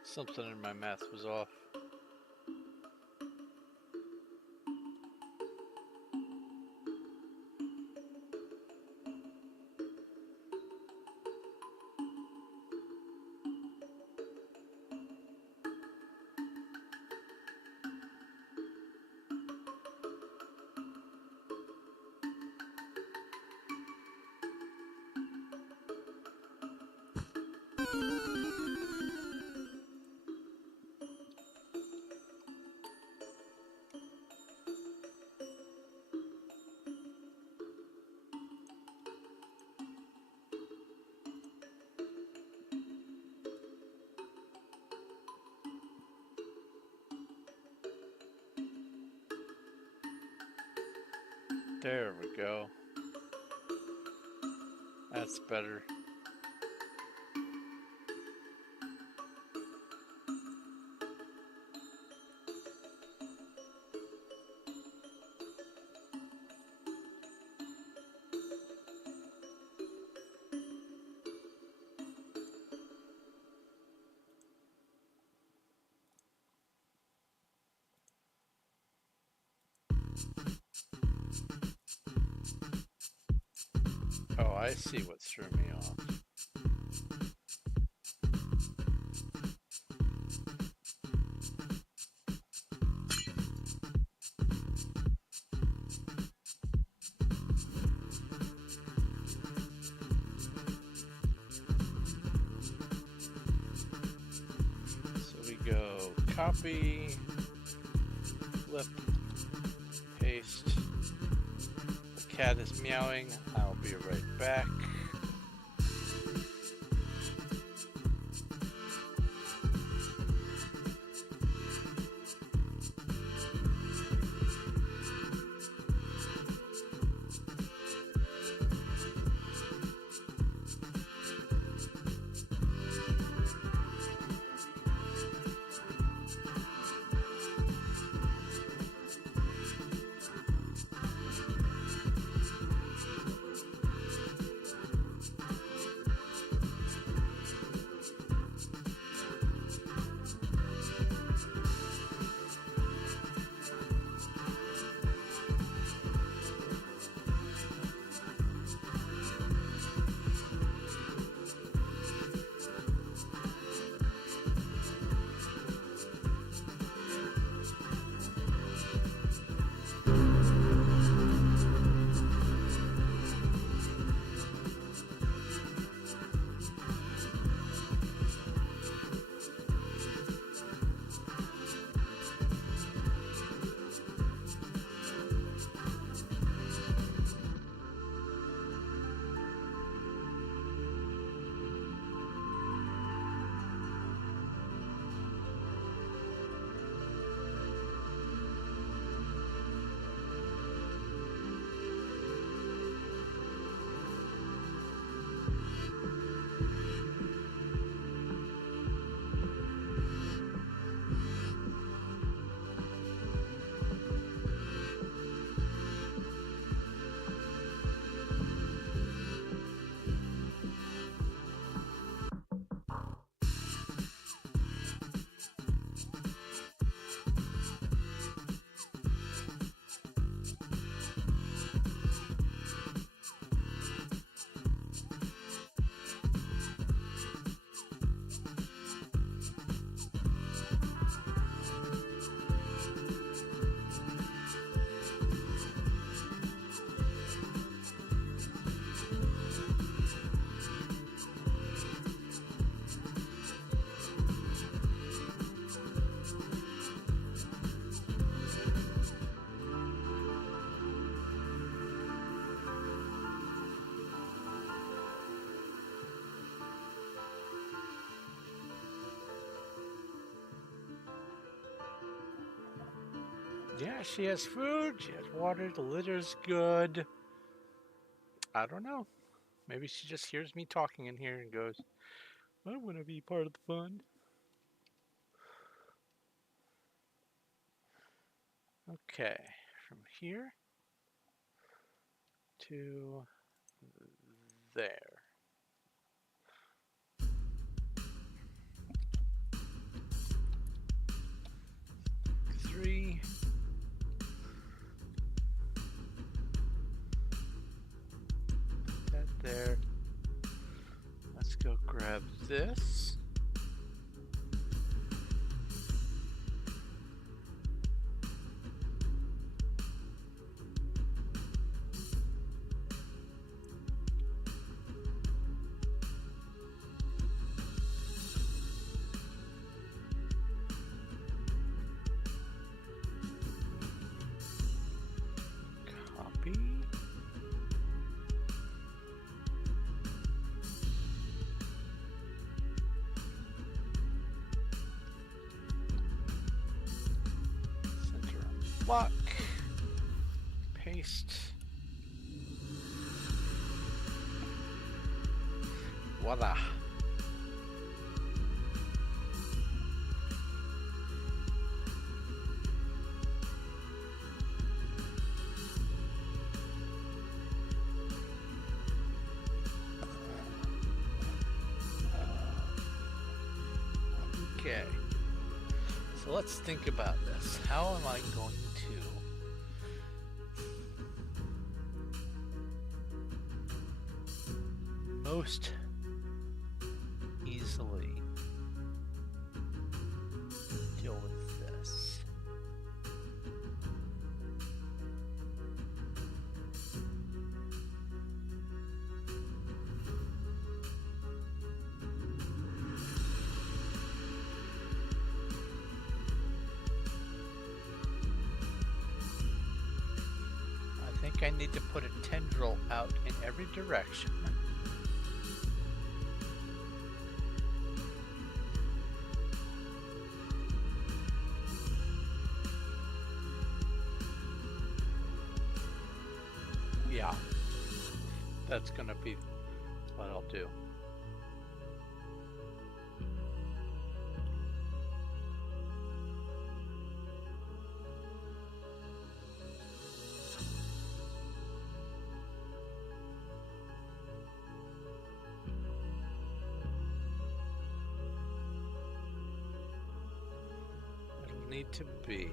Something in my math was off. There we go. That's better. Oh, I see what threw me off. So we go copy, flip, paste. The cat is meowing. I'll be right back. Yeah, she has food, she has water, the litter's good. I don't know. Maybe she just hears me talking in here and goes, I want to be part of the fun. Okay, from here to there. Three. That there. Let's go grab this. Copy. Center block. Paste. Voila. Okay. So let's think about this. How am I going to most easily deal with this? I think I need to put a tendril out in every direction. Yeah, that's gonna be what I'll do. It'll need to be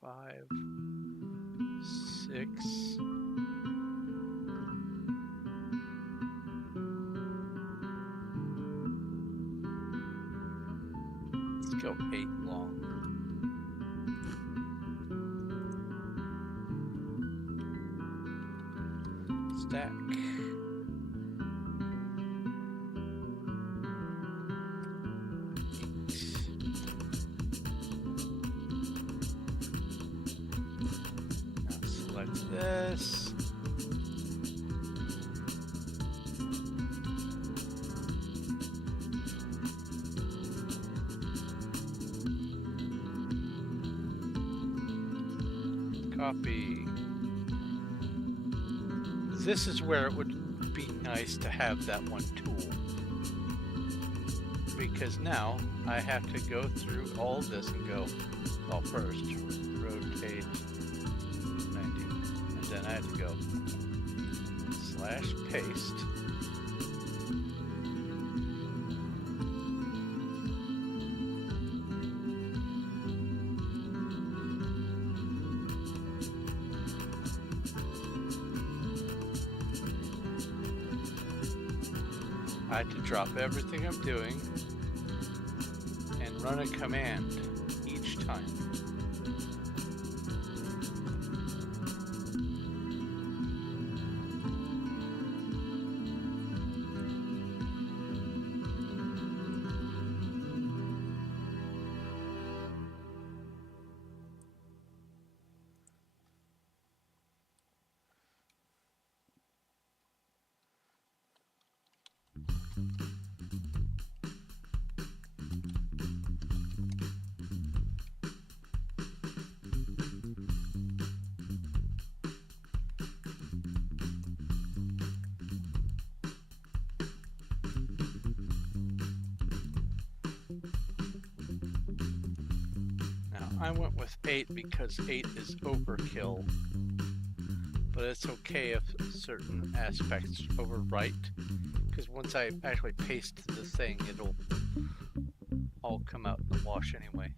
five, 6. Let's go 8 long. Stack. Now select this. Copy. This is where it would be nice to have that one tool, because now I have to go through all this and go, well, first rotate 90, and then I have to go /paste. I had to drop everything I'm doing and run a command each time. I went with 8 because 8 is overkill. But it's okay if certain aspects overwrite. Because once I actually paste the thing, it'll all come out in the wash anyway.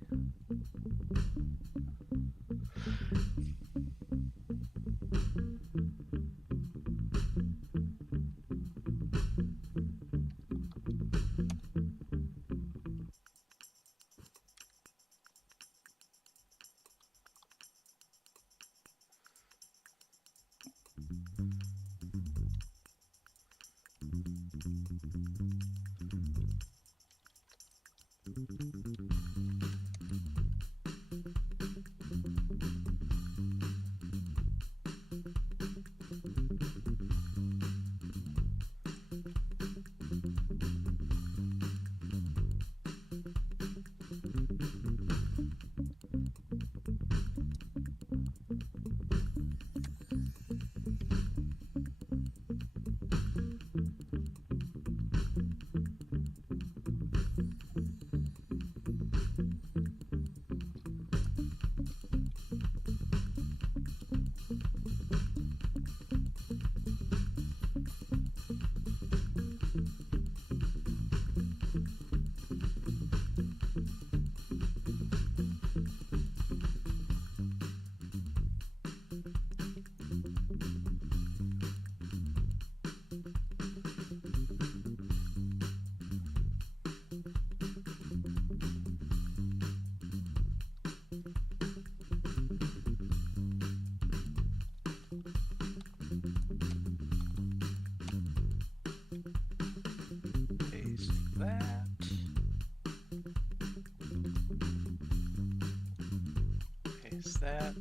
That. Is that.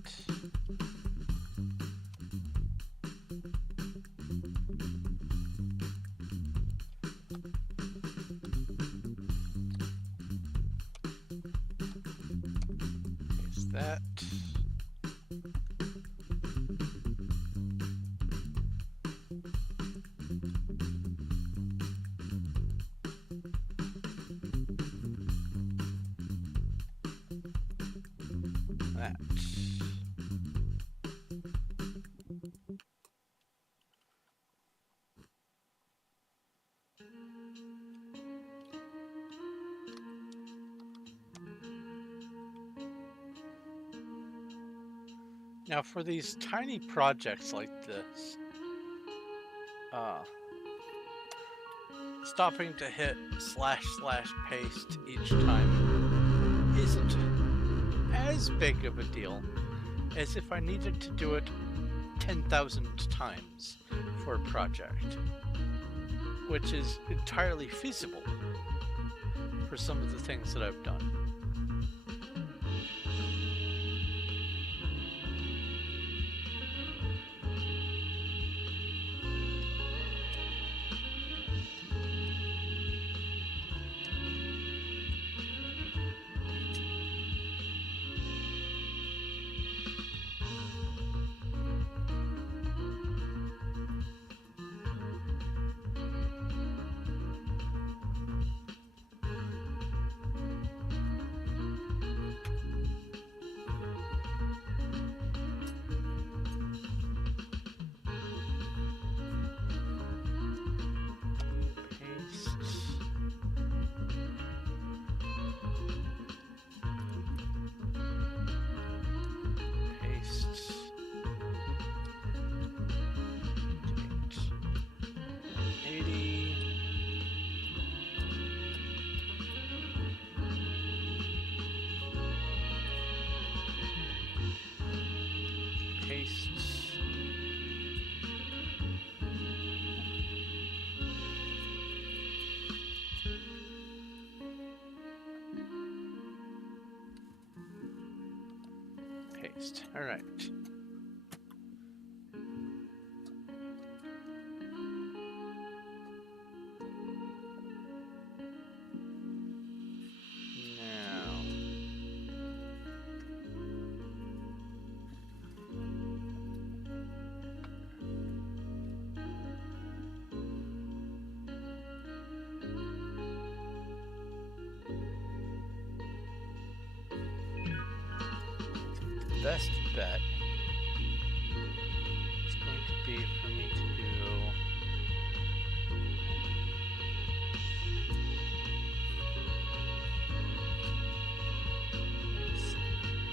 That. Now for these tiny projects like this, stopping to hit / paste each time isn't as big of a deal as if I needed to do it 10,000 times for a project, which is entirely feasible for some of the things that I've done. Paste. All right. best bet is going to be for me to do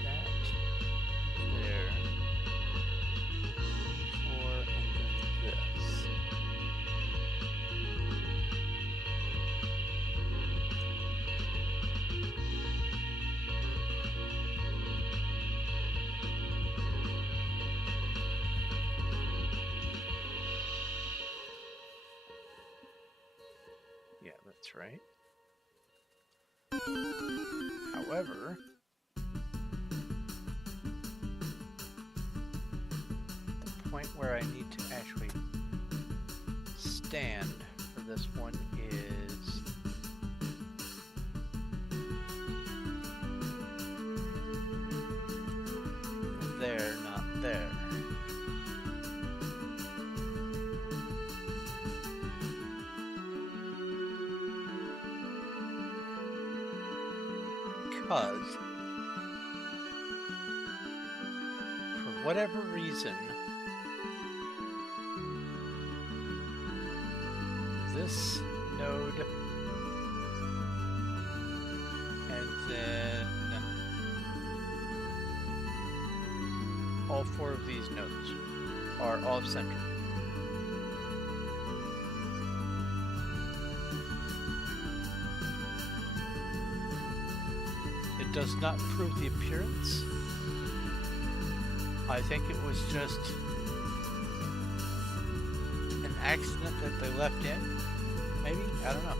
that there, 4, and then this. Yeah, that's right. However, the point where I need to actually stand for this one is there, not there. Because for whatever reason, this node and then all 4 of these nodes are off-center. It does not prove the appearance. I think it was just an accident that they left in. Maybe? I don't know.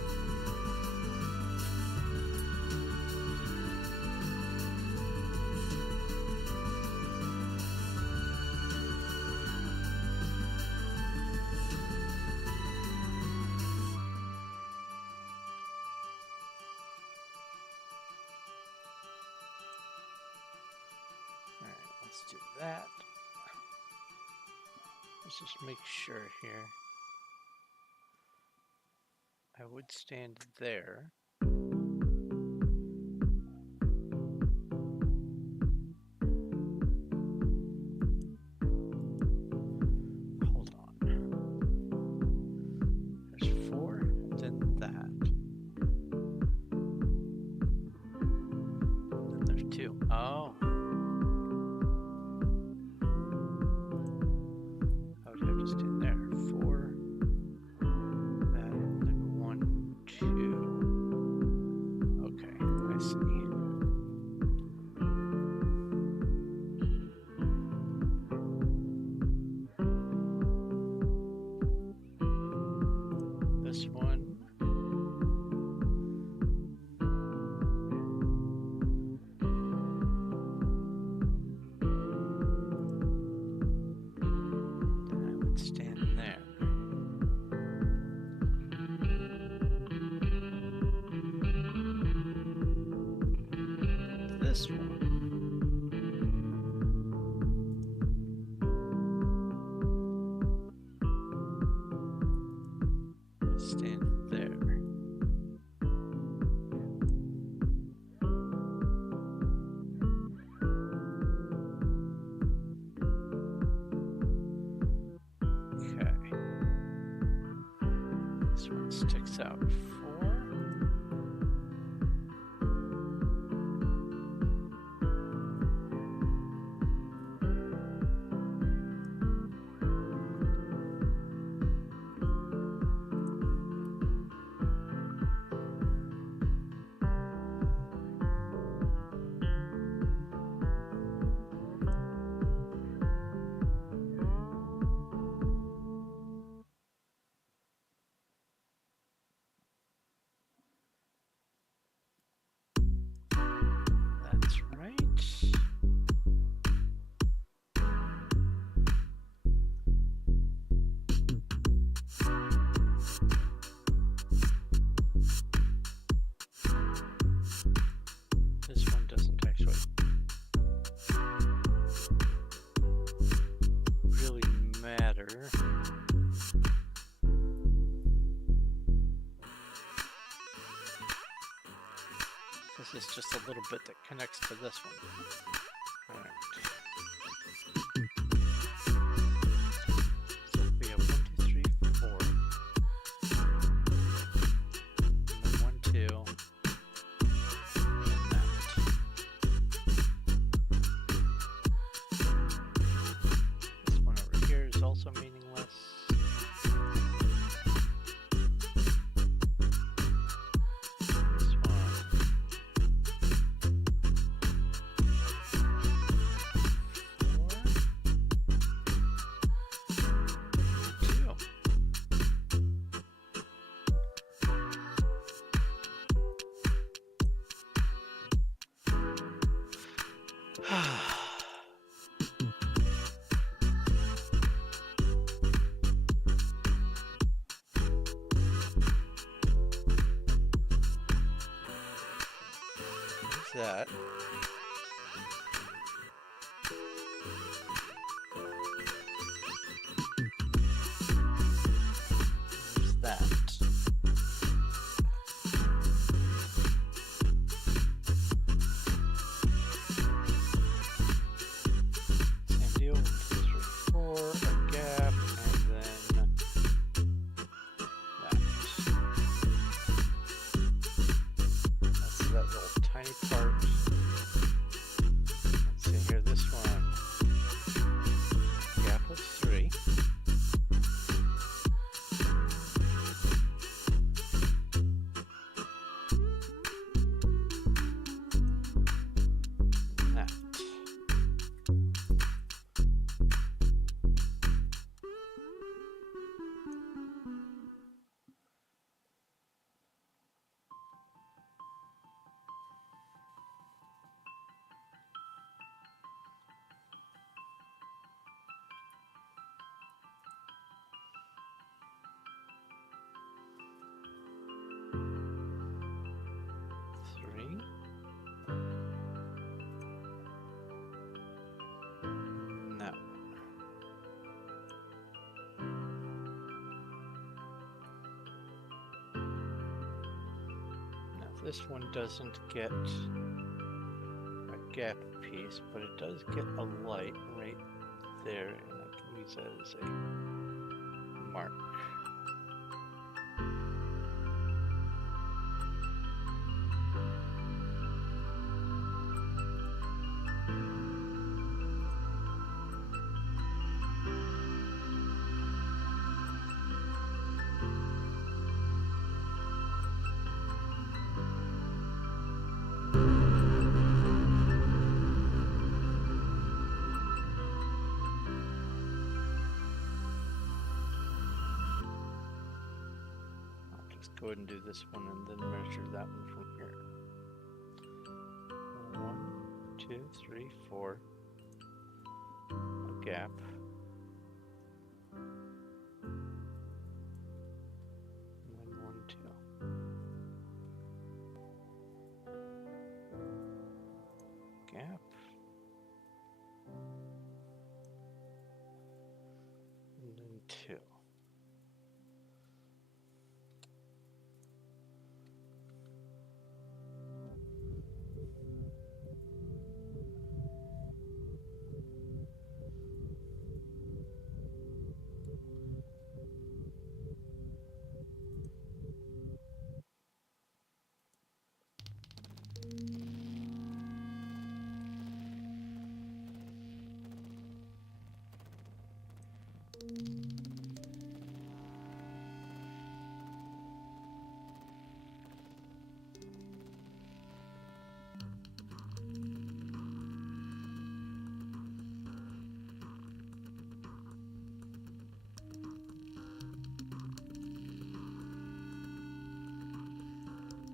Alright, let's do that. Let's just make sure here. I would stand there. Hold on. There's 4, and then that. And then there's 2. Oh. I would have to stand there. 4. That, and then 1, 2. Okay, I see. This one. Then I would stand there. This one. Stand there. Okay. This one sticks out 4. That's right. This one doesn't actually really matter. This is just a little bit that connects to this one. Alright. What's that? What's that? Same deal. 1, 2, 3, 4. A gap, and then that. That's that little tiny part. Let's see here. This one. Gap of 3. That. Three. No. Now this one doesn't get a gap piece, but it does get a light right there, and I can use that as a mark. Go ahead and do this one and then measure that one from here. 1, 2, 3, 4. A gap. And then 1, 2. Gap. And then 2.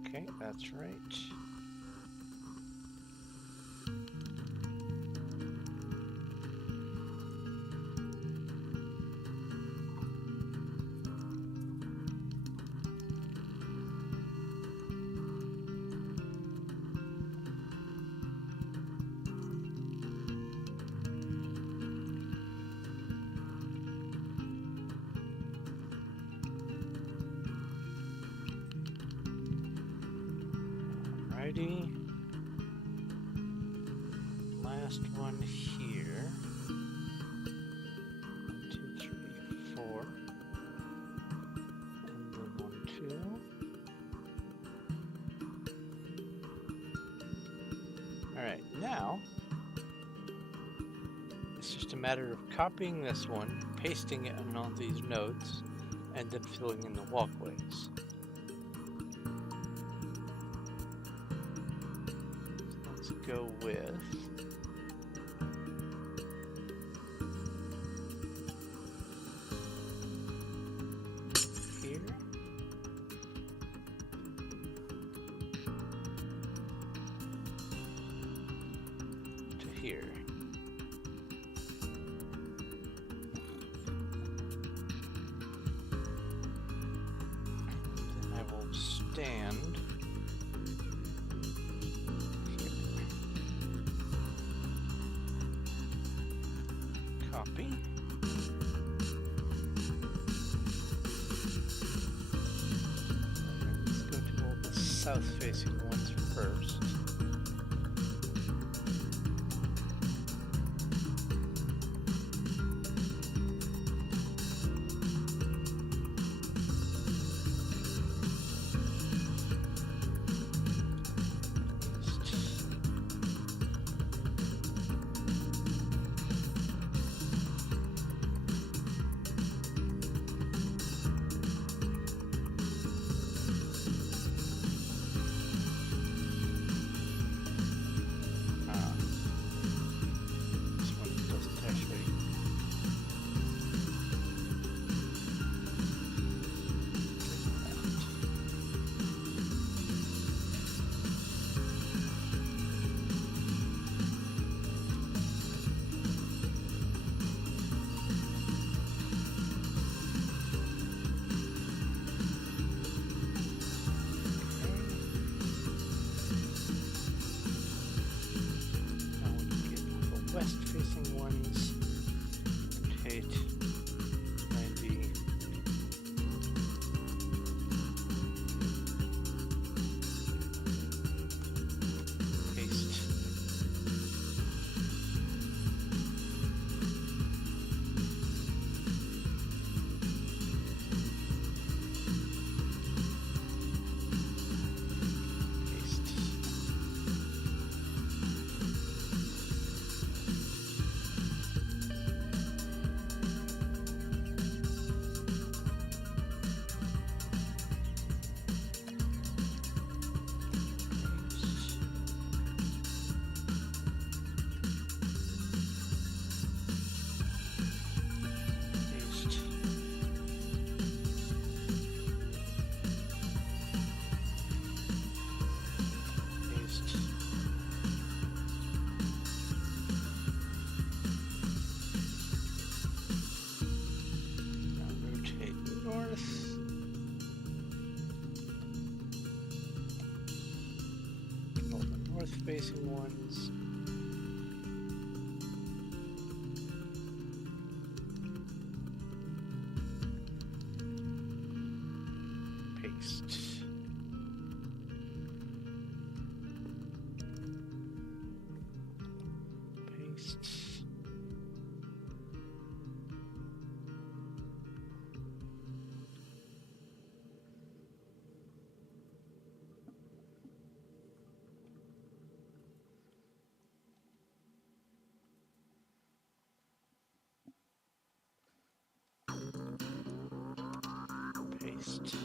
Okay, that's right. Alrighty. Last one here. 1, 2, 3, 4. And then 1, 2. Alright, now it's just a matter of copying this one, pasting it on all these nodes, and then filling in the walkways. Let's go with here. To here. Then I will stand here. Copy. Let's go to all the south-facing ones first. West-facing ones, rotate 90, paste, facing ones. Paste. Paste. Paste.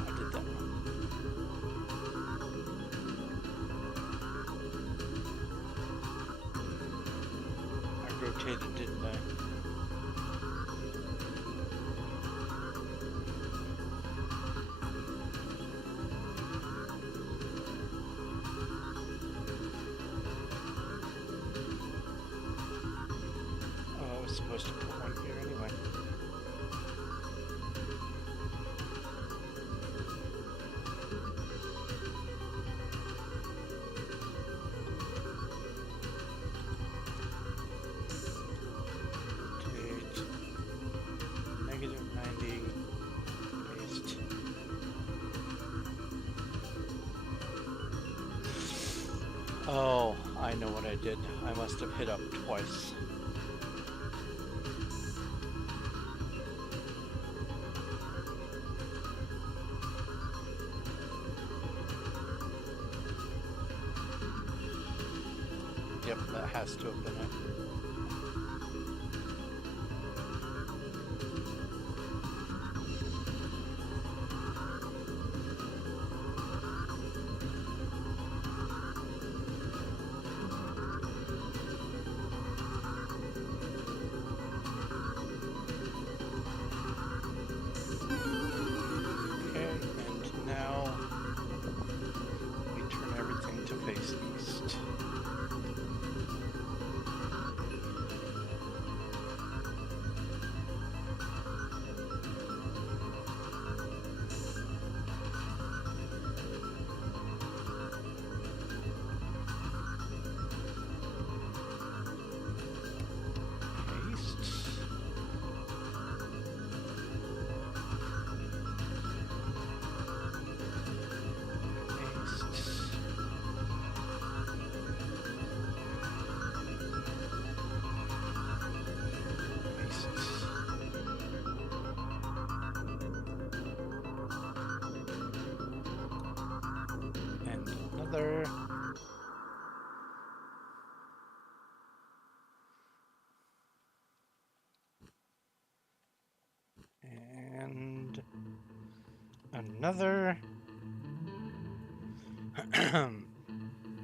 I did that one. I rotated, didn't I? Supposed to put one here anyway. Rotate. -90. Paste. Oh, I know what I did. I must have hit up twice. Yep, that has to have been it. Okay, and another. And another.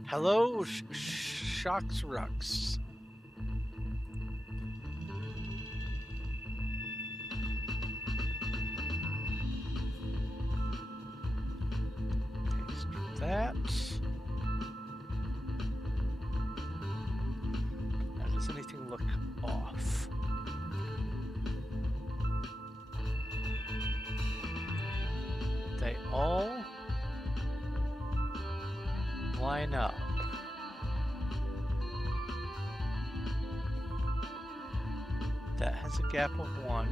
Hello, Shocks Rux. Paste that. Now, does anything look off? They all line up. That has a gap of 1.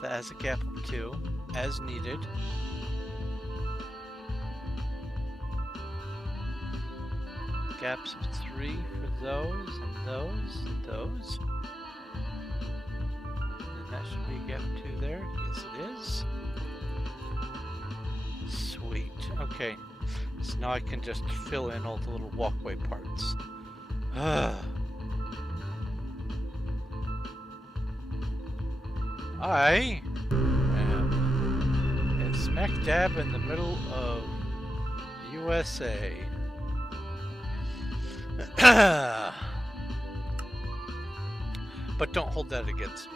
That has a gap of 2, as needed. Gaps of 3 for those, and those, and those. And that should be a gap of 2 there. Yes, it is. Sweet. Okay. So now I can just fill in all the little walkway parts. I am smack dab in the middle of USA. But don't hold that against me.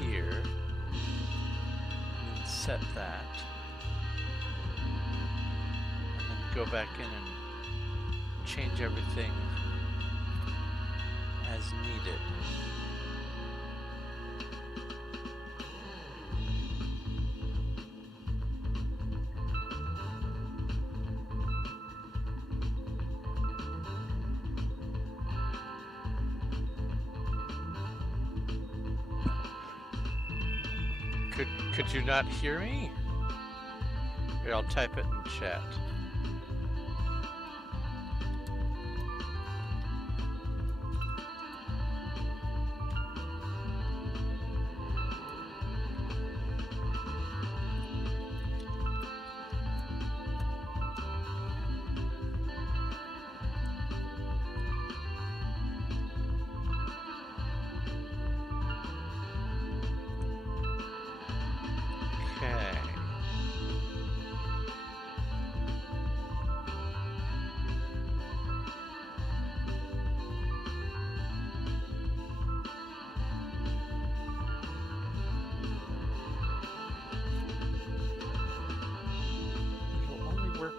Here and then set that and then go back in and change everything as needed. Could you not hear me? Here, I'll type it in chat.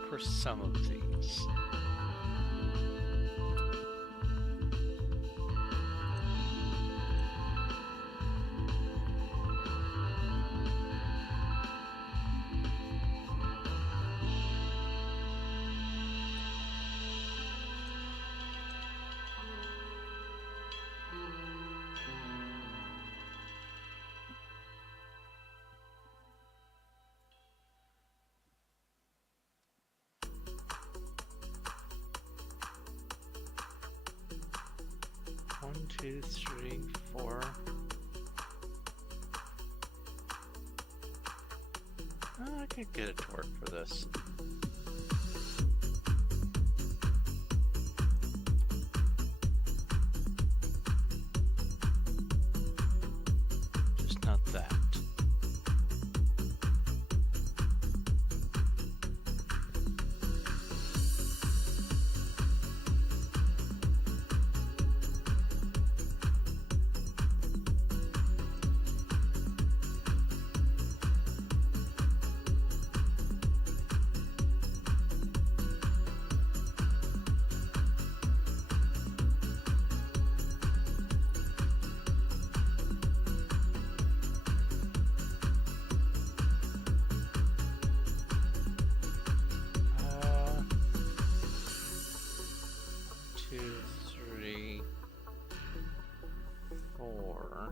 For some of these. One, two, three, four. I can get it to work for this. Just not that. 2, 3, 4.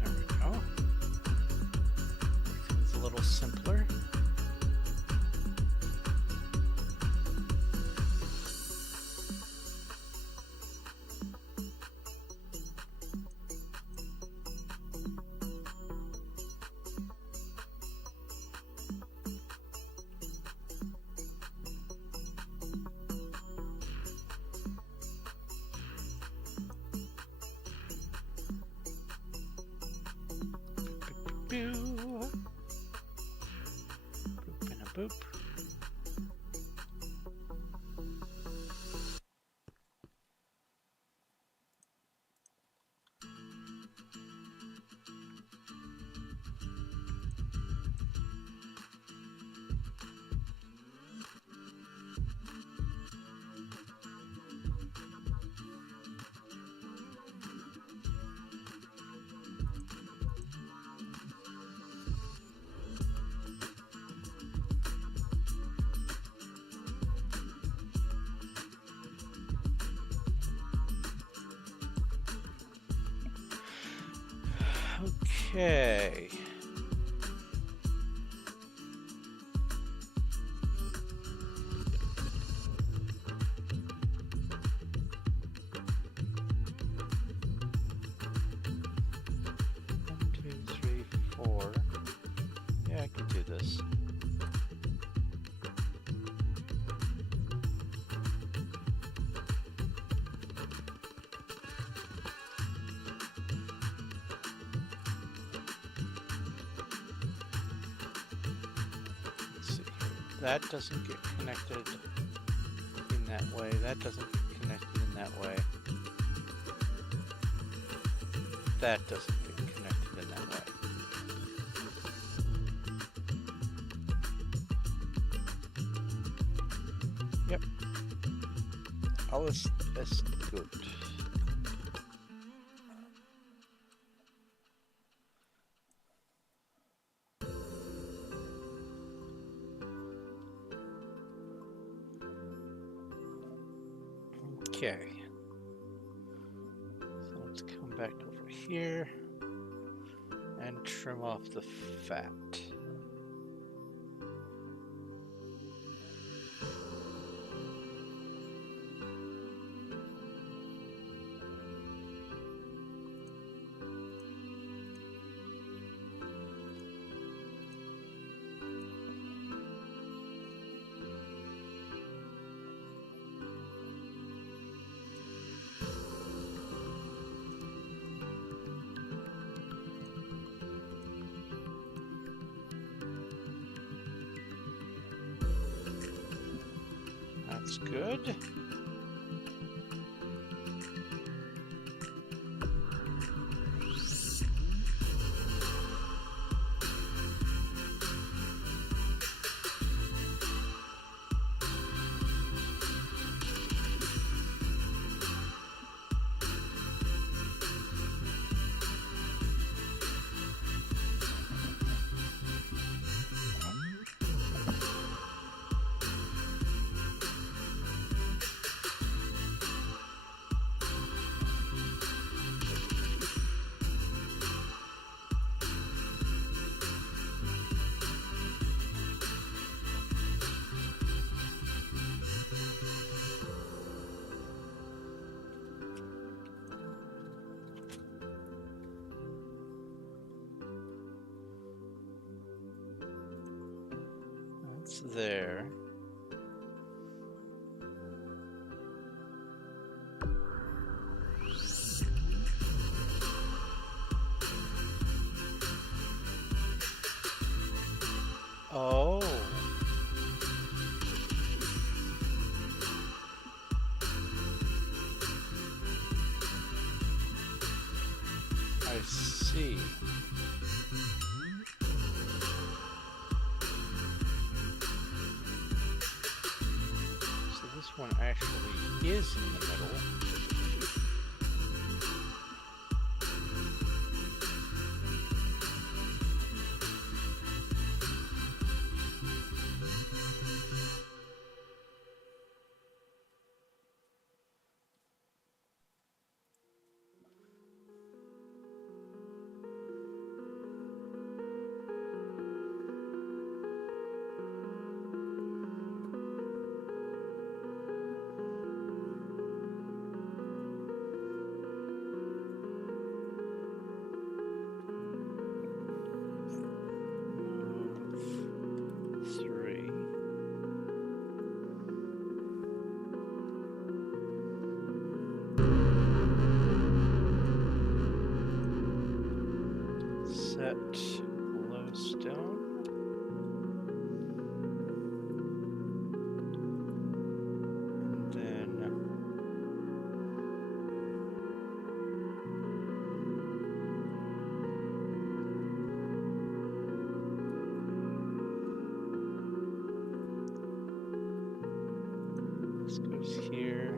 There we go. It's a little simpler. Boo. Boop and a boop. Okay. One, two, three, four. Yeah, I can do this. Let's see here. That doesn't get connected in that way. That doesn't get connected in that way. That doesn't get connected in that way. Yep. Alles ist gut. Okay. So let's come back over here and trim off the fat. That's good. That's there. I see. So this one actually is in the middle. Set glowstone. And then this goes here.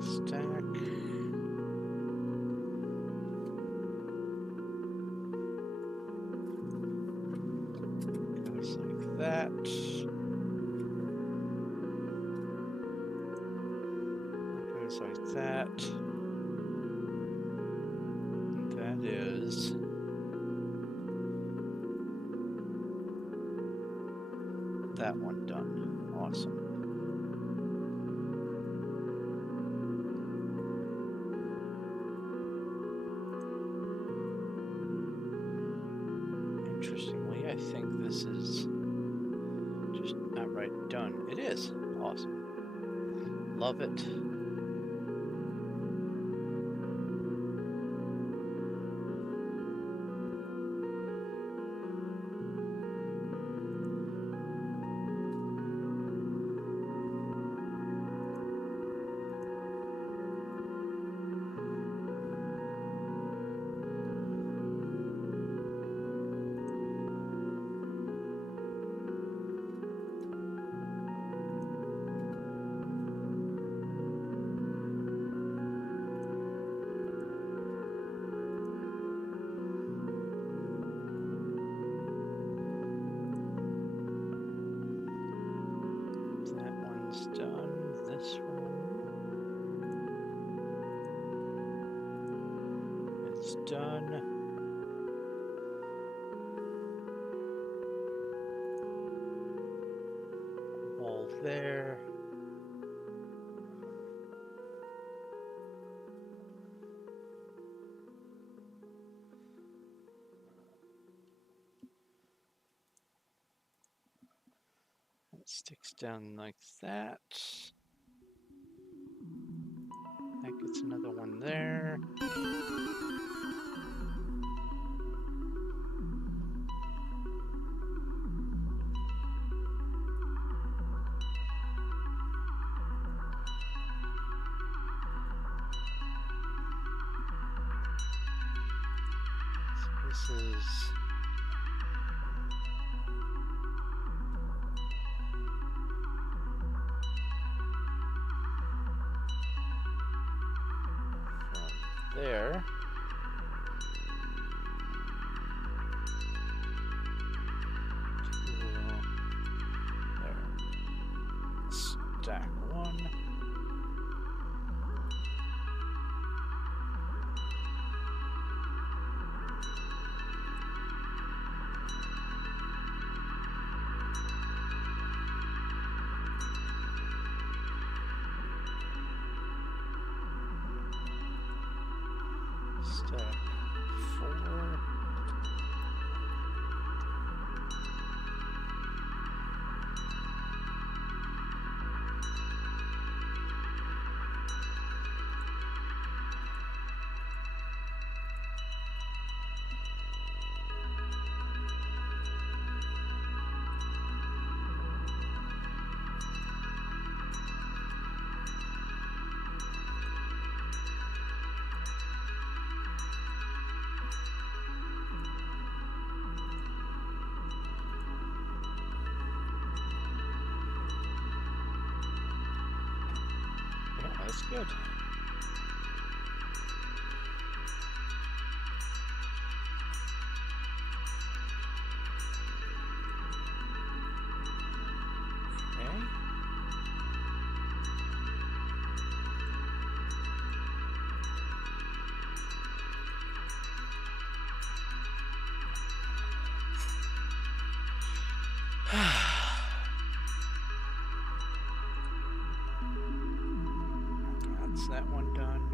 Stack. Goes like that. That goes like that. And that is that one done. Awesome. Interestingly, I think this is just outright done. It is. Awesome. Love it. Done. This one is done. All there. It sticks down like that. That gets another one there. So this is from there. Stack one. Stack 4. Looks good. Okay. That's that one done.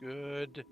Good.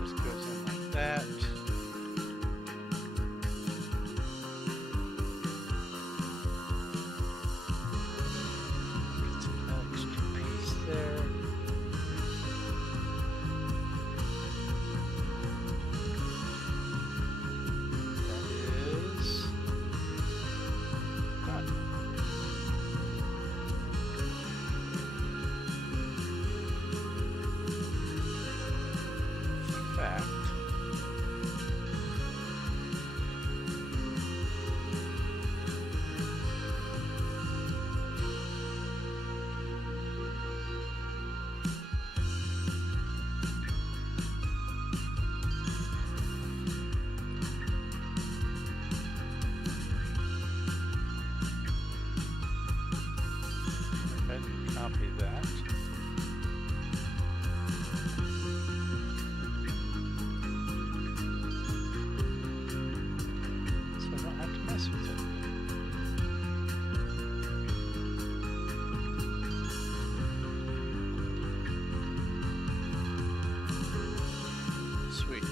Just goes in like that. Get some extra piece there. That is done. Fact. Go ahead and copy that. So I don't have to mess with it. Sweet.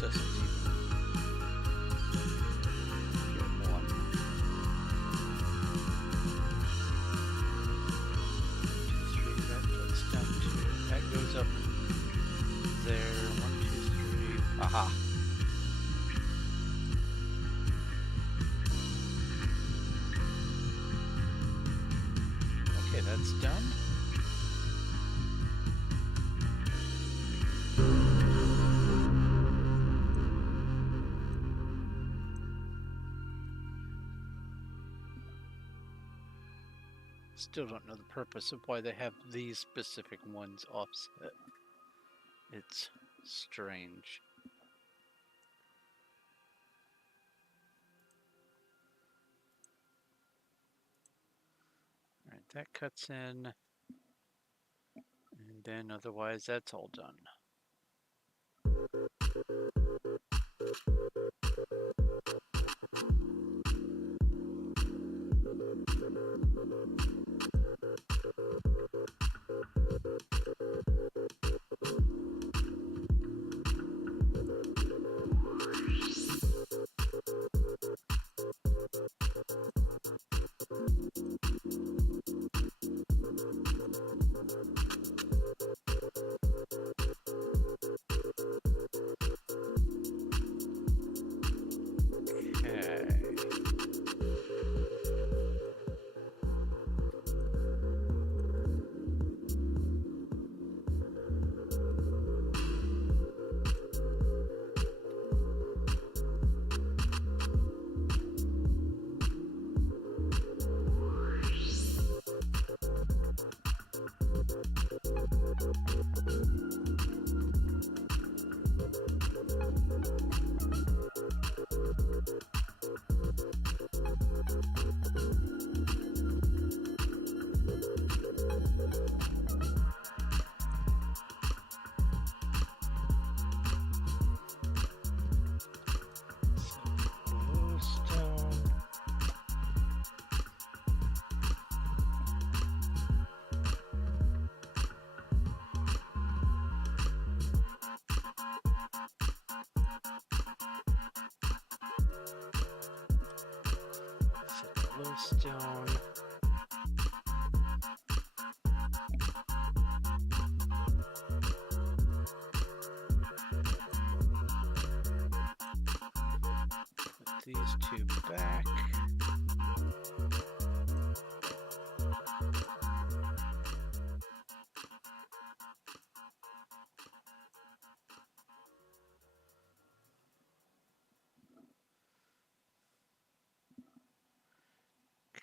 doesn't even get one. 1, 2, 3. That puts down 2. That goes up there. 1, 2, 3. Aha. Okay, that's done. Still don't know the purpose of why they have these specific ones offset. It's strange. Alright, that cuts in. And then otherwise that's all done. Stone. Put these two back.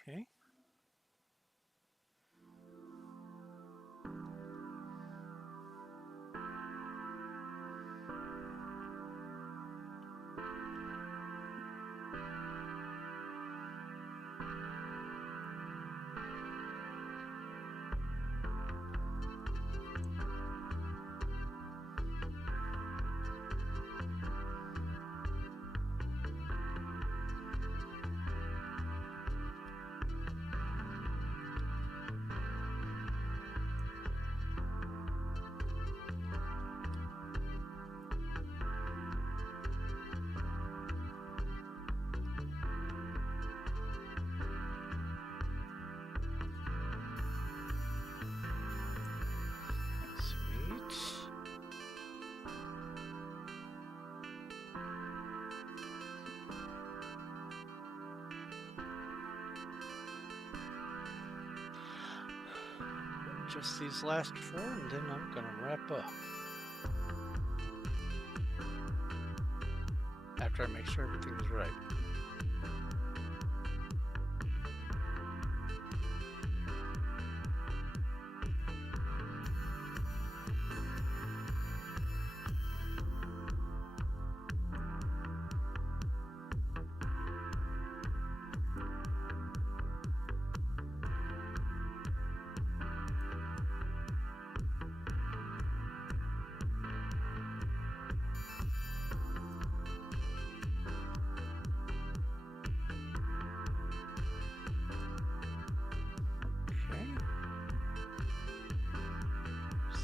Okay. Just these last 4, and then I'm gonna wrap up. After I make sure everything's right.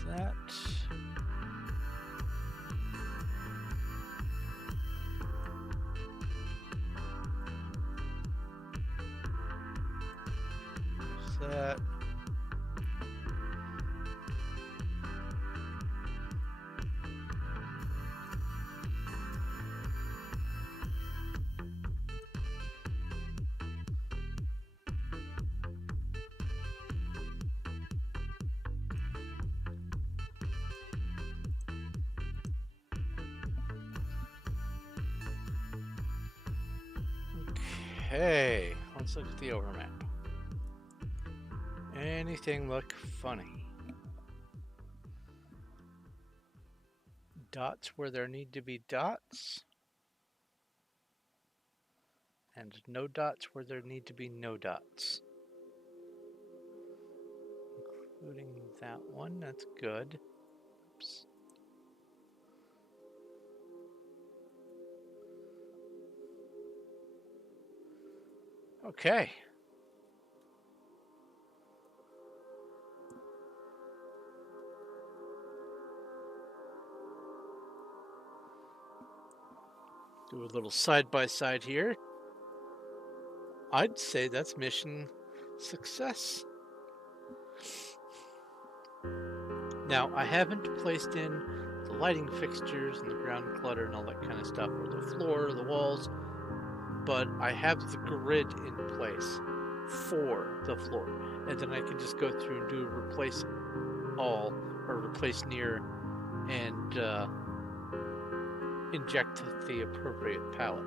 That. that. Okay, let's look at the overmap. Anything look funny? Dots where there need to be dots, and no dots where there need to be no dots. Including that one, that's good. Oops. Okay. Do a little side by side here. I'd say that's mission success. Now, I haven't placed in the lighting fixtures and the ground clutter and all that kind of stuff, or the floor, or the walls, but I have the grid in place for the floor. And then I can just go through and do replace all, or replace near, and inject the appropriate palette.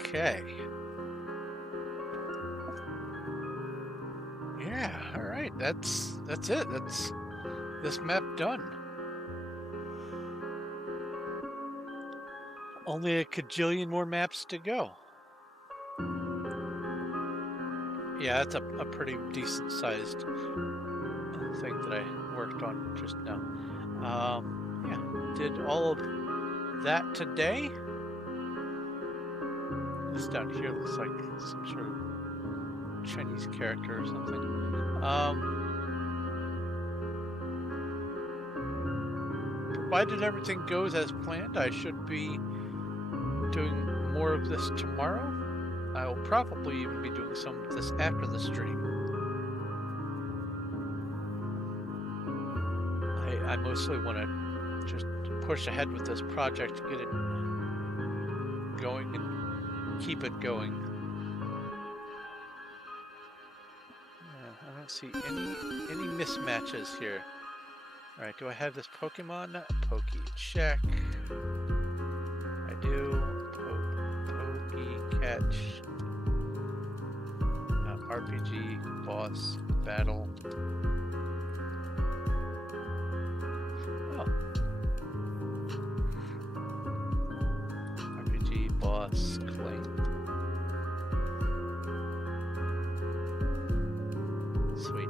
Okay. Yeah, all right. That's it. That's this map done. Only a cajillion more maps to go. Yeah, that's a pretty decent sized thing that I worked on just now. Yeah, did all of that today. This down here looks like some sort of Chinese character or something. Provided everything goes as planned, I should be doing more of this tomorrow. I will probably even be doing some of this after the stream. I mostly want to just push ahead with this project to get it going and keep it going. I don't see any mismatches here. Alright, do I have this Pokemon? Pokey, check. I do. Pokey, catch. RPG, boss, battle. Oh. RPG, boss, claim. Sweet.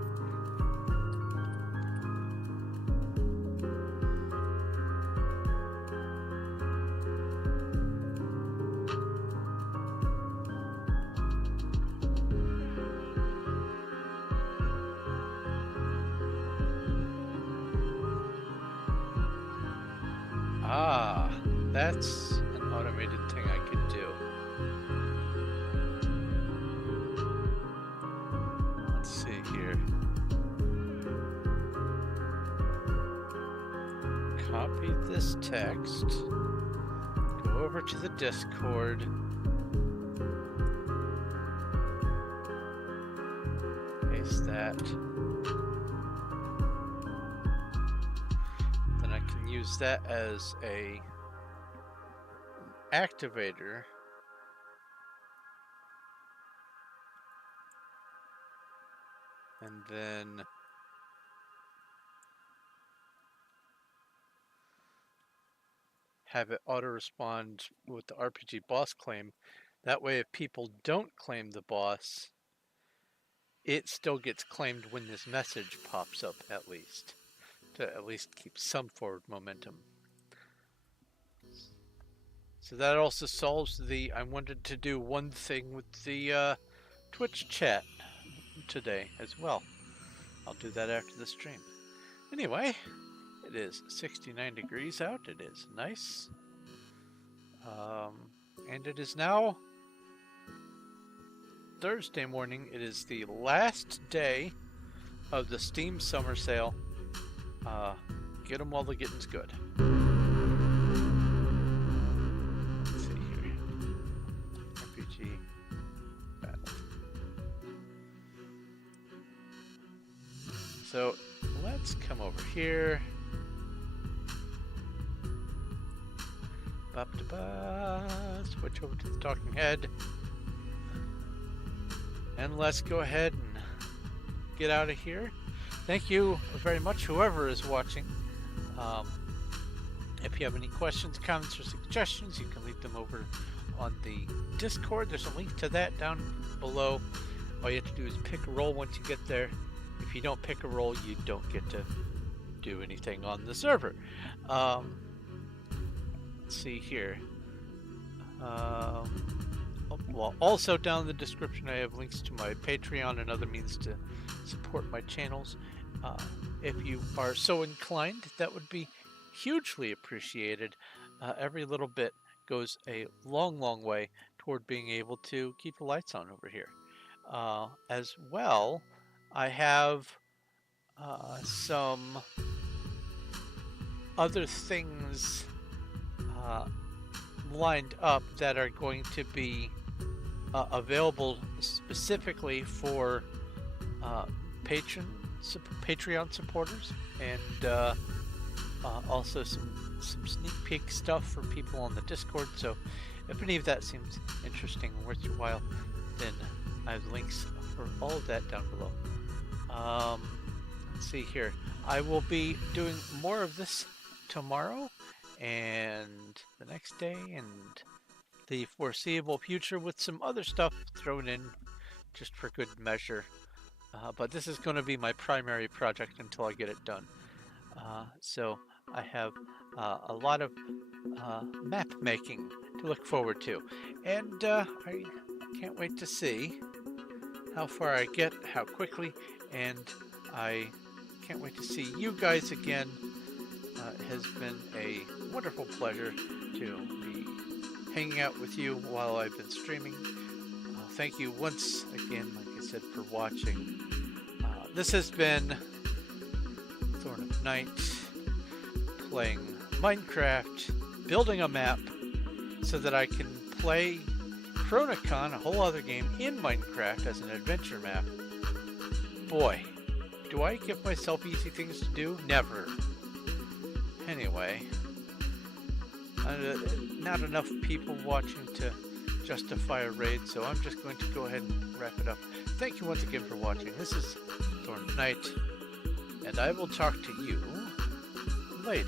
Ah, that's an automated thing I could do. Let's see here. Copy this text. Go over to the Discord. Paste that. Then I can use that as a activator. And then have it auto-respond with the RPG boss claim. That way, if people don't claim the boss, it still gets claimed when this message pops up, at least. To at least keep some forward momentum. So that also solves the, I wanted to do one thing with the Twitch chat. today as well. I'll do that after the stream. Anyway, it is 69 degrees out. It is nice. And it is now Thursday morning. It is the last day of the Steam Summer Sale. Get them while the getting's good. Let's see here. RPG battle. So let's come over here. Switch over to the talking head. And let's go ahead and get out of here. Thank you very much, whoever is watching. If you have any questions, comments, or suggestions, you can leave them over on the Discord. There's a link to that down below. All you have to do is pick a role once you get there. If you don't pick a role, you don't get to do anything on the server. Let's see here. Well, also down in the description I have links to my Patreon and other means to support my channels. If you are so inclined, that would be hugely appreciated. Every little bit goes a long way toward being able to keep the lights on over here. As well, I have some other things lined up that are going to be available specifically for Patreon supporters, and also some sneak peek stuff for people on the Discord. So if any of that seems interesting and worth your while, then I have links for all of that down below. Let's see here. I will be doing more of this tomorrow and the next day and the foreseeable future, with some other stuff thrown in just for good measure. But this is going to be my primary project until I get it done. So I have a lot of map making to look forward to. And I can't wait to see how far I get, how quickly, and I can't wait to see you guys again. It has been a wonderful pleasure to be hanging out with you while I've been streaming. Thank you once again, like I said, for watching. This has been Thorn of Night, playing Minecraft, building a map so that I can play Chronicon, a whole other game in Minecraft, as an adventure map. Boy, do I give myself easy things to do? Never. Anyway, not enough people watching to justify a raid, so I'm just going to go ahead and wrap it up. Thank you once again for watching. This is Thorn of Night, and I will talk to you